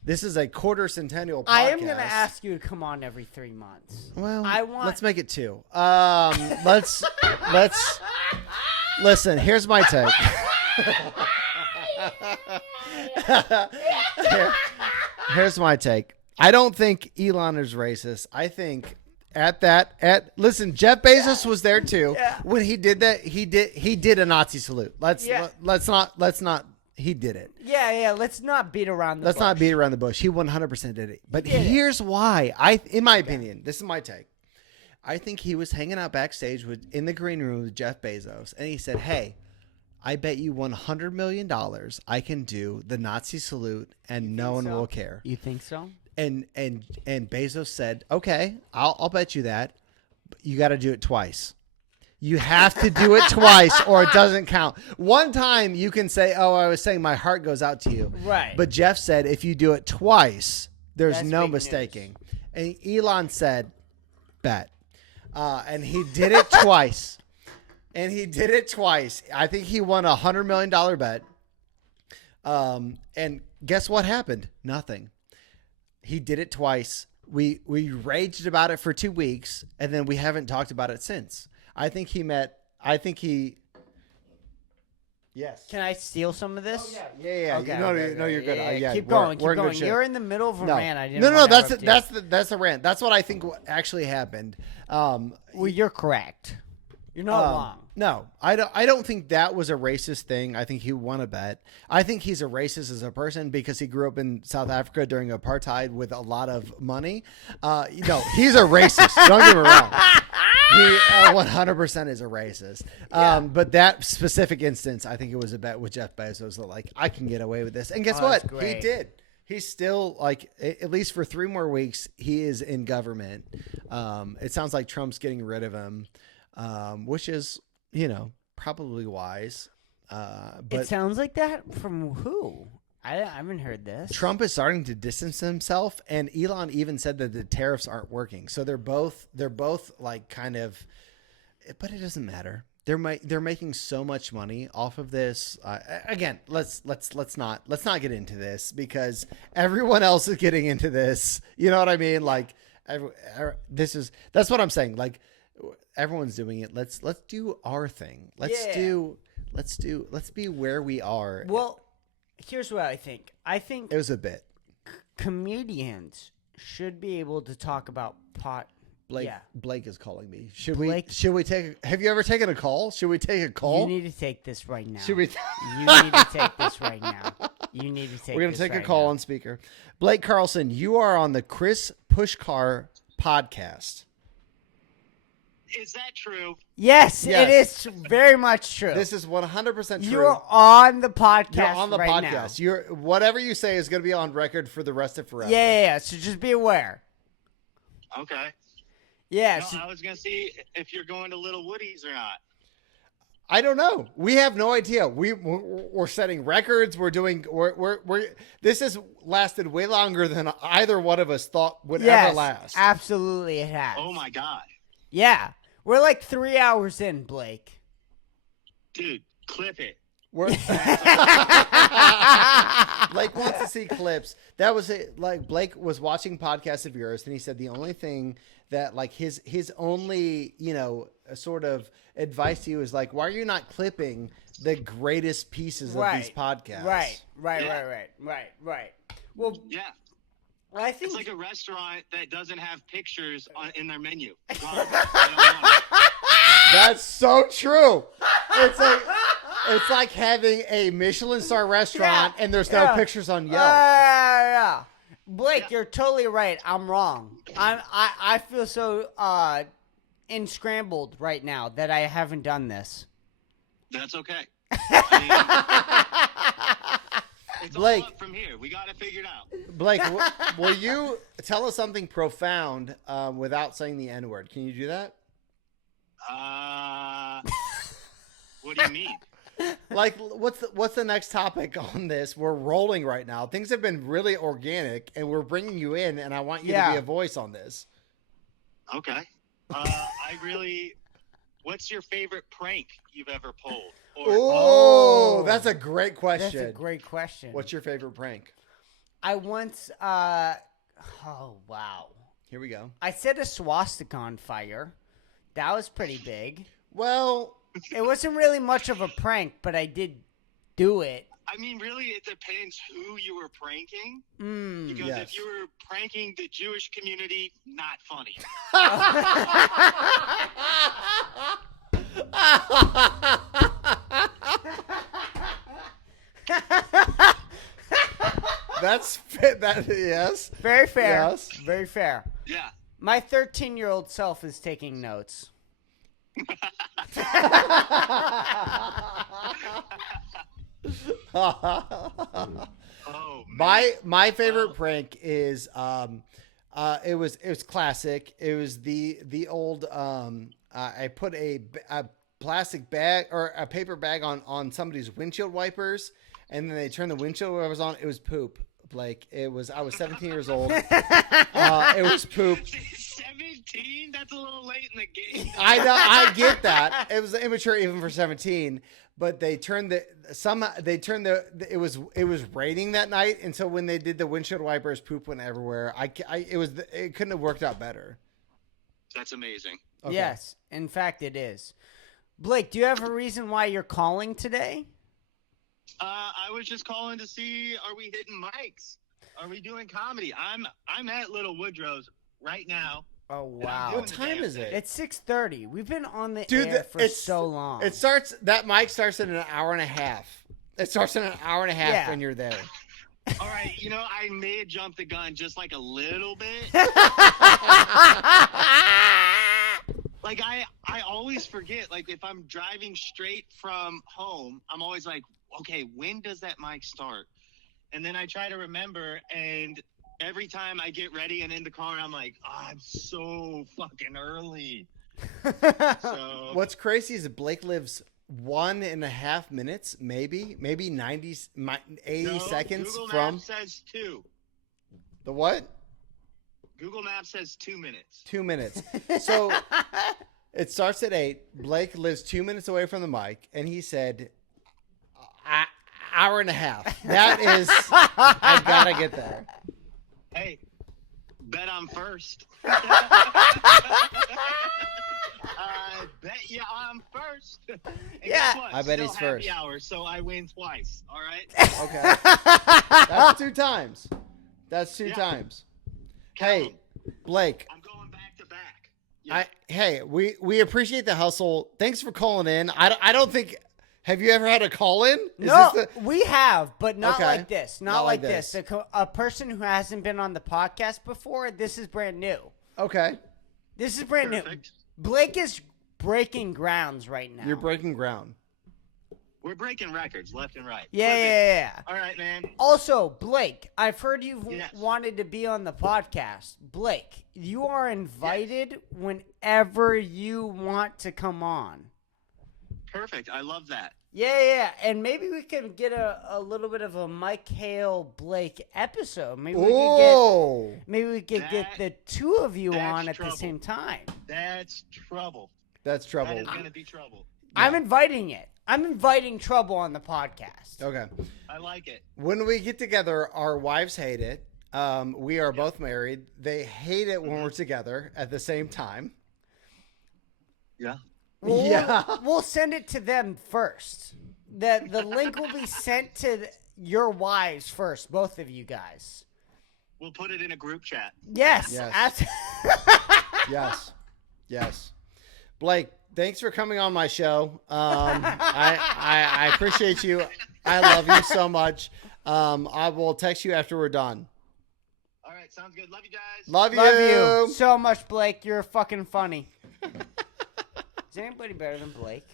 This is a quarter centennial podcast. I am going to ask you to come on every 3 months. Well, let's make it 2. Let's listen. Here's my take. Here's my take. I don't think Elon is racist. I think listen, Jeff Bezos was there too. Yeah. When he did that, he did a Nazi salute. Let's not he did it. Yeah, let's not beat around the bush. Let's not beat around the bush. He 100% did it. But here's why. In my opinion, this is my take. I think he was hanging out backstage in the green room with Jeff Bezos, and he said, "Hey, I bet you $100 million I can do the Nazi salute, and no one will care." You think so? And Bezos said, "Okay, I'll bet you that. But you got to do it twice. You have to do it twice, or it doesn't count. One time you can say, 'Oh, I was saying my heart goes out to you.' Right. But Jeff said, if you do it twice, there's That's no big mistaking." And Elon said, "Bet." And he did it twice. I think he won $100 million bet. And guess what happened? Nothing. He did it twice. We raged about it for 2 weeks, and then we haven't talked about it since. I think he Yes. Can I steal some of this? Yeah. Okay, No, okay, no, you're good. yeah, Yeah, keep we're- going. we're Keep in good going. shape. You're in the middle of a No, rant. I didn't. no, wanna that's interrupt you. that's a rant. That's what I think actually happened. Well, you're correct. You're not wrong. No, I don't think that was a racist thing. I think he won a bet. I think he's a racist as a person because he grew up in South Africa during apartheid with a lot of money. No, he's a racist. Don't get me wrong. He 100% is a racist. But that specific instance, I think it was a bet with Jeff Bezos that like I can get away with this. And guess what? That's great. He did. He's still like at least for 3 more weeks. He is in government. It sounds like Trump's getting rid of him. Which is, probably wise. But It sounds like that from who? I haven't heard this. Trump is starting to distance himself, and Elon even said that the tariffs aren't working. So they're both like kind of, but it doesn't matter. They're making so much money off of this. Again, let's not get into this because everyone else is getting into this. You know what I mean? Like, that's what I'm saying. Like, everyone's doing it. Let's do our thing. Let's be where we are. Well, here's what I think. I think It was a bit. comedians should be able to talk about pot. Blake is calling me. Blake- Should we take? Have you ever taken a call? Should we take a call? You need to take this right now. Should we? You need to take this right now. You need to take. We're gonna this take a right call now. on speaker. Blake Carlson, you are on the Chris Pushkar podcast. Is that true? Yes, Yes. it is very much true. This is 100% true. You're on the podcast. You're on the right podcast. Now. You're whatever you say is going to be on record for the rest of forever. Yeah. So just be aware. Okay. Yeah. No, so- I was gonna see if you're going to Little Woody's or not. I don't know. We have no idea. We're setting records. We're this has lasted way longer than either one of us thought would yes, ever last. absolutely, it has. Oh my god, Yeah, we're like 3 hours in, Blake. dude, clip it. Blake wants to see clips. That was it. Like Blake was watching podcasts of yours, and he said the only thing that like his only sort of advice to you is like, why are you not clipping the greatest pieces of these podcasts? Right. Well, Yeah, I think it's like a restaurant that doesn't have pictures in their menu. Gone. They don't want it. That's so true. It's like having a Michelin star rentaurant and there's no pictures on Yelp. Yeah. Blake, you're totally right. I'm wrong. I feel so scrambled right now that I haven't done this. That's okay. I mean, it's Blake. all up from here. We got it figured out. Blake, will you tell us something profound without saying the N word? Can you do that? What do you mean? Like, what's the next topic on this? We're rolling right now. Things have been really organic, and we're bringing you in, and I want you to be a voice on this. Okay. What's your favorite prank you've ever pulled? Oh, that's a great question. That's a great question. What's your favorite prank? I once, oh, wow. Here we go. I set a swastika on fire. That was pretty big. Well, It wasn't really much of a prank, but I did do it. I mean, really, it depends who you were pranking. Because yes. if you were pranking the Jewish community, not funny. That's fit. That yes. Very fair. Yes. Very fair. Yeah. My 13-year-old self is taking notes. Oh, man. My favorite prank is it was classic. It was the old I put a plastic bag or a paper bag on somebody's windshield wipers, and then they turned the windshield wipers on. It was poop. Like I was 17 years old. It was poop. 17? That's a little late in the game. I know. I get that. It was immature even for 17. But they turned it was raining that night, and so when they did the windshield wipers, poop went everywhere. It couldn't have worked out better. That's amazing. Yes, in fact, it is. Blake, do you have a reason why you're calling today? I was just calling to see, are we hitting mics? Are we doing comedy? I'm at Little Woodrow's right now. Oh and I'm wow! doing What the time damn is thing. it? It's 6:30. We've been on the Dude, air for it's so long. It starts. That mic starts in an hour and a half. It starts in an hour and a half Yeah. when you're there. All right, I may have jumped the gun just like a little bit. Like I always forget. Like if I'm driving straight from home, I'm always like, okay, when does that mic start? And then I try to remember, and every time I get ready and in the car, I'm like, oh, I'm so fucking early. So What's crazy is that Blake lives 1.5 minutes, maybe 80 no, seconds Google from Maps says 2. the what? Google Maps says 2 minutes. 2 minutes. So it starts at 8. Blake lives 2 minutes away from the mic, and he said, hour and a half. That is, I gotta get there. Hey, bet I'm first. I bet you I'm first. And Yeah. guess what? I bet Still he's happy first. hour, so I win twice. All right. Okay. That's 2 times. That's 2 Yeah. times. Count Hey, 'em. Blake. I'm going back to back. Yeah. We appreciate the hustle. Thanks for calling in. I don't think. Have you ever had a call in? No, we have, but not Okay. like this. Not like this. this. A person who hasn't been on the podcast before, this is brand new. Okay. This is brand new. Perfect. Blake is breaking grounds right now. You're breaking ground. We're breaking records left and right. Yeah, Perfect. yeah, yeah. All right, man. Also, Blake, I've heard you've Yes. wanted to be on the podcast. Blake, you are invited whenever you want to come on. Perfect. I love that. Yeah, yeah, and maybe we could get a little bit of a Mike Hale Blake episode. Maybe we could get That- the two of you that's on at trouble. the same time. That's trouble. That's trouble. That is going to be trouble. I'm inviting it. I'm inviting trouble on the podcast. Okay. I like it. When we get together, our wives hate it. We are both married. They hate it when we're together at the same time. Yeah. We'll send it to them first. The link will be sent to your wives first, both of you guys. We'll put it in a group chat. Yes. Yes. Yes. Yes. Blake, thanks for coming on my show. I appreciate you. I love you so much. I will text you after we're done. All right. Sounds good. Love you guys. Love you. Love you so much, Blake. You're fucking funny. Is anybody better than Blake?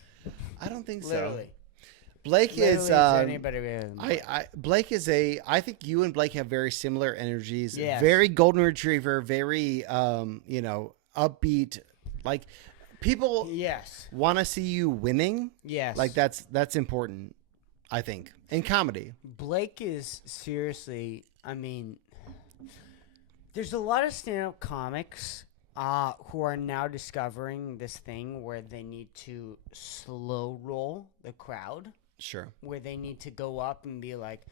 I don't think so. Literally. Blake is. Anybody better than Blake? Blake is I think you and Blake have very similar energies. Yes. Very golden retriever. Very upbeat. Like people Yes. want to see you winning. Yes. Like that's important. I think in comedy. Blake is seriously, I mean, there's a lot of stand-up comics who are now discovering this thing where they need to slow roll the crowd, Sure. where they need to go up and be like,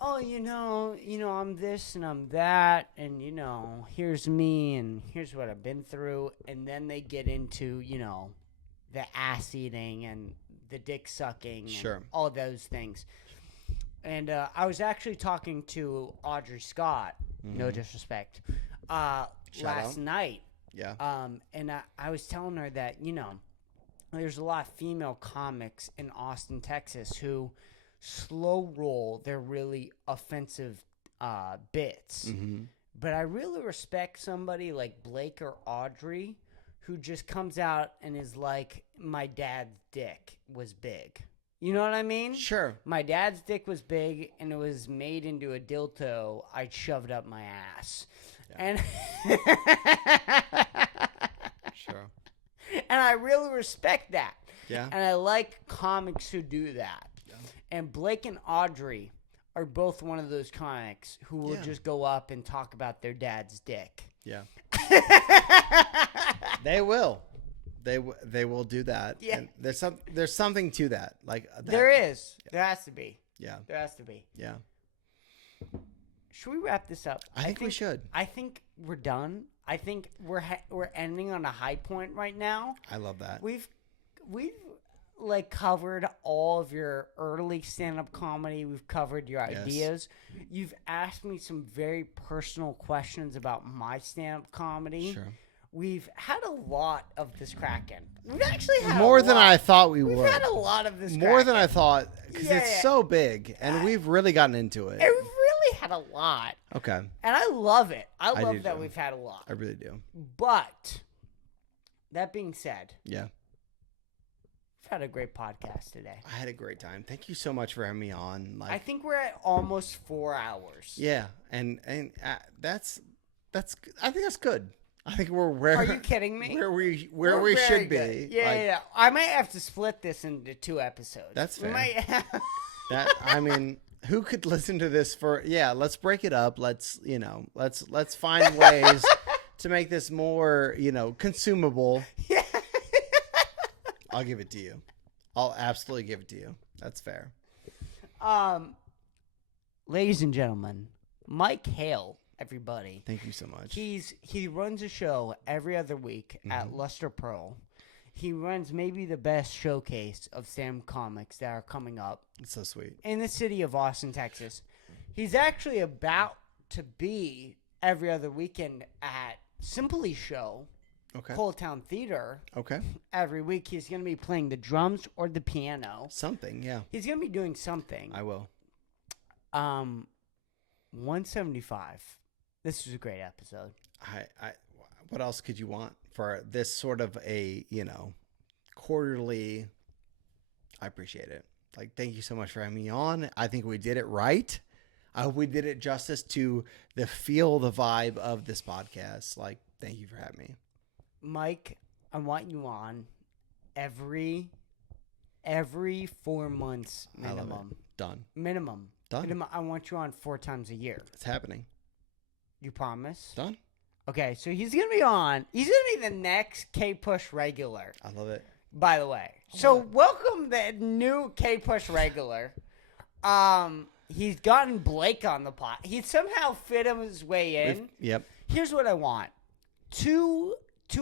oh, I'm this and I'm that, and, here's me and here's what I've been through. And then they get into, the ass eating and the dick sucking and Sure. all those things. And I was actually talking to Audrey Scott, no disrespect, last out. night. Yeah. And I was telling her that, there's a lot of female comics in Austin, Texas who slow roll their really offensive bits. Mm-hmm. But I really respect somebody like Blake or Audrey who just comes out and is like, my dad's dick was big. You know what I mean? Sure. My dad's dick was big and it was made into a dildo I shoved up my ass. Yeah. And Sure. and I really respect that. Yeah. And I like comics who do that. Yeah. And Blake and Audrey are both one of those comics who will Yeah. just go up and talk about their dad's dick. Yeah. They will. They will do that. Yeah. And there's something to that. Like that. There is. There has to be. Yeah. There has to be. Yeah. Should we wrap this up? I think we should. I think we're done. I think we're ending on a high point right now. I love that. We've like covered all of your early stand-up comedy. We've covered your Yes. ideas. You've asked me some very personal questions about my stand-up comedy. Sure. We've had a lot of this Kraken. We've actually had More a than lot. I thought we We've would. had a lot of this. More than Kraken. I thought, because Yeah, it's yeah. so big, and we've really gotten into it. And we've really had a lot, Okay, and I love it. I I love do that too. we've had a lot. I really do. But that being said, Yeah, we've had a great podcast today. I had a great time. Thank you so much for having me on. I think we're at almost 4 hours. Yeah, and that's I think that's good. I think we're where Are you kidding me? where we We're very should good. be. Yeah, Like, yeah. I might have to split this into 2 episodes. That's We fair. might That I mean, who could listen to this for? Yeah, let's break it up. Let's let's find ways to make this more consumable. Yeah. I'll give it to you. I'll absolutely give it to you. That's fair. Ladies and gentlemen, Mike Hale, everybody. Thank you so much. He runs a show every other week at Luster Pearl. He runs maybe the best showcase of stand comics that are coming up It's so sweet. in the city of Austin, Texas. He's actually about to be every other weekend at Simply Show, Okay. Cold Town Theater. Okay. Every week he's going to be playing the drums or the piano. Something. Yeah. He's going to be doing something. I will. 175. This was a great episode. I what else could you want for this sort of a quarterly? I appreciate it. Like, thank you so much for having me on. I think we did it right. I hope we did it justice to the vibe of this podcast. Like, thank you for having me. Mike, I want you on every 4 months I love minimum. it. Done. Minimum. Done. Minimum. I want you on 4 times a year. It's happening. You promise? Done. Okay, so he's gonna be on. He's gonna be the next Kpush regular. I love it. By the way, so welcome the new Kpush regular. He's gotten Blake on the pot. He somehow fit his way in. Yep. Here's what I want: two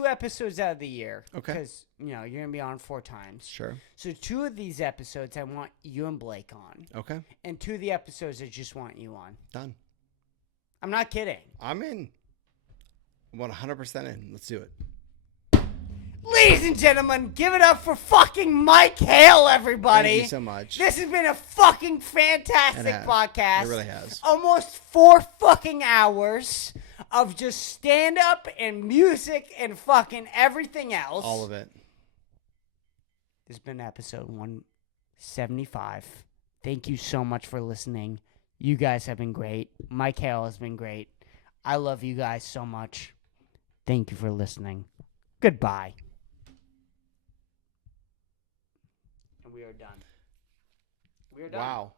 episodes out of the year. Okay. Because you're gonna be on 4 times. Sure. So 2 of these episodes I want you and Blake on, Okay. and 2 of the episodes I just want you on. Done. I'm not kidding. I'm in. 100% in. Let's do it. Ladies and gentlemen, give it up for fucking Mike Hale, everybody. Thank you so much. This has been a fucking fantastic It has. podcast. It really has. Almost 4 fucking hours of just stand up and music and fucking everything else. All of it. This has been episode 175. Thank you so much for listening. You guys have been great. Mike Hale has been great. I love you guys so much. Thank you for listening. Goodbye. And we are done. We are done. Wow.